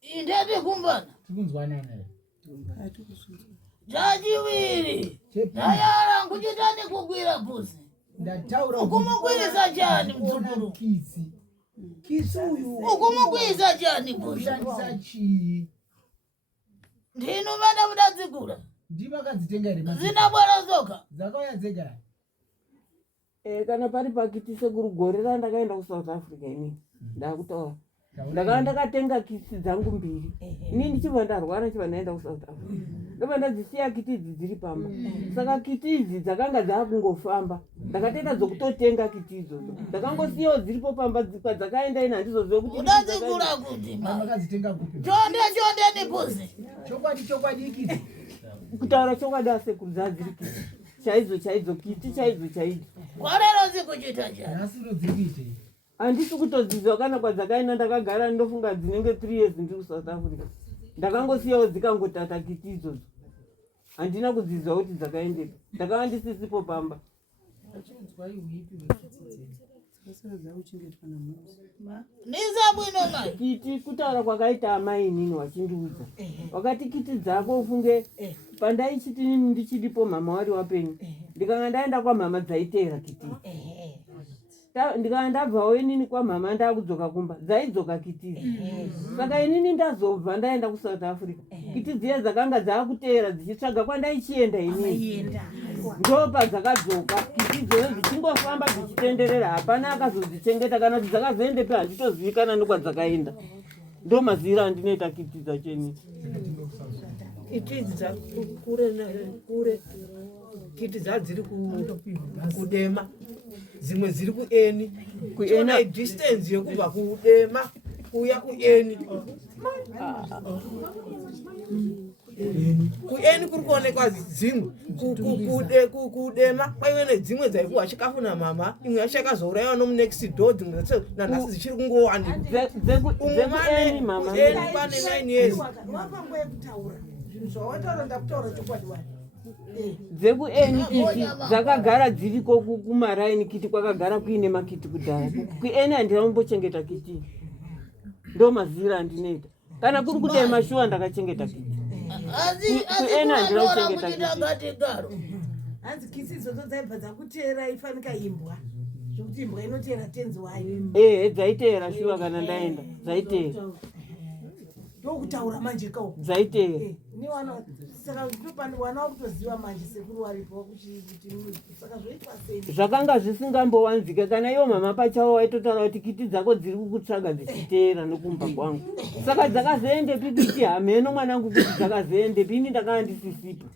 indete kumbana tikunzwanana chachiviri ndayara kuchitani kugwira pusi ndataura ukumukwirisa chani mdzukuru kisi uyu ukumukwirisa chani pusi ushandisa chii ndinu vana mudadzigura ndivakadzitenga here zinabwera zoka dzakauya dzega kana pari pakiti sekuru randakaenda kuSouth Africa ini ndakutaura ndakanga ndakatenga kiti dzangu 2 ini ndichibva ndarwara ndichibva ndaenda kuSouth Africa ndobva ndadzisiya kiti idzi dziri pamba saka kiti idzi dzakanga dzakungofamba ndakatoita dzokutotenga kiti idzodzo ndakangosiyawo dziripo pamba kwadzakaenda ina handizozive kuti udadzigura kuti makadzitenga kupi chonde nipusi chokwadi ikiti kutaura chokwadi asekuru dzadziri kiti chaidzo kiti chaidzo kwarero zikuchita chani nasiro dzirikuite handisi kutodzidzwa kana kwadzakaenda ndakagara ndofunga dzinenge 3 years ndiri kuSouth Africa ndakangosiyawo dzikangotata kiti idzodzo handina kudzidzwa kuti dzakaendeka ndakanga ndisisipo pamba nizabwino mai kiti kutaura kwakaita amai inini wachindiudza wakati kiti dzako ufunge pandaichiti nini ndichidipo mama wari wapenyu ndikanga ndaenda kwamama dzaiteera kiti ndikanga ndabvawo inini kwamama ndakudzoka kumba dzaidzoka kitizi saka inini ndazobva ndaenda kuSouth Africa kiti dziye dzakanga dzakuteera dzichitsvaga kwandaichienda inini ndopa dzakadzoka kiti dzone dzichingofamba dzichitenderera hapana akazodzichengeta kana kuti dzakazoendepi handitozivikana nekwadzakaenda ndo mazira andinoita kiti dzacheni kiti dzakure kiti dzadziri kudema dzimwe dziri kueni kuena distance yekubva kudema kuya kueni kueni kuri kuonekwa dzimwe kudema kwaive nedzimwe dzaikuwa chikafu namama imwe yacho yakazouraiwa nomunext door dzimwe nanhasi dzichiri kungowani dzekueni mama pane 9 years dzekueni kiti dzakagara dziriko kumaraini kiti kwakagara kuine makiti kudhaya kueni handina kumbochengeta kiti ndo mazira andinoita kana kuri kudema shuwa ndakachengeta kiti kueni handina kuchengeta kiti hanzi kisi idzodzo dzaibva dzakuteera ifanika imbwa zvokuti imbwa inoteera tenzi wayo dzaiteera shuwa kana ndaenda dzaiteera ndokutaura manje kao dzaiteera saka ndopani wana wakutoziva manje sekuru waripo kuti saka zvoitwa sei zvakanga zvisingambowanzika kana iwo mama pachavo waitotaura kuti kiti dzako dziri kukutsvaga dzichiteera nokumba kwangu saka dzakazoendepi kiti hameno mwanangu kuti dzakazoendepi ini ndakanga ndisisipo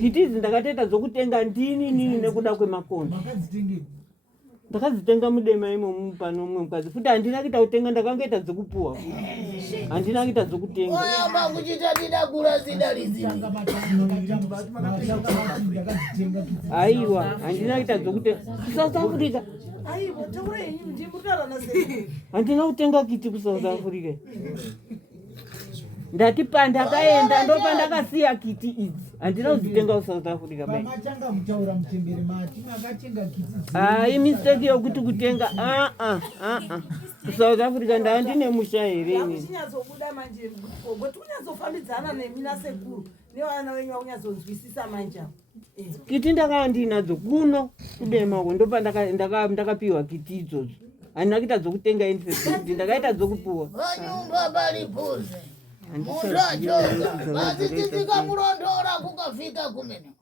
kiti idzi ndakatoita dzokutenga ndini nini nekuda kwemakondo ndakadzitenga mudema imomu pano mumwe mukadzi futi handina kuita kutenga ndakangoita dzokupuhwa handina kuita dzokutenga oyamba kuchita didagura zidalizii aiwa handina kuita dzokutenga kuSouth Africa handina kutenga kiti kuSouth Africa ndati pandakaenda ndopandakasiya kiti idzi handina kudzitenga kuSouth Africa pamatanga mutaura mutembere mati makatenga kiti hai mistake yokuti kutenga kuSouth Africa ndandine musha here ini kunyatsobuda manje goti kunyatsofambidzana nemina sekuru nevana venyu vakunyatsodzwisisa manje kiti ndakanga ndinadzo kuno kudemako ndopandakapiwa kiti idzodzo handina kuita dzokutenga university ndakaita dzokupuwa vanyumba balipuze mundu achoka vazititsika mulondora kukafika kumene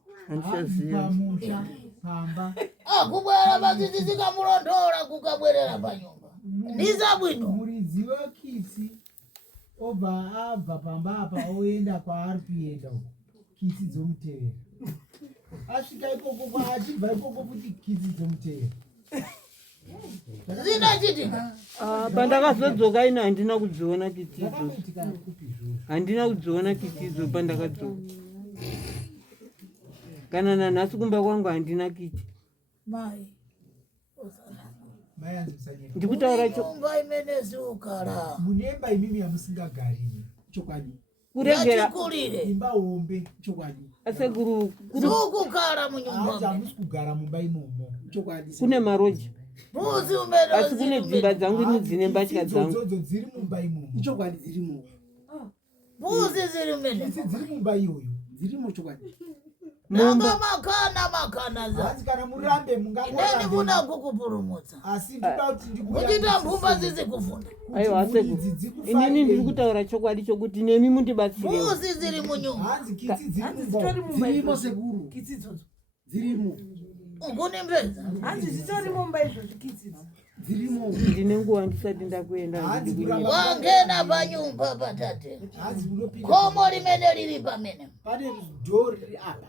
akubwera vazititsika mulondora kukabwerera panyumba Ndizabwino. Muridzi wekitsi obva abva pamba apa oenda kwaari kuenda kitsi dzomutevera. Asvika ikoko kwaachibva ikoko kuti kitsi dzomutevera. Zinachitika. Pandakazodzoka ina handina kudziona kitidzo. Handina kudziona kitidzo pandakadzoka. Kana nanhasi kumba kwangu handina kiti. Mai. Ndikutaura nyumba imenezi ukara. Munemba imimi yamusingagari. Chokwadi. Kuregera imba hombe chokwadi. Aseguru kukara munyumba. Hamusi kugara mumba imomo. Chokwadi. Kune maroja. Muzi umedo. Asi kune dzimba dzangu inu dzine mbatya dzangu. Dzodzo dziri mumba imomo. Chokwadi dzirimo. Muzi ziri umedo. Dziri mumba iyoyo. Dzirimo chokwadi. Nanga makana za. Hanzi kana murambe mungangora. Ineni muna kukupurumutsa. Asi ndikuda kuti ndikuya. Kuchita mbumba zizi kufunda. Aiwa asegu. Inini ndiri kutaura chokwadi chokuti nemi mundibatsire. Muzi ziri munyumba. Hanzi kitsi dzirimo sekuru. Kitsi dzodzo. Dzirimo. Kune mbedza. Hanzi zitori mumba izvo zvikitsi. Dzirimo. Ndine nguva ndisati ndakuenda. Wangena panyumba patate. Komo limene lili pamene. Pane dori apa.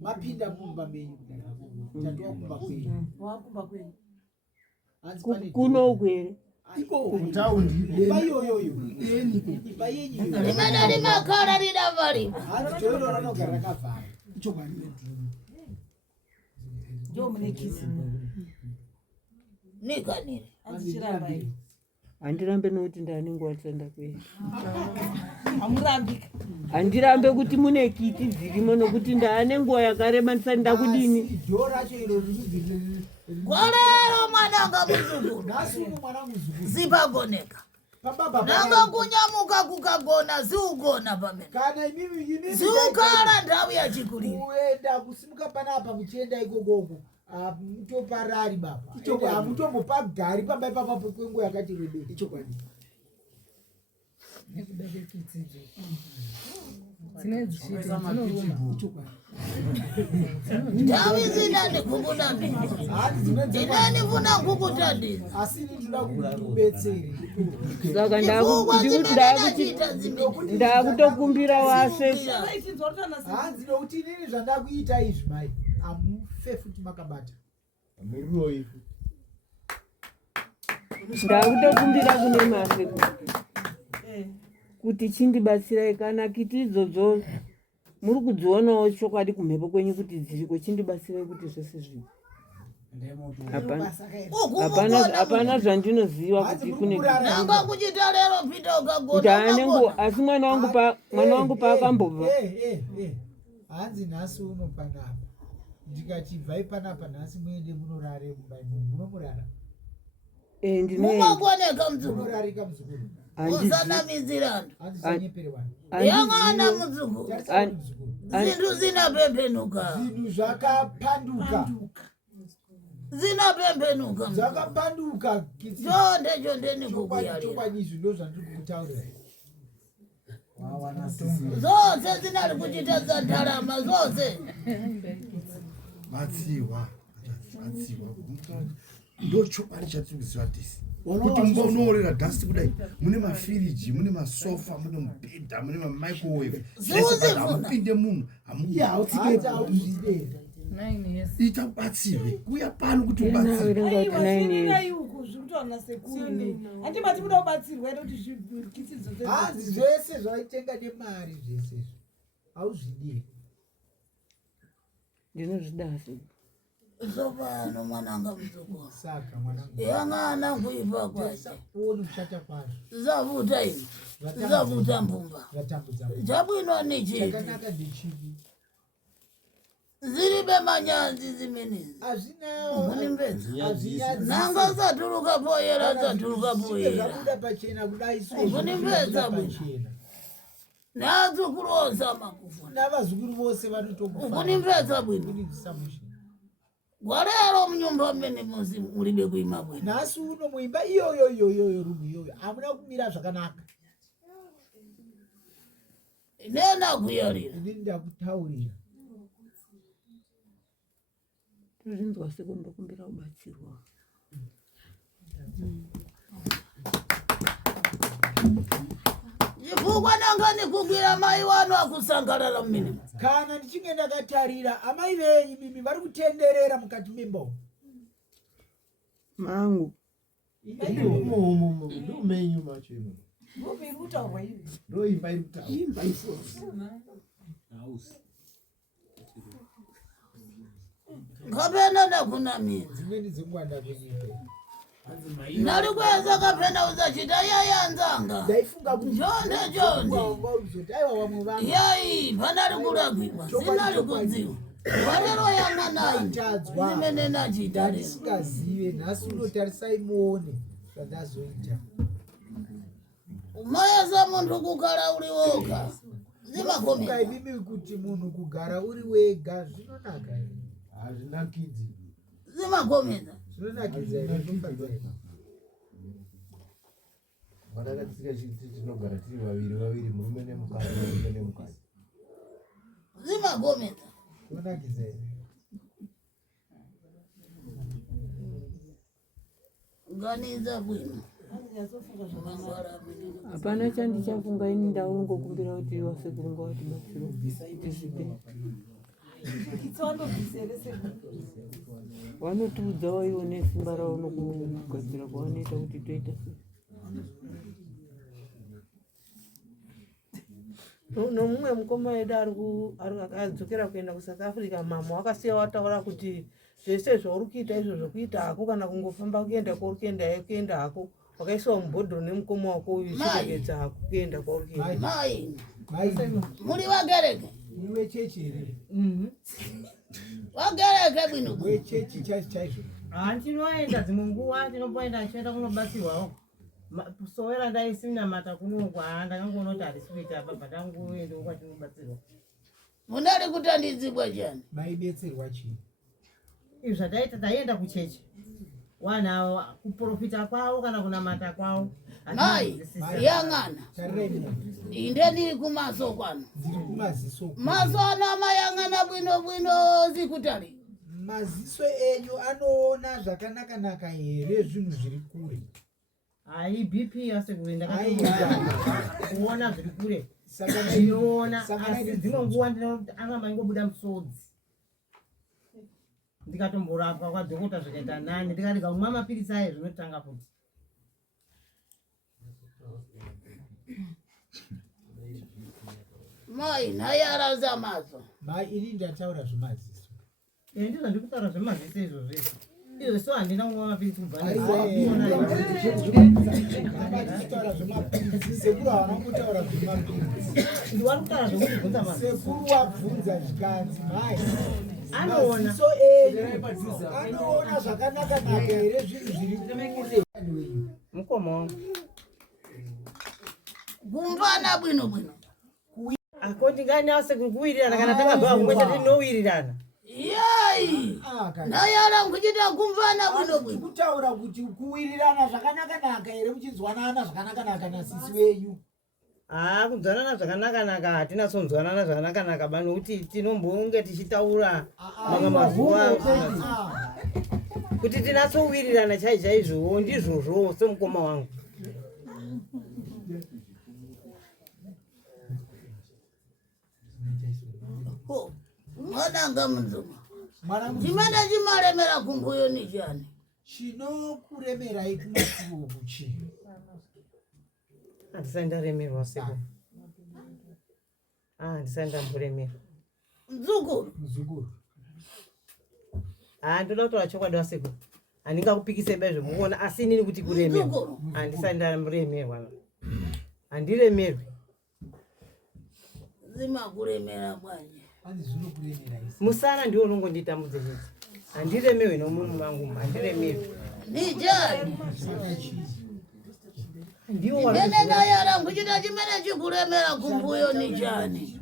Mapinda mumba menyu. Tatoa kumba kwenu. Wakumba kwenu. Kuno ukwere. Iko mtaundi. Bayoyoyo. Bayenyi. Limene limakhala lidavaliwa. Hanzi dori ranogara rakavhara. Icho kwani. Ndio mnekisi. Nikanire. Anzichiramba hivi. Handirambe nokuti ndanenge watenda kuenda. Hamurambika. Handirambe kuti mune kiti dzirimo nokuti ndaane nguva yakareba ndisati ndakudini. Dora chero ruzvi. Gorero mwananga muzukuru. Nasuno mwana muzukuru. Zipagoneka. Nanga kunyamuka kukagona ziugona pamene. Kana imimi ziukala ndawu ya chikulire. Kuenda kusimuka panapa kuchienda ikokoko. Mutoparari baba. Hamutombo pagari pamba ipapa kwenguva yakati rebei. Icho kwani. Ndawi zinani kukunami. Inani vuna kukutandi. Asini tuda kukubetseri. Saka ndakutokumbira wase. Hanzi nokuti inini zvandakuita izvi mai. Amufe futi makabata. Amuroyi. Ndakutokumbira kune mase. Kuti chindibatsirai kana kiti idzodzo muri kudzionawo chokwadi kumhepo kwenyu kuti dziriko chindibatsirai kuti zvese zvino. Hapana zvandinoziva kuti kune nanga kuchita lero pita ukagona. Asi mwana wangu paakambobva. Hanzi nhasi unopanapa. Ndikati bvai panapa nhasi muende munorare mumba imomo. Munomurara. Mumagoneka muzukuru. Munorarika muzukuru. Usanamidzira yangana muzukuru. Zintu zinapembenuka. Zintu zvakapanduka. Zinapembenuka. Zvakapanduka. Chonde nikukuyalira. Chokwadi ndo zvandiri kutaurira. Zose zinali kuchita za ndarama zose. Matsiwa. Ndo chokwadi chatikuziva tisi. Kuti mumba unoorera dhasti kudai mune mafiriji, mune masofa, mune mubhedha, mune mamicrowave. Zvese hamupinde munhu. Ita ubatsirwe. Kuya pano kuti ubatsirwe. Hanzi zvese zvaitenga nemari zvese. Hauzvidii. Ndinozvida. Zopano mwananga muzukuru. Saka mwanangu. Yangana kuipa kwacho. Uone kushata kwacho. Zavuta hivi. Zavuta mbumba. Chabwino ni chipi. Chakanaka ndichipi. Ziribe manyanzi zimenizi. Azinawo. Munimbedza. Nanga zatuluka poyera. Zabuda pachena kudai so. Munimbedza pachena. Nazukuru osa makufuna. Navazukuru vose vanotokufana. Munimbedza bwino. Gwarero mnyumba mene muzi mulibe kuima bwino. Nasi uno muimba iyo rumu iyo. Hamuna kumira zvakanaka. Nena kuyarira. Ndinda kutaurira. Tuzvinzwa sekumba kumbira ubatsirwa. chifukwa nanga ndikugwira mai wanu akusangalala mmene kana ndichinge ndakatarira amai venyu mimi vari kutenderera mukati membo mangu ndomenyu macho imo ndoimba iri kutaura kapena ndakunamidza dzimweni dzenguva ndakunyika nali kweza kapena uzachita yayanzanga ndaifunga kuti chonde chonde uzoti aiwa vamwe vanhu yai panali kulagwirwa sinali kudziwa wanero yang'anayi zimene nachita lero ndisingazive nhasi unotarisai muone zvandazoita umayesa munthu kugara uli woga zimakomera imimi kuti munhu kugara uri wega zvinonaka here hazvinakidzi zimakomera zvinonakidza here vanakatisika chiti tinogara tiri vaviri murume nemukadzi zimakomera zvinonakidza here nganiza bwino hapana chandichafunga ini ndaungokumbira kuti wasekurunga watibatsiro vanotiudza waiwo nesimba ravo nokugadzira kwavanoita kuti toita nomumwe mukoma wedu adzokera kuenda kuSouth Africa mama wakasiya wataura kuti zvese zvauri kuita izvo zvokuita hako kana kungofamba kuenda kwauri kuenda hako wakaisiwa mubhodhoro nemukoma wako uyu chiregedza hako kuenda kwauri kuenda mai muri vagereke iwe chechi here vagereke bwino wechechi chaizvo chaizvo tinoenda dzimwe nguva tinomboenda tichienda kunobatsirwawo sowera ndaisinamata kunogwa ndakangoona kuti harisi kuita apa patangoendawo kwatinobatsirwa munali kuti andidzibwa chani maibetserwa chii izvi zvataita taienda kuchechi wana kuprofita kwavo kana kunamata kwavo mai yang'ana inde ndiri kumaso kwano maso ano amayang'ana bwino bwino zikutali maziso enyu anoona zvakanaka here zvinhu zviri kure hai bp asekuenda kuona zviri kure inoona asi dzimwe nguva ndinoti aramba ingobuda musodzi ndikatomborapwa kwadhokota zvikaita nani ndikatika kumwa mapirisi ayo zvinotanga futi mai naye arauza maso mai ini ndataura zvemaziso ndizvo ndikutaura zvemaziso izvo zvese izvo so handina kumwa mapirisi kubva sekuru havana kutaura zvemapirisi ndiwari kutaura zvekubvunza sekuru wabvunza zvikanzi mai anoona so enyu anoona zvakanaka here zvinhu zviri kure mukoma wangu kumbana bwino bwino ako ndinganase kuwirirana kana takabva kumwe chete tinowirirana yai naye aranguchita kumvana bwino bwino kutaura kuti kuwirirana zvakanaka here muchinzwanana zvakanaka nasisi wenyu kunzwanana zvakanaka hatina sonzwanana zvakanaka ba nokuti tinombonge tichitaura mamwe mazuva kuti tinatsowirirana chaizvowo ndizvozvo somukoma wangu mwananga munzuma chimene chimalemera kumbuyo ni chani chinokuremerai kumasuku chii handisai ndaremerwa seko handisai ndamboremera mzukuru ndoda kutaura chokwadi waseko handingakupikisei bai zvomuona asi inini kuti kuremerwa handisai ndaremerwa handiremerwi zimakuremera bwanje musana ndiwo unongonditamudze chete handiremerwi nomunhu mangu handiremerwi ni jani imene naye aranguchita chimene chikuremera kumbuyo ni chani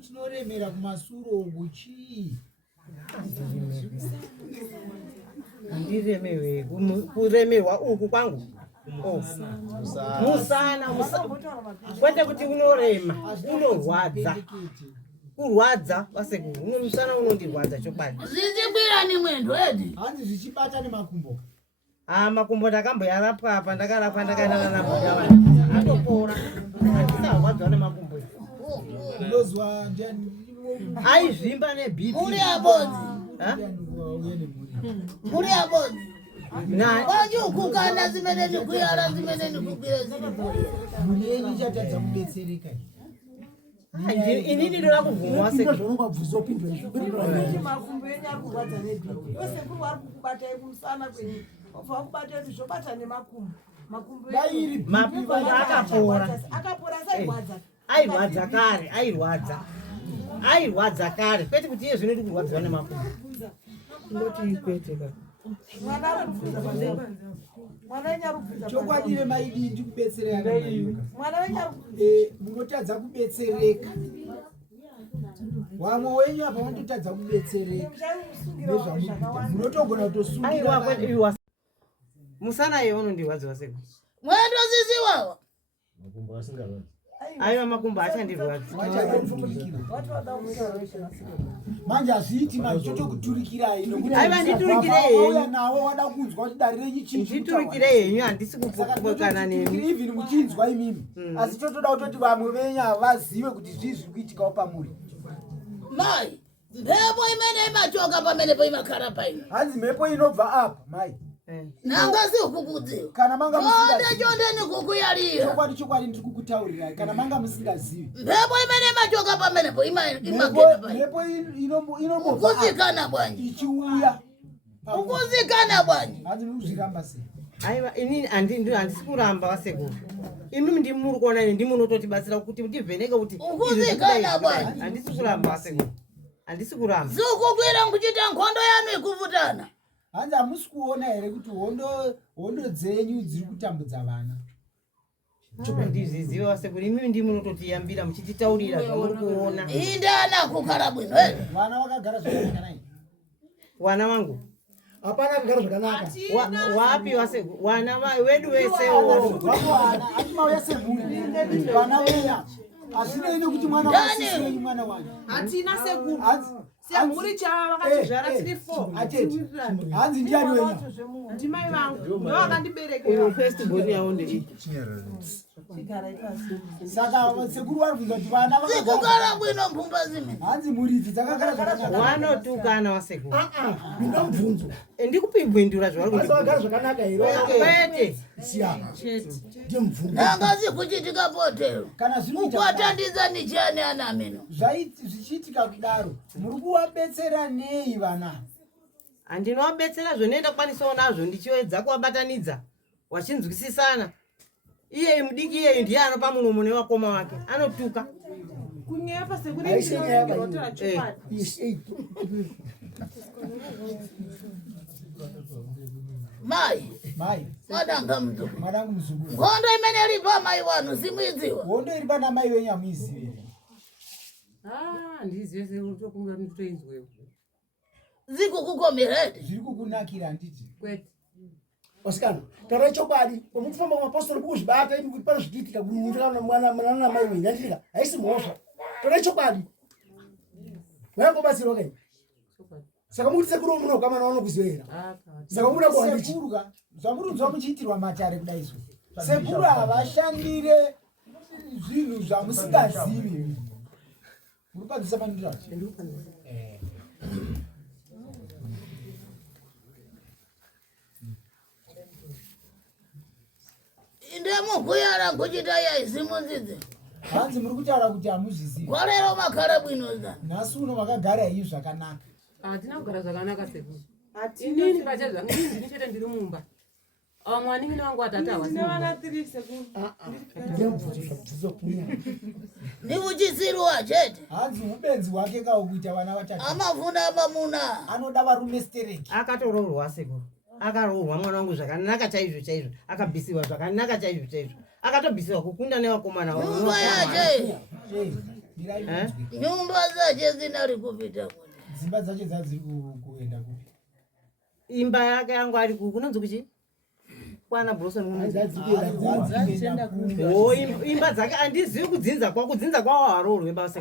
chinoremera kumasuro uku chii handiremerwi kuremerwa uku kwangu musana kwete kuti unorema unorwadza kurwadza wasekuru uno musana unondirwadza chokwadi zvichibwira ni mwendo edi hanzi zvichibata nemakumbo makumbo ndakamboyarapwa apa ndakarapwa ndakaenda nabuda vanhu atopora andisarwadzwa nemakumbo unozwa ndiani aizvimba nebp muri abodzi muri abodzi vachikukana zimeneni kuyara zimeneni kukwira mhuri yenyu ichatadza kudetsereka inini ndoda kuvhumwa sekuzvongabvuzopindwa makumbo enyu ari kurwadza nebhipi yosekuru ari kukubatai kumusana kwenyu obva kubatai zvobata nemakumbo makumbo akapora airwadza kare airwadza kare kwete kuti iye zvino ndikurwadziwa nemakumbo ndoti kwete ka mwana wenyu ari kubvisa chokwadi maidi ndikubetsereka mwana wenyu munotadza kubetsereka wamwe wenyu apa vanototadza kubetsereka munotogona kutosungira musana iye unondirwadziwa seko mwendosisiwawa aiwa makumbo achandirwadza manje hazviiti machotokuturikirayi aiva nditurikirei nawo wada kunzwa kuti dari renyu chiiturikirei henyu handisi kupokana nemi even muchinzwa imimi asi totoda kutoti vamwe venyu vazive kuti zvii zviri kuitikawo pamuri mai mhepo imene imachoka pamene poimakhala paino hanzi mhepo inobva apa mai nangasi ukukudziwa kana manga chondeni kukuyalira chokwadi ndiri kukutaurirai kana manga musingazivi mhepo imene imachoka pamenepo imagena mhepo ukuzikana bwanji ichiuya ukuzikana bwanji hanzi muzviramba sei aiwa inini handisi kuramba vasekuru imimi ndimuri kuona ini ndimunototibatsira kuti ndivheneke kuti ukuzikana bwanji handisi kuramba vasekuru handisi kuramba zikukwira nkuchita nkhondo yanu ikuvutana hanzi hamusi kuona here kuti hondo dzenyu dziri kutambudza vana ndizviziva vasekuru imimi ndimunototiyambira muchititaurira zvamuri kuona indana kugara bwino vana vakagara zvakanaka nai wana vangu hapana kugara zvakanaka wapi vasekuru wana wedu wese atimauya semhuri vana veya hazvinei nekuti mwana wasisirei mwana wanyu hatina sekuru semhuri chava vakatizvara tiri 4 hanzi ndiani wenyu ndimai vangu ndovakandibherekera first born yavo ndei saka sekuru vari kunzwa kuti vana vakagara bwino mpfumba zime hanzi mhuridzi dzakagara zvakanaka wanotukana vasekuru mina mubvunzo ndikupindura zvavari vakagara zvakanaka here kwete nangazi kuchitika potero kana ukwatandidza nichani ana mino zvichiitika kudaro muri kuvabetsera nei vana handinovabetsera zvonenda kwanisawo nazvo ndichiwedza kuvabatanidza wachinzwisisana iyeyi mudiki iyeyi ndiye anopa munomo nevakoma wake anotuka kunyepa sekuningirotera mai mwadanga mwanangu mzukuru nkhondo imene iri pamai wanu simwidziwa hondo iri pana mai wenyu hamuizive ndizive sekutokunga nditoinzwewo zikukukomerete zviri kukunakira handiti kwete wasikana tarai chokwadi pamukufamba kumapostoro kukuzvibata imi kuti pane zvichiitika mwana namai wenyu handitika haisi mhosva tarai chokwadi vayangobatsirwa kai saka mukuti sekuru munokamana vanokuziveira saka muda kuhandichiruka zvamurinzwa muchiitirwa matare kudaizvo sekuru havashandire zvinhu zvamusingazivi muri padzisa mandirati ndemukuyara kuchita yaizimunzidze hanzi muri kutaura kuti hamuzvizivi kwarero makara bwinoza nhasi uno makagara iyi zvakanaka hatina kugara zvakanaka sekuru inini pachazvangu ndini chete ndiri mumba mwaningine wangu atata ndiuchisiriwa chete hanzi ubenzi hwake kaukuita vana vatatu amavuna mamuna anoda varume stereki akatoroorwa sekuru akaroorwa mwana wangu zvakanaka chaizvo chaizvo akabhisiwa zvakanaka chaizvo chaizvo akatobhisiwa kukunda nevakomana nyumba yache nyumba dzache dzinari kupita dzimba dzacho dzadziri kuenda kupi imba yake yangu ari kunonzi kuchi kwana Blossom imba dzake handizivi kudzinza kwako kudzinza kwawo haroorwe basa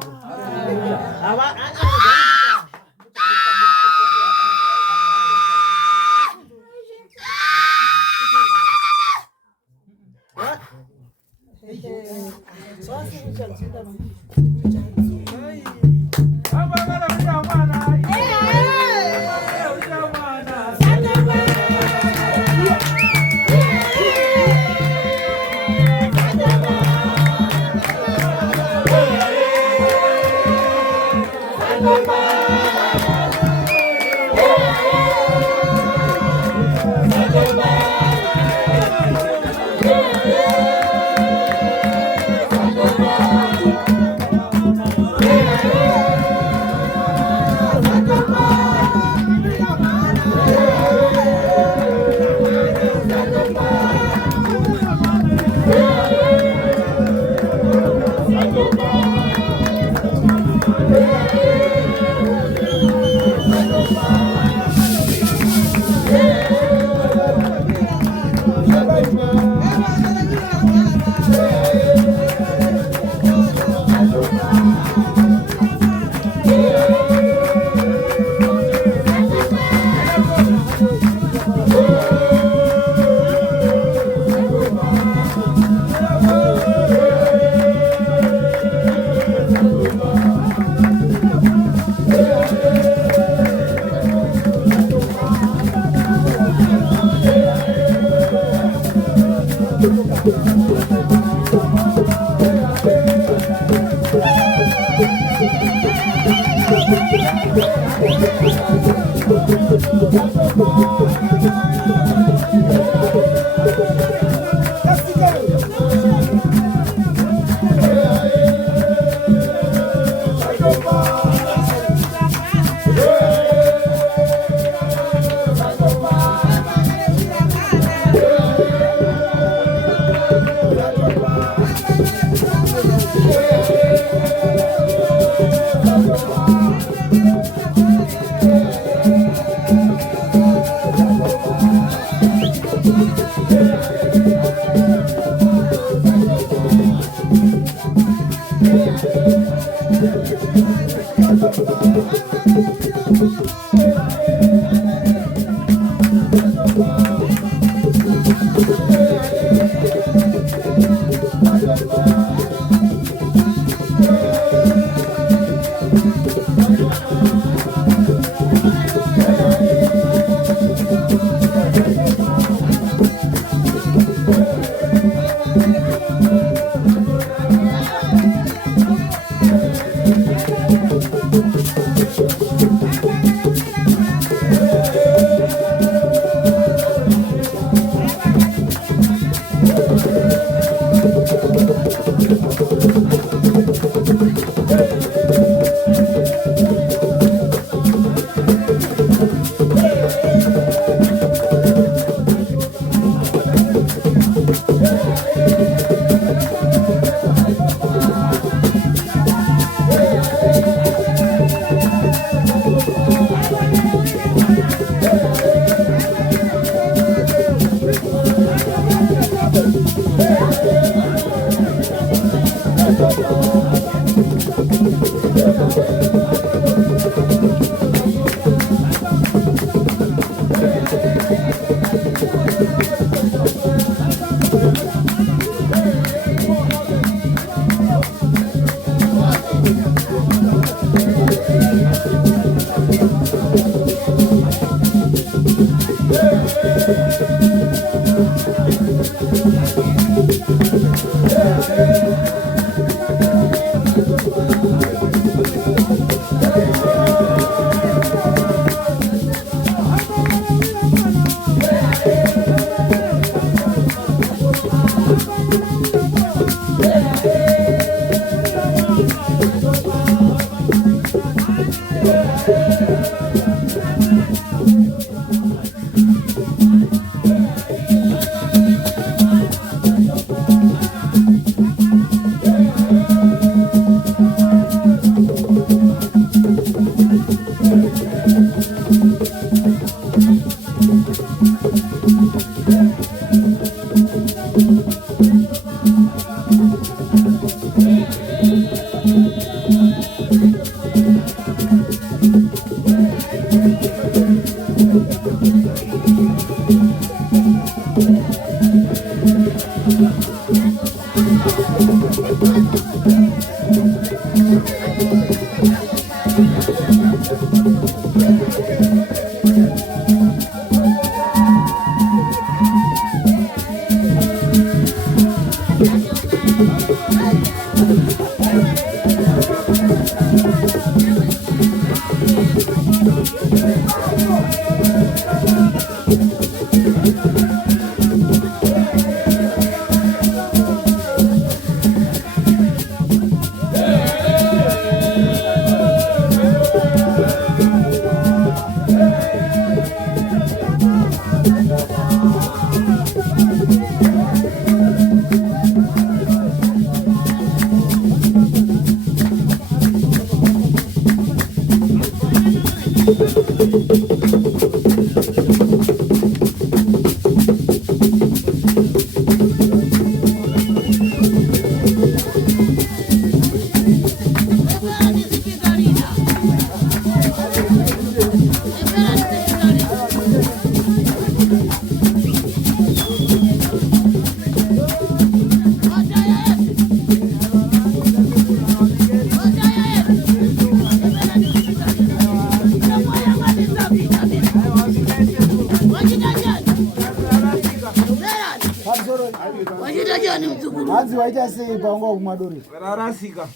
Hanzi waita sei paunga kumadori? Rarasika.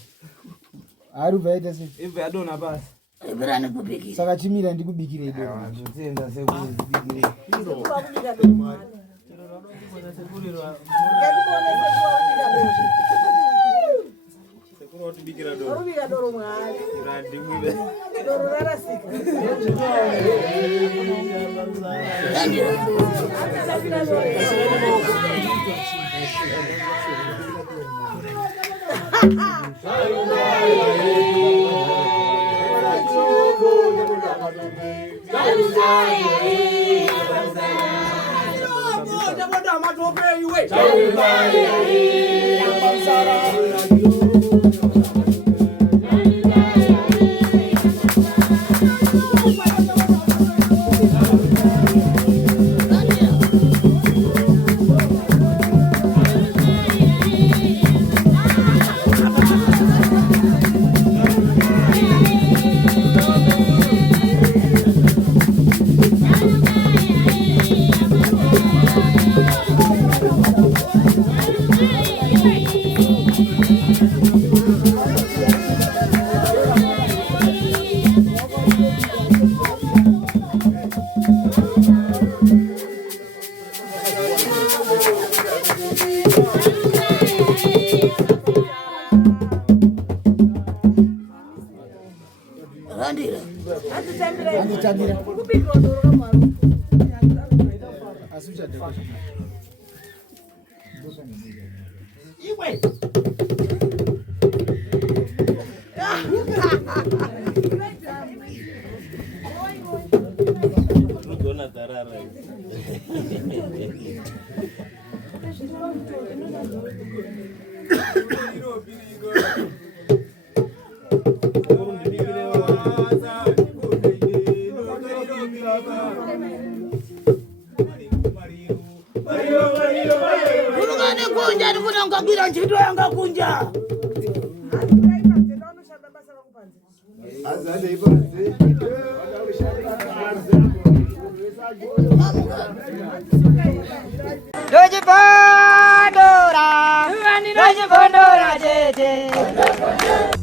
Ari vaita sei? Ibve adona basi. Ibrani kubikira. Saka chimira ndikubikire ido. Ndotsenda sekuzibikire. Randira. Anditambira. Iwe. Unaona dharara Ulungane kunja ndifuna ngabira ntchito yanga kunja.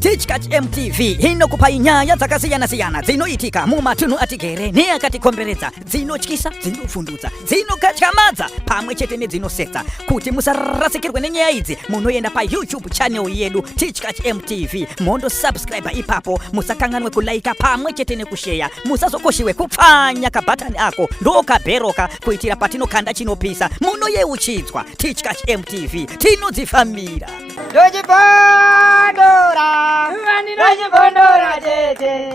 Tichkach MTV inokupa inyaya dzakasiyana-siyana dzinoitika mumatunhu atigere neakatikomberedza, dzinotyisa, dzinofundutsa, dzinokatyamadza pamwe chete nedzinosetsa. Kuti musarasikirwe nenyaya idzi, munoenda paYouTube channel yedu Tichkach MTV, mondo subscribe ipapo, musakanganwe kulaika pamwe chete nekusheya, musazokoshiwe kupfanya kabhatani ako ndokabheroka kuitira patinokanda chinopisa munoyeuchidzwa. Tichkach MTV tinodzifambira. Dojibondora, dojibondora tete.